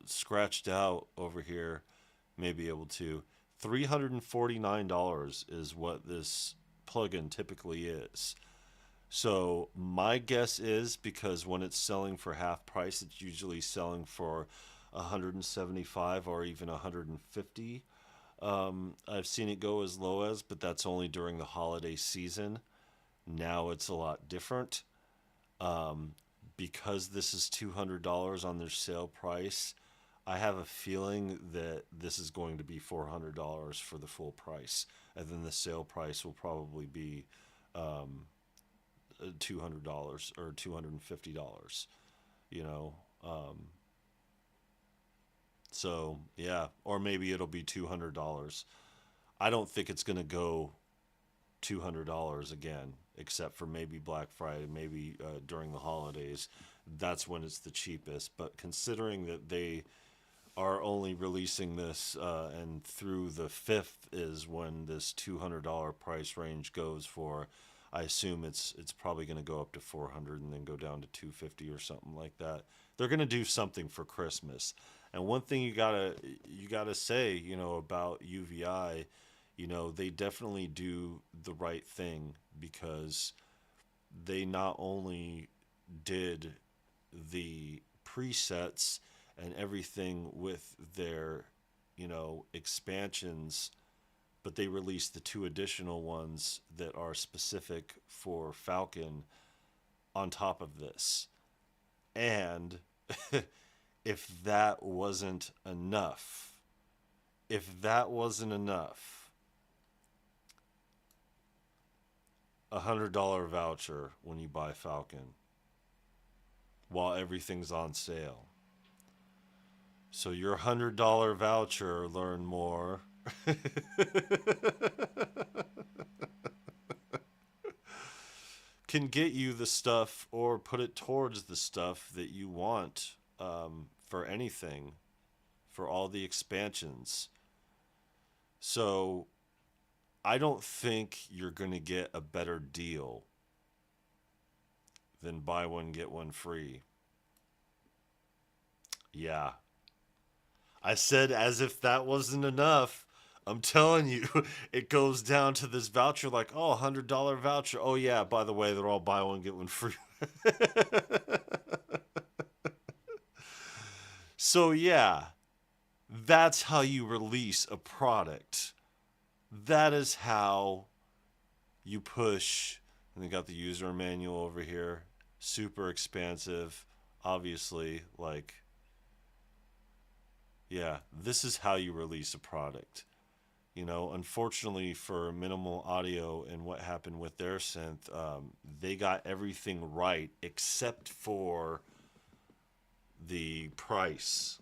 scratched out over here. May be able to. $349 is what this plugin typically is. So my guess is, because when it's selling for half price, it's usually selling for 175 or even 150. I've seen it go as low as, but that's only during the holiday season. Now it's a lot different. Because this is $200 on their sale price, I have a feeling that this is going to be $400 for the full price, and then the sale price will probably be $200 or $250. So yeah, or maybe it'll be $200. I don't think it's going to go $200 again, except for maybe Black Friday, maybe during the holidays. That's when it's the cheapest. But considering that they are only releasing this and through the 5th is when this $200 price range goes for, I assume it's probably going to go up to $400 and then go down to $250 or something like that. They're going to do something for Christmas. And one thing you gotta say, about UVI, they definitely do the right thing, because they not only did the presets and everything with their, expansions, but they released the 2 additional ones that are specific for Falcon on top of this. And if that wasn't enough, $100 voucher when you buy Falcon while everything's on sale. So your $100 voucher, learn more, can get you the stuff, or put it towards the stuff that you want for anything, for all the expansions. So I don't think you're going to get a better deal then buy one, get one free. Yeah. I said as if that wasn't enough. I'm telling you, it goes down to this voucher like, oh, $100 voucher. Oh, yeah, by the way, they're all buy one, get one free. So, yeah, that's how you release a product. That is how you push. And they got the user manual over here. Super expansive. Obviously, like, yeah, this is how you release a product. You know, unfortunately for Minimal Audio and what happened with their synth, they got everything right except for the price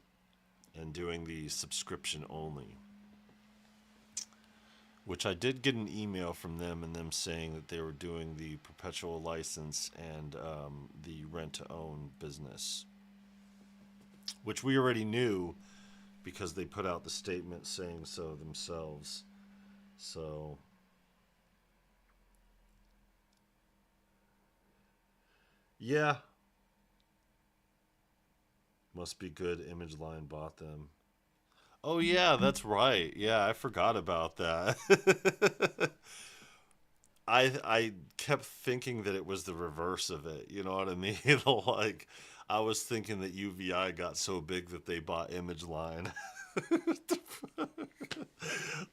and doing the subscription only. Which I did get an email from them and them saying that they were doing the perpetual license and the rent-to-own business. Which we already knew because they put out the statement saying so themselves. So, yeah. Must be good. Image Line bought them. Oh, yeah, that's right. Yeah, I forgot about that. I kept thinking that it was the reverse of it. You know what I mean? Like, I was thinking that UVI got so big that they bought Image Line.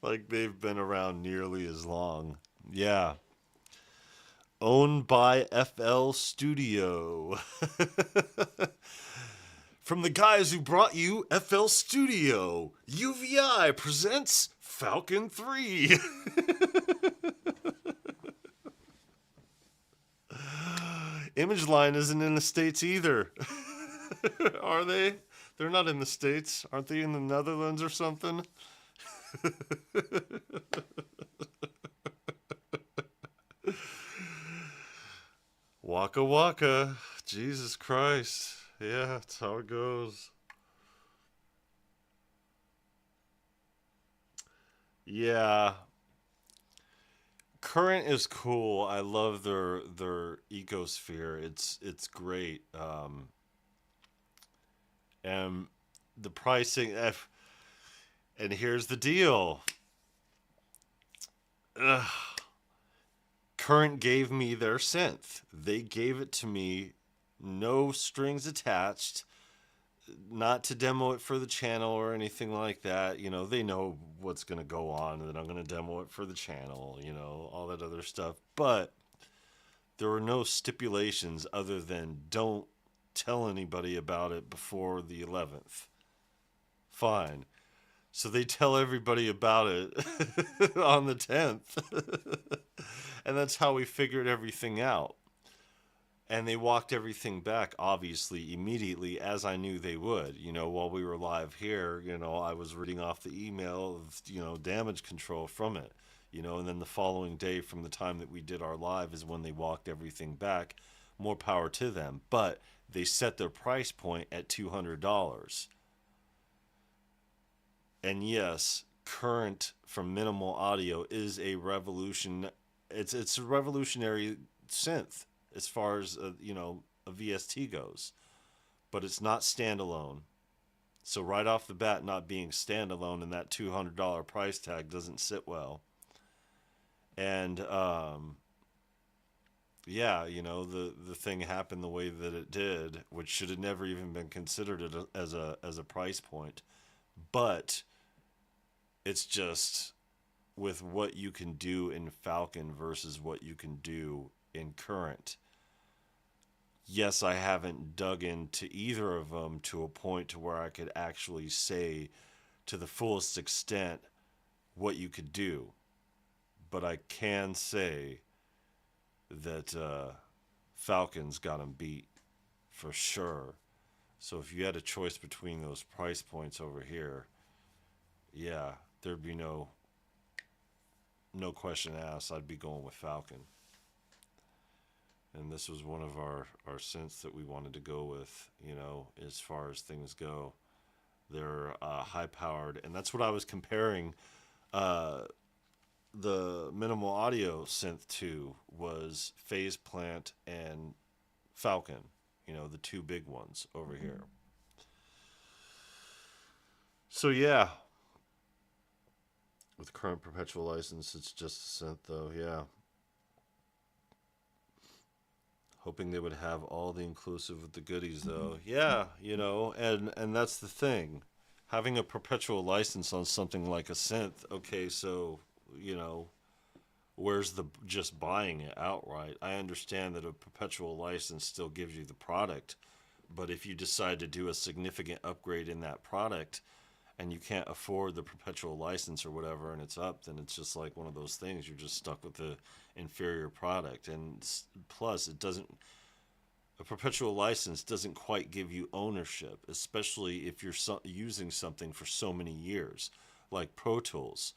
Like they've been around nearly as long. Yeah. Owned by FL Studio. From the guys who brought you FL Studio, UVI presents Falcon 3. Image Line isn't in the States either. Are they? They're not in the States. Aren't they in the Netherlands or something? Waka waka. Jesus Christ. Yeah, that's how it goes. Yeah. Current is cool. I love their ecosphere. It's great. And the pricing. And here's the deal. Ugh. Current gave me their synth. They gave it to me, no strings attached, not to demo it for the channel or anything like that. You know, they know what's going to go on and that I'm going to demo it for the channel, you know, all that other stuff. But there were no stipulations other than don't tell anybody about it before the 11th. Fine. So they tell everybody about it on the 10th. And that's how we figured everything out. And they walked everything back, obviously, immediately, as I knew they would. You know, while we were live here, you know, I was reading off the email of, you know, damage control from it. You know, and then the following day from the time that we did our live is when they walked everything back. More power to them. But they set their price point at $200. And yes, Current from Minimal Audio is a revolution. It's a revolutionary synth as far as you know, a VST goes, but it's not standalone. So right off the bat, not being standalone and that $200 price tag doesn't sit well. And yeah, you know, the thing happened the way that it did, which should have never even been considered as a price point, but it's just with what you can do in Falcon versus what you can do in Current. Yes, I haven't dug into either of them to a point to where I could actually say to the fullest extent what you could do. But I can say that Falcon's got them beat for sure. So if you had a choice between those price points over here, yeah, there'd be no question asked. I'd be going with Falcon. And this was one of our synths that we wanted to go with, you know, as far as things go. They're high-powered, and that's what I was comparing the Minimal Audio synth to, was Phase Plant and Falcon, the two big ones over here. So yeah, with current perpetual license, it's just a Synth though. Yeah, hoping they would have all the inclusive with the goodies though. Yeah, and that's the thing. Having a perpetual license on something like a Synth, okay, so, where's the just buying it outright? I understand that a perpetual license still gives you the product, but if you decide to do a significant upgrade in that product and you can't afford the perpetual license or whatever and it's up, then it's just like one of those things. You're just stuck with the inferior product. And plus, a perpetual license doesn't quite give you ownership, especially if you're using something for so many years, like Pro Tools.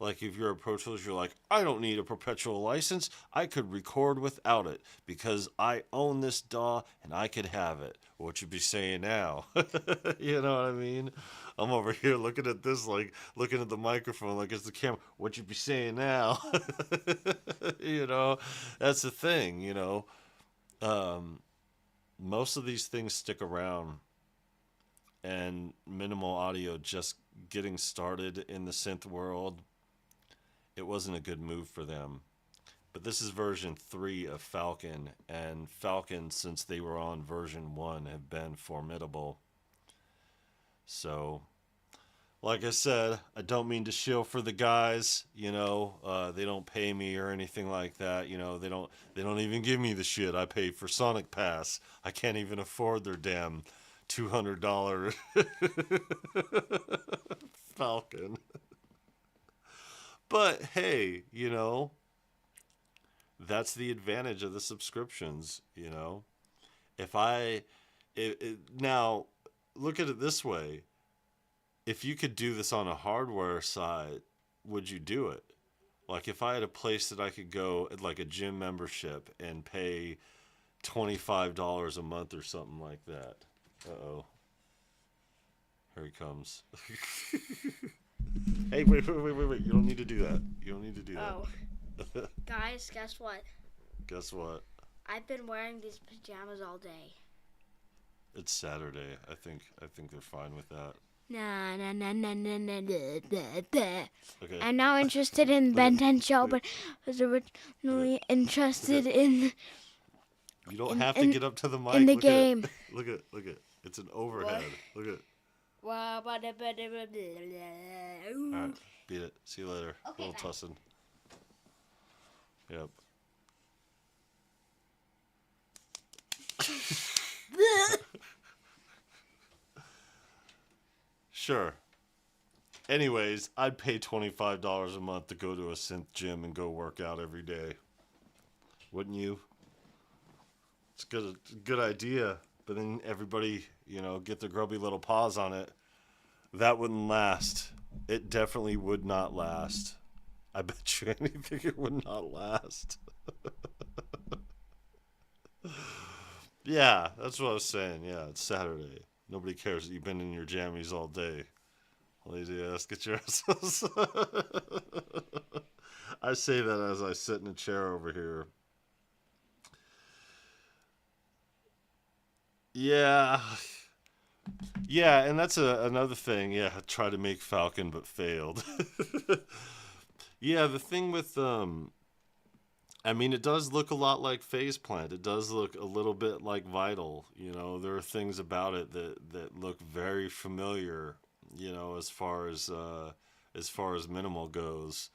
Like if you're a Pro Tools, you're like, I don't need a perpetual license. I could record without it because I own this DAW and I could have it. What you be saying now? You know what I mean? I'm over here looking at this, like looking at the microphone, like it's the camera. What you be saying now? That's the thing. Most of these things stick around, and minimal audio just getting started in the synth world, it wasn't a good move for them. But this is version 3 of Falcon, and Falcon, since they were on version 1, have been formidable. So, like I said, I don't mean to shill for the guys, they don't pay me or anything like that, they don't even give me the shit I pay for Sonic Pass. I can't even afford their damn $200 Falcon. But hey, that's the advantage of the subscriptions, Now, look at it this way. If you could do this on a hardware side, would you do it? Like if I had a place that I could go, like a gym membership, and pay $25 a month or something like that. Uh-oh. Here he comes. Hey, wait. You don't need to do that. You don't need to do that. Oh. Guys, guess what? Guess what? I've been wearing these pajamas all day. It's Saturday. I think they're fine with that. Nah. Okay. I'm now interested in Bandcamp, but was originally interested in. You don't have to get up to the mic. In the Look game. Look at. It's an overhead. What? Look at. All right, beat it. See you later. Okay, Little bye. tussin. Yep. Sure. Anyways, I'd pay $25 a month to go to a synth gym and go work out every day. Wouldn't you? It's a good idea. But then everybody, get their grubby little paws on it. That wouldn't last. It definitely would not last. I bet you anything it would not last. Yeah, that's what I was saying. Yeah, it's Saturday. Nobody cares that you've been in your jammies all day. Lazy ass, get your asses. I say that as I sit in a chair over here. Yeah, and that's another thing. Yeah, try to make Falcon but failed. Yeah, the thing with it does look a lot like Phase Plant. It does look a little bit like Vital. There are things about it that look very familiar. As far as minimal goes.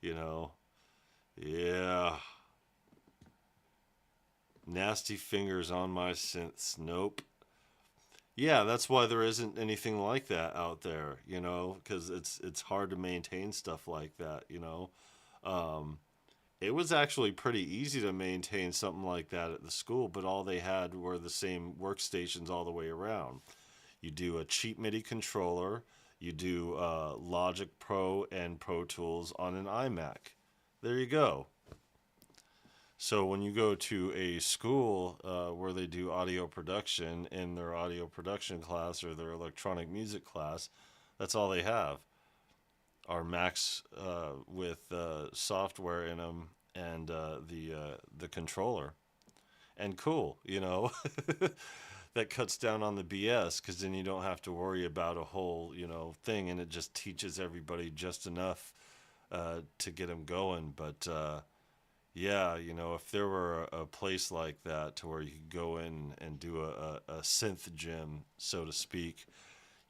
Yeah. Nasty fingers on my synths. Nope. Yeah, that's why there isn't anything like that out there, because it's hard to maintain stuff like that, It was actually pretty easy to maintain something like that at the school, but all they had were the same workstations all the way around. You do a cheap MIDI controller, you do Logic Pro and Pro Tools on an iMac. There you go. So when you go to a school where they do audio production in their audio production class or their electronic music class, that's all they have are Macs with software in them and the controller. and cool, you know. That cuts down on the BS, because then you don't have to worry about a whole, you know, thing, and it just teaches everybody just enough to get them going. But yeah, you know, if there were a place like that to where you could go in and do a synth gym, so to speak,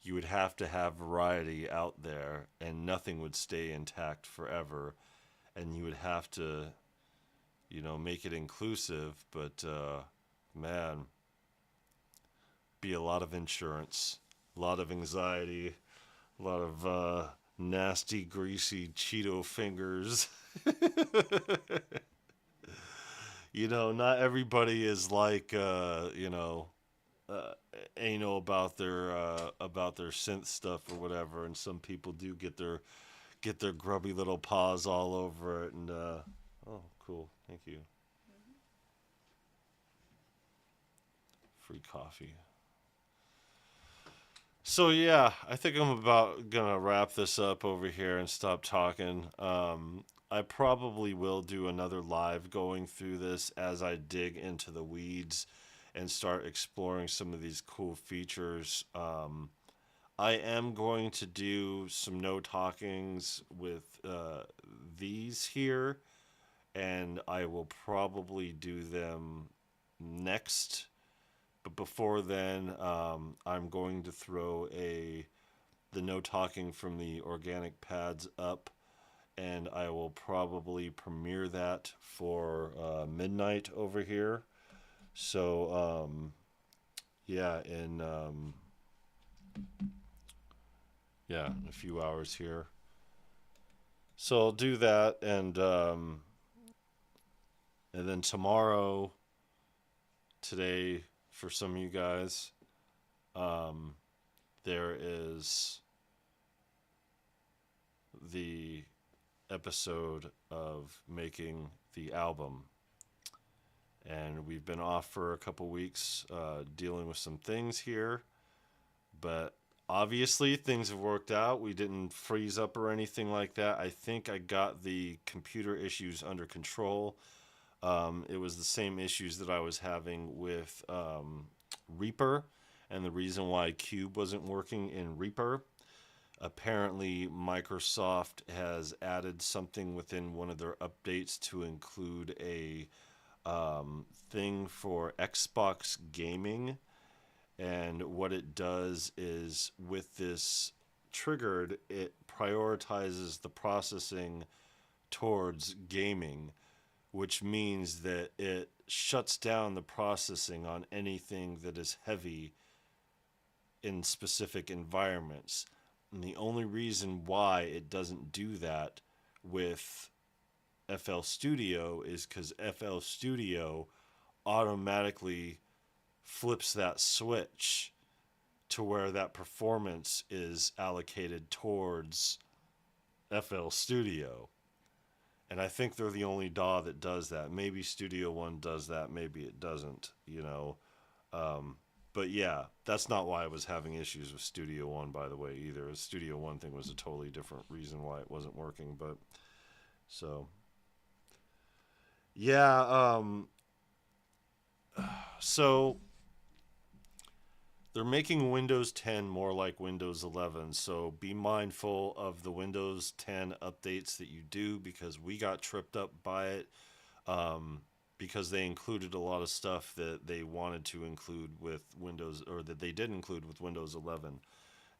you would have to have variety out there, and nothing would stay intact forever, and you would have to, you know, make it inclusive. But man, be a lot of insurance, a lot of anxiety, a lot of nasty, greasy Cheeto fingers. You know, not everybody is like, you know, uh, anal about their synth stuff or whatever, and some people do get their grubby little paws all over it. And oh, cool, thank you. Free coffee. So yeah, I think I'm about gonna wrap this up over here and stop talking. I probably will do another live going through this as I dig into the weeds and start exploring some of these cool features. I am going to do some no talkings with these here, and I will probably do them next. But before then, I'm going to throw the no talking from the organic pads up, and I will probably premiere that for midnight over here. So yeah, in a few hours here. So I'll do that, and then tomorrow, today, for some of you guys, there is the episode of making the album. And we've been off for a couple weeks dealing with some things here. But obviously, things have worked out. We didn't freeze up or anything like that. I think I got the computer issues under control. It was the same issues that I was having with Reaper, and the reason why Cube wasn't working in Reaper. Apparently, Microsoft has added something within one of their updates to include a thing for Xbox gaming. And what it does is, with this triggered, it prioritizes the processing towards gaming, which means that it shuts down the processing on anything that is heavy in specific environments. And the only reason why it doesn't do that with FL Studio is because FL Studio automatically flips that switch to where that performance is allocated towards FL Studio. And I think they're the only DAW that does that. Maybe Studio One does that, maybe it doesn't, you know. But yeah, that's not why I was having issues with Studio One, by the way, either. The Studio One thing was a totally different reason why it wasn't working. But so yeah, so they're making Windows 10 more like Windows 11, so be mindful of the Windows 10 updates that you do, because we got tripped up by it, because they included a lot of stuff that they wanted to include with Windows, or that they did include with Windows 11.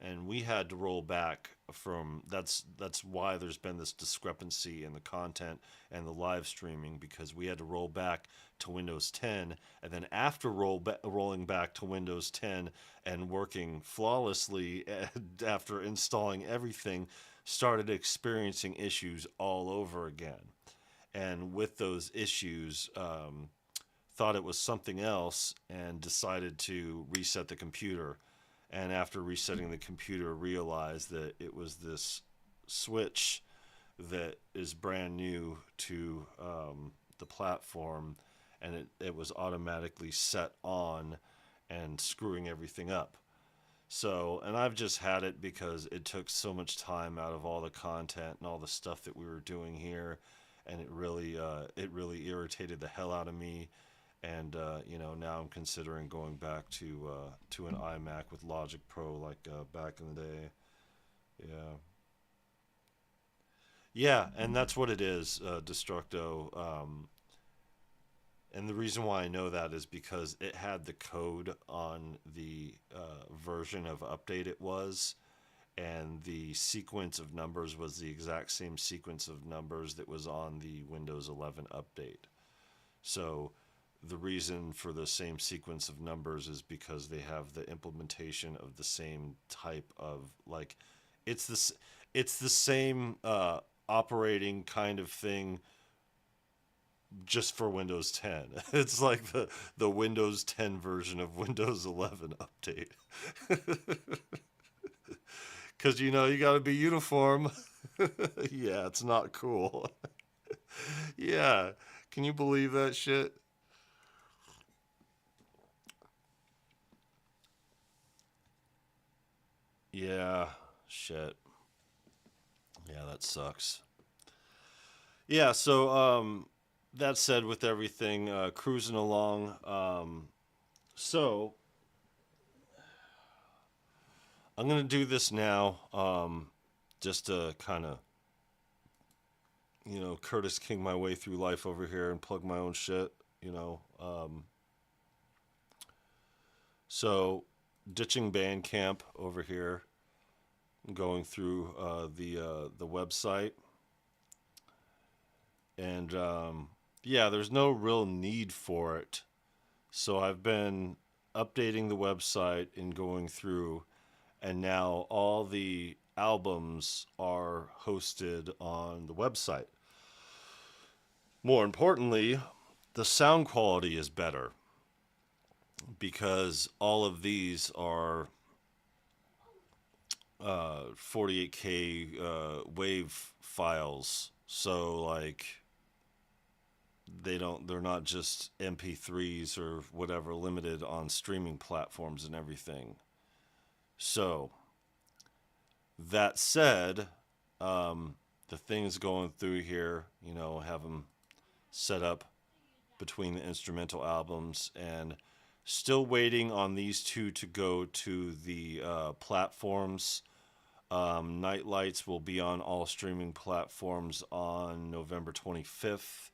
And we had to roll back from, that's why there's been this discrepancy in the content and the live streaming, because we had to roll back to Windows 10, and then after rolling back to Windows 10 and working flawlessly after installing everything, started experiencing issues all over again. And with those issues, thought it was something else and decided to reset the computer. And after resetting the computer, realized that it was this switch that is brand new to the platform, and it was automatically set on and screwing everything up. So, and I've just had it because it took so much time out of all the content and all the stuff that we were doing here, and it really irritated the hell out of me. And you know, now I'm considering going back to an iMac with Logic Pro, like back in the day. Yeah, yeah, and that's what it is, Destructo. And the reason why I know that is because it had the code on the version of update it was, and the sequence of numbers was the exact same sequence of numbers that was on the Windows 11 update. So the reason for the same sequence of numbers is because they have the implementation of the same type of, like, it's this it's the same operating kind of thing just for Windows 10. It's like the Windows 10 version of Windows 11 update. Cuz you know, you got to be uniform. Yeah, it's not cool. Yeah. Can you believe that shit? Yeah, shit. Yeah, that sucks. Yeah, so that said, with everything cruising along, so I'm gonna do this now, just to kind of, you know, Curtis King my way through life over here and plug my own shit, you know. So ditching Bandcamp over here, going through the website, and yeah, there's no real need for it. So I've been updating the website and going through, and now all the albums are hosted on the website. More importantly, the sound quality is better because all of these are 48K wave files. So like they're not just MP3s or whatever limited on streaming platforms and everything. So that said, the things going through here, you know, have them set up between the instrumental albums, and still waiting on these two to go to the platforms. Night Lights will be on all streaming platforms on November 25th,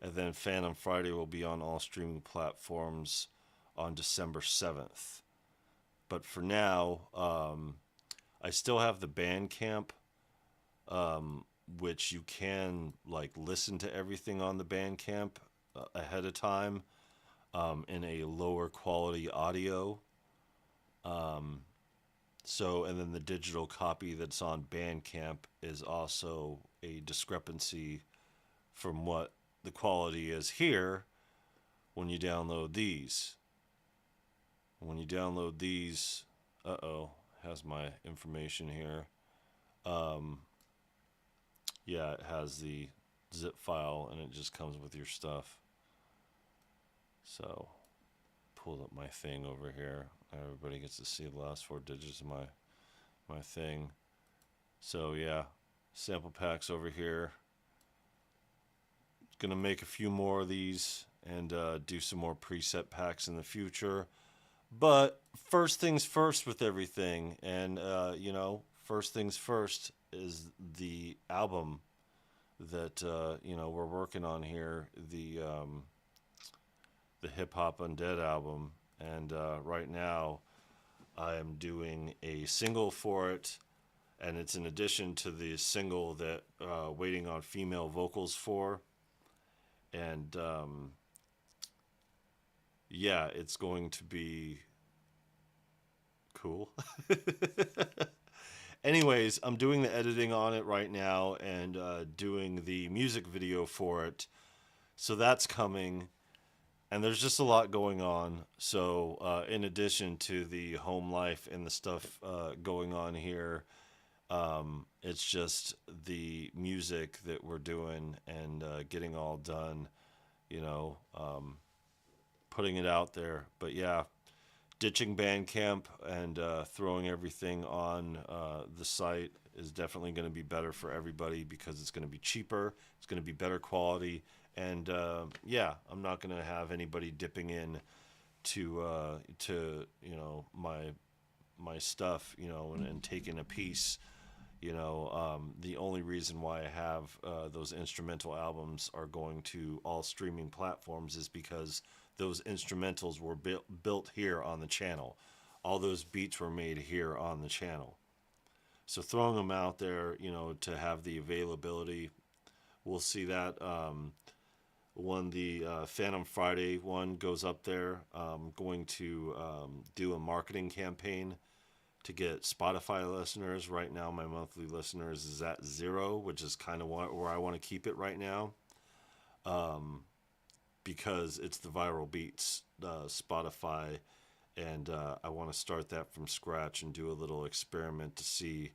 and then Phantom Friday will be on all streaming platforms on December 7th. But for now, I still have the Bandcamp, which you can like listen to everything on the Bandcamp ahead of time, in a lower quality audio. So, and then the digital copy that's on Bandcamp is also a discrepancy from what the quality is here when you download these. When you download these, has my information here. Yeah, it has the zip file and it just comes with your stuff. So, pulled up my thing over here. Everybody gets to see the last four digits of my thing. So yeah, sample packs over here. Gonna make a few more of these and do some more preset packs in the future. But first things first with everything, and you know, first things first is the album that you know, we're working on here, the Hip Hop Undead album, and right now I am doing a single for it, and it's in addition to the single that Waiting on Female Vocals for, and yeah, it's going to be cool. Anyways, I'm doing the editing on it right now and doing the music video for it, so that's coming. And there's just a lot going on. So in addition to the home life and the stuff going on here, it's just the music that we're doing and getting all done, you know, putting it out there. But yeah, ditching Bandcamp and throwing everything on the site is definitely going to be better for everybody because it's going to be cheaper, it's going to be better quality, and yeah, I'm not going to have anybody dipping in to my stuff, and taking a piece. The only reason why I have those instrumental albums are going to all streaming platforms is because those instrumentals were built here on the channel. All those beats were made here on the channel. So throwing them out there, to have the availability, we'll see that when the Phantom Friday one goes up there. I'm going to do a marketing campaign to get Spotify listeners. Right now, my monthly listeners is at 0, which is kind of where I want to keep it right now, because it's the viral beats, Spotify, and I want to start that from scratch and do a little experiment to see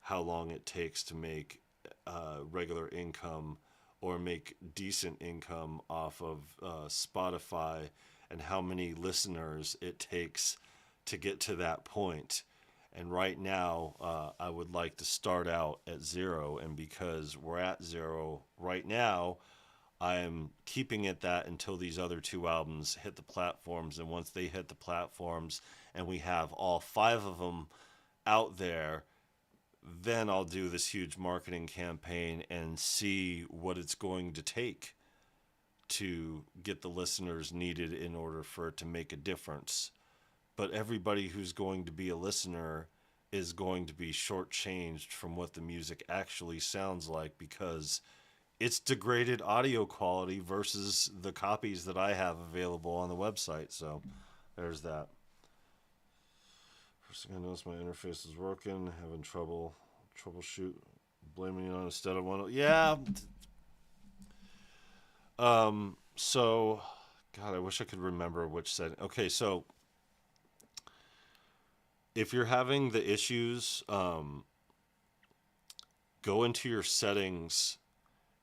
how long it takes to make regular income or make decent income off of Spotify, and how many listeners it takes to get to that point. And right now, I would like to start out at 0. And because we're at 0 right now, I'm keeping it that until these other 2 albums hit the platforms. And once they hit the platforms and we have all 5 of them out there, then I'll do this huge marketing campaign and see what it's going to take to get the listeners needed in order for it to make a difference. But everybody who's going to be a listener is going to be shortchanged from what the music actually sounds like, because it's degraded audio quality versus the copies that I have available on the website. So there's that. First thing I noticed, my interface is working, having troubleshoot, blaming it on instead of one. Yeah. So, God, I wish I could remember which setting. Okay, so if you're having the issues, go into your settings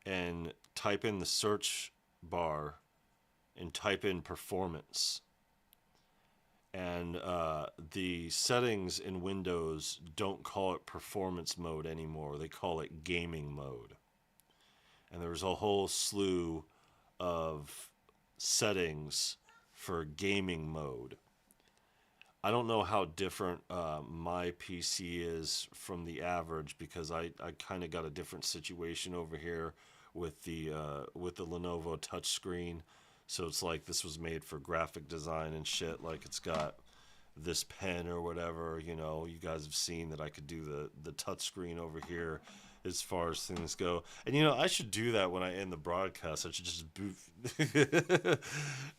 and type in the search bar and type in performance. And the settings in Windows don't call it performance mode anymore. They call it gaming mode. And there's a whole slew of settings for gaming mode. I don't know how different my PC is from the average, because I kind of got a different situation over here with the Lenovo touchscreen. So it's like this was made for graphic design and shit. Like it's got this pen or whatever. You guys have seen that I could do the touchscreen over here as far as things go. And I should do that when I end the broadcast. I should just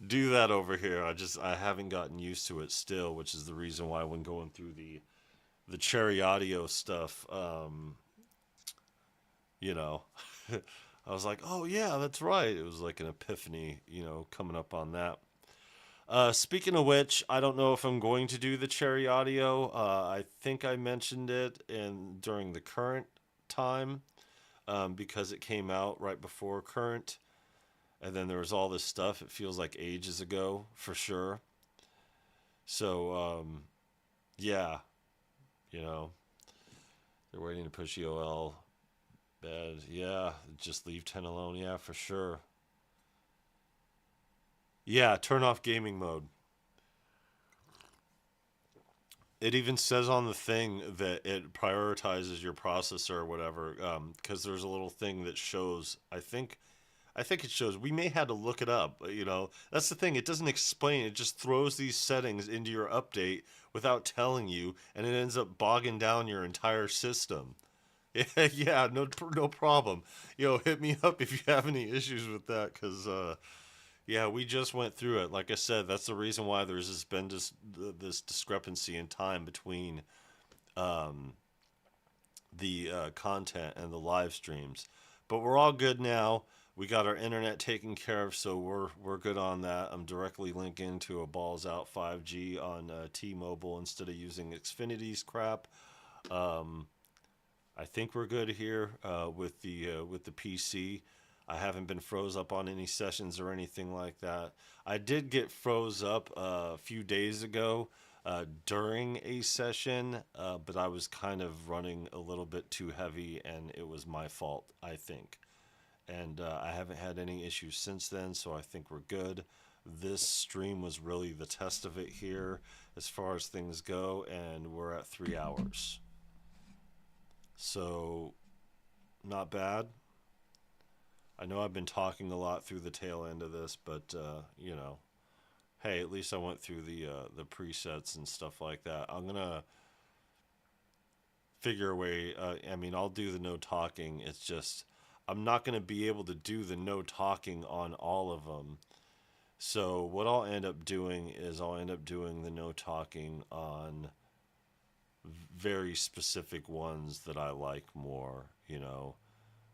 do that over here. I haven't gotten used to it still, which is the reason why when going through the Cherry Audio stuff, I was like, oh yeah, that's right. It was like an epiphany, coming up on that. Speaking of which, I don't know if I'm going to do the Cherry Audio. I think I mentioned it during the current time, because it came out right before current, and then there was all this stuff. It feels like ages ago for sure. So yeah, they're waiting to push EOL. Bad. Yeah, just leave 10 alone. Yeah, for sure. Yeah, turn off gaming mode. It even says on the thing that it prioritizes your processor or whatever, because there's a little thing that shows. I think it shows. We may have to look it up. That's the thing. It doesn't explain. It just throws these settings into your update without telling you, and it ends up bogging down your entire system. Yeah, no problem. Hit me up if you have any issues with that, because yeah, we just went through it. Like I said, that's the reason why there's been this discrepancy in time between the content and the live streams. But we're all good now. We got our internet taken care of, so we're good on that. I'm directly linking to a balls out 5G on T-Mobile instead of using Xfinity's crap. I think we're good here with the PC. I haven't been froze up on any sessions or anything like that. I did get froze up a few days ago during a session, but I was kind of running a little bit too heavy, and it was my fault, I think. And I haven't had any issues since then, so I think we're good. This stream was really the test of it here as far as things go, and we're at 3 hours. So, not bad. I know I've been talking a lot through the tail end of this, but, you know, hey, at least I went through the presets and stuff like that. I'm going to figure a way. I mean, I'll do the no talking. It's just, I'm not going to be able to do the no talking on all of them. So what I'll end up doing is I'll end up doing the no talking on very specific ones that I like more, you know.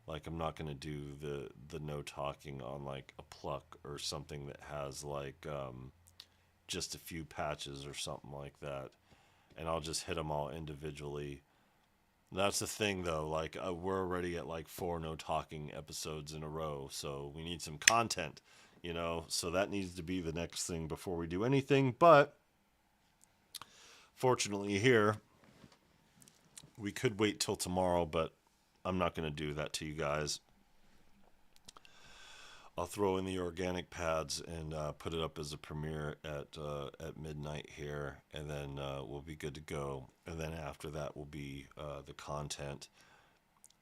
Like, I'm not going to do the no talking on like a pluck or something that has like just a few patches or something like that. And I'll just hit them all individually. That's the thing though, like we're already at like 4 no talking episodes in a row, so we need some content, you know, so that needs to be the next thing before we do anything. But fortunately here, we could wait till tomorrow, but I'm not going to do that to you guys. I'll throw in the organic pads and put it up as a premiere at midnight here, and then we'll be good to go. And then after that will be the content,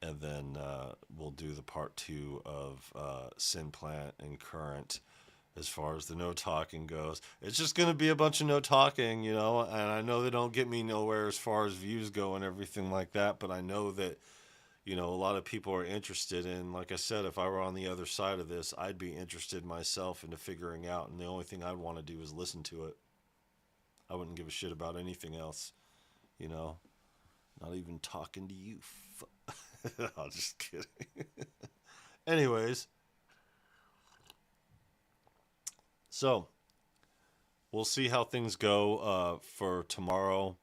and then we'll do the part 2 of Synplant and Current. As far as the no talking goes, it's just going to be a bunch of no talking, you know. And I know they don't get me nowhere as far as views go and everything like that, but I know that, you know, a lot of people are interested in, like I said, if I were on the other side of this, I'd be interested myself into figuring out, and the only thing I'd want to do is listen to it. I wouldn't give a shit about anything else, you know, not even talking to you. I'm just kidding. Anyways, so we'll see how things go for tomorrow.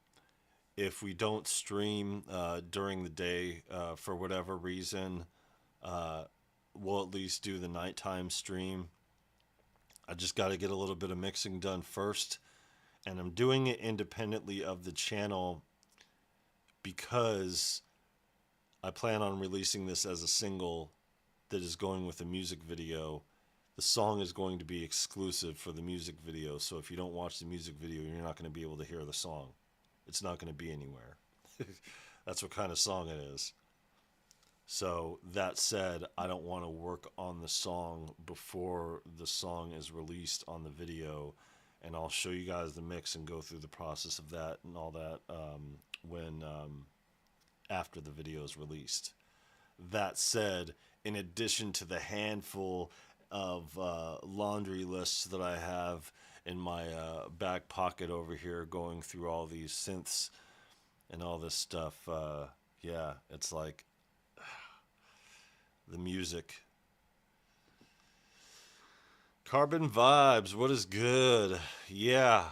If we don't stream during the day for whatever reason, we'll at least do the nighttime stream. I just got to get a little bit of mixing done first. And I'm doing it independently of the channel because I plan on releasing this as a single that is going with a music video. The song is going to be exclusive for the music video. So if you don't watch the music video, you're not going to be able to hear the song. It's not going to be anywhere. That's what kind of song it is. So that said, I don't want to work on the song before the song is released on the video. And I'll show you guys the mix and go through the process of that and all that when after the video is released. That said, in addition to the handful of laundry lists that I have in my back pocket over here going through all these synths and all this stuff, yeah, it's like the music. Carbon Vibes, what is good? Yeah,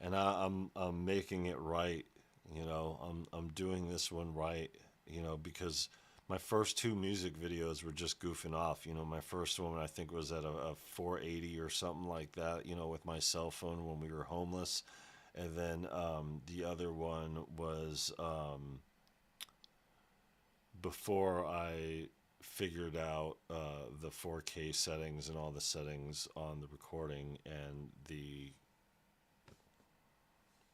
and I'm making it right, you know. I'm doing this one right, you know, because my first 2 music videos were just goofing off. You know, my first one I think was at a 480 or something like that, you know, with my cell phone when we were homeless. And then the other one was before I figured out the 4K settings and all the settings on the recording and the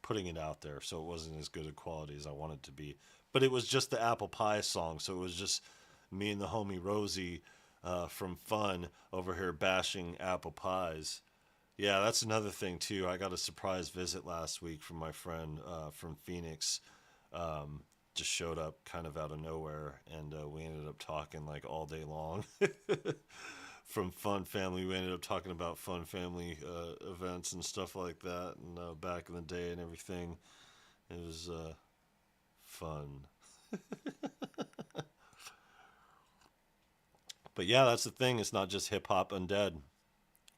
putting it out there, so it wasn't as good a quality as I wanted it to be. But it was just the apple pie song, so it was just me and the homie Rosie from Fun over here bashing apple pies. Yeah, that's another thing too. I got a surprise visit last week from my friend from Phoenix. Just showed up kind of out of nowhere, and we ended up talking like all day long. From Fun Family, we ended up talking about Fun Family events and stuff like that, and back in the day and everything. It was fun. But yeah, that's the thing. It's not just hip hop undead.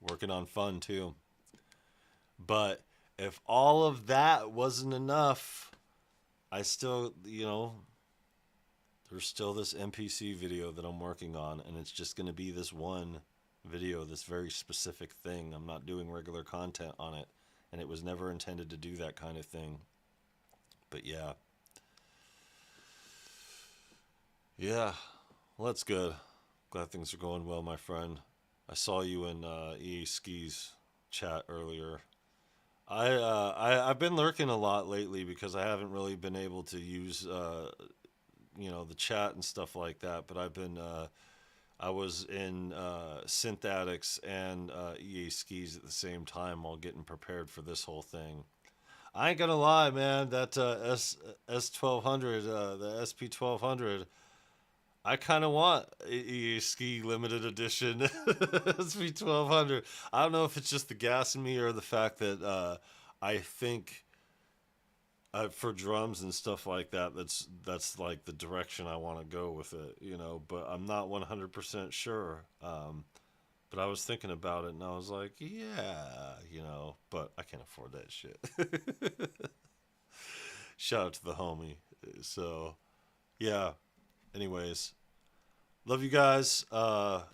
Working on fun too. But if all of that wasn't enough, I still, you know, there's still this NPC video that I'm working on, and it's just going to be this one video, this very specific thing. I'm not doing regular content on it, and it was never intended to do that kind of thing. But yeah. Yeah, well, that's good. Glad things are going well, my friend. I saw you in EA Ski's chat earlier. I've been lurking a lot lately because I haven't really been able to use the chat and stuff like that. But I was in Synth Addicts and EA Skis at the same time while getting prepared for this whole thing. I ain't gonna lie, man. That S1200, the SP1200. I kind of want EA Ski limited edition SP1200. I don't know if it's just the gas in me or the fact that I think for drums and stuff like that, that's like the direction I want to go with it, but I'm not 100% sure. But I was thinking about it and I was like, yeah, but I can't afford that shit. Shout out to the homie. So, yeah. Anyways, love you guys.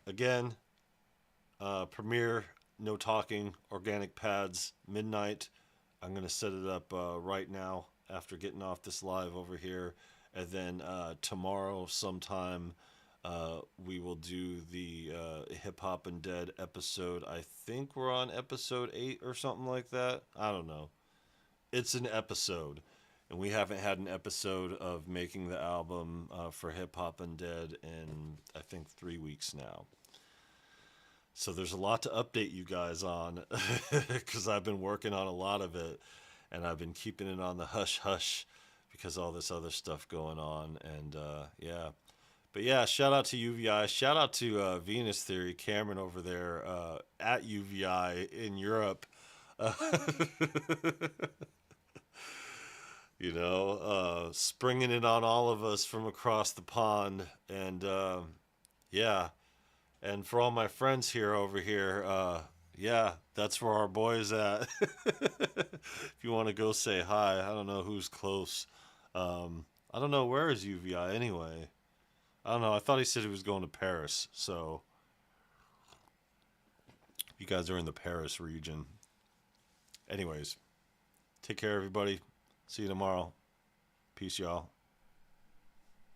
Again, Premiere, No Talking, Organic Pads, midnight. I'm going to set it up right now after getting off this live over here. And then tomorrow sometime we will do the Hip Hop and Dead episode. I think we're on episode 8 or something like that. I don't know. It's an episode. And we haven't had an episode of making the album for Hip Hop and Dead in, I think, 3 weeks now. So there's a lot to update you guys on because I've been working on a lot of it. And I've been keeping it on the hush-hush because all this other stuff going on. And, yeah. But, yeah, shout out to UVI. Shout out to Venus Theory, Cameron over there at UVI in Europe. Springing it on all of us from across the pond. And, yeah. And for all my friends over here, yeah, that's where our boy's at. If you want to go say hi, I don't know who's close. I don't know, where is UVI anyway? I don't know. I thought he said he was going to Paris. So, you guys are in the Paris region. Anyways, take care, everybody. See you tomorrow. Peace, y'all.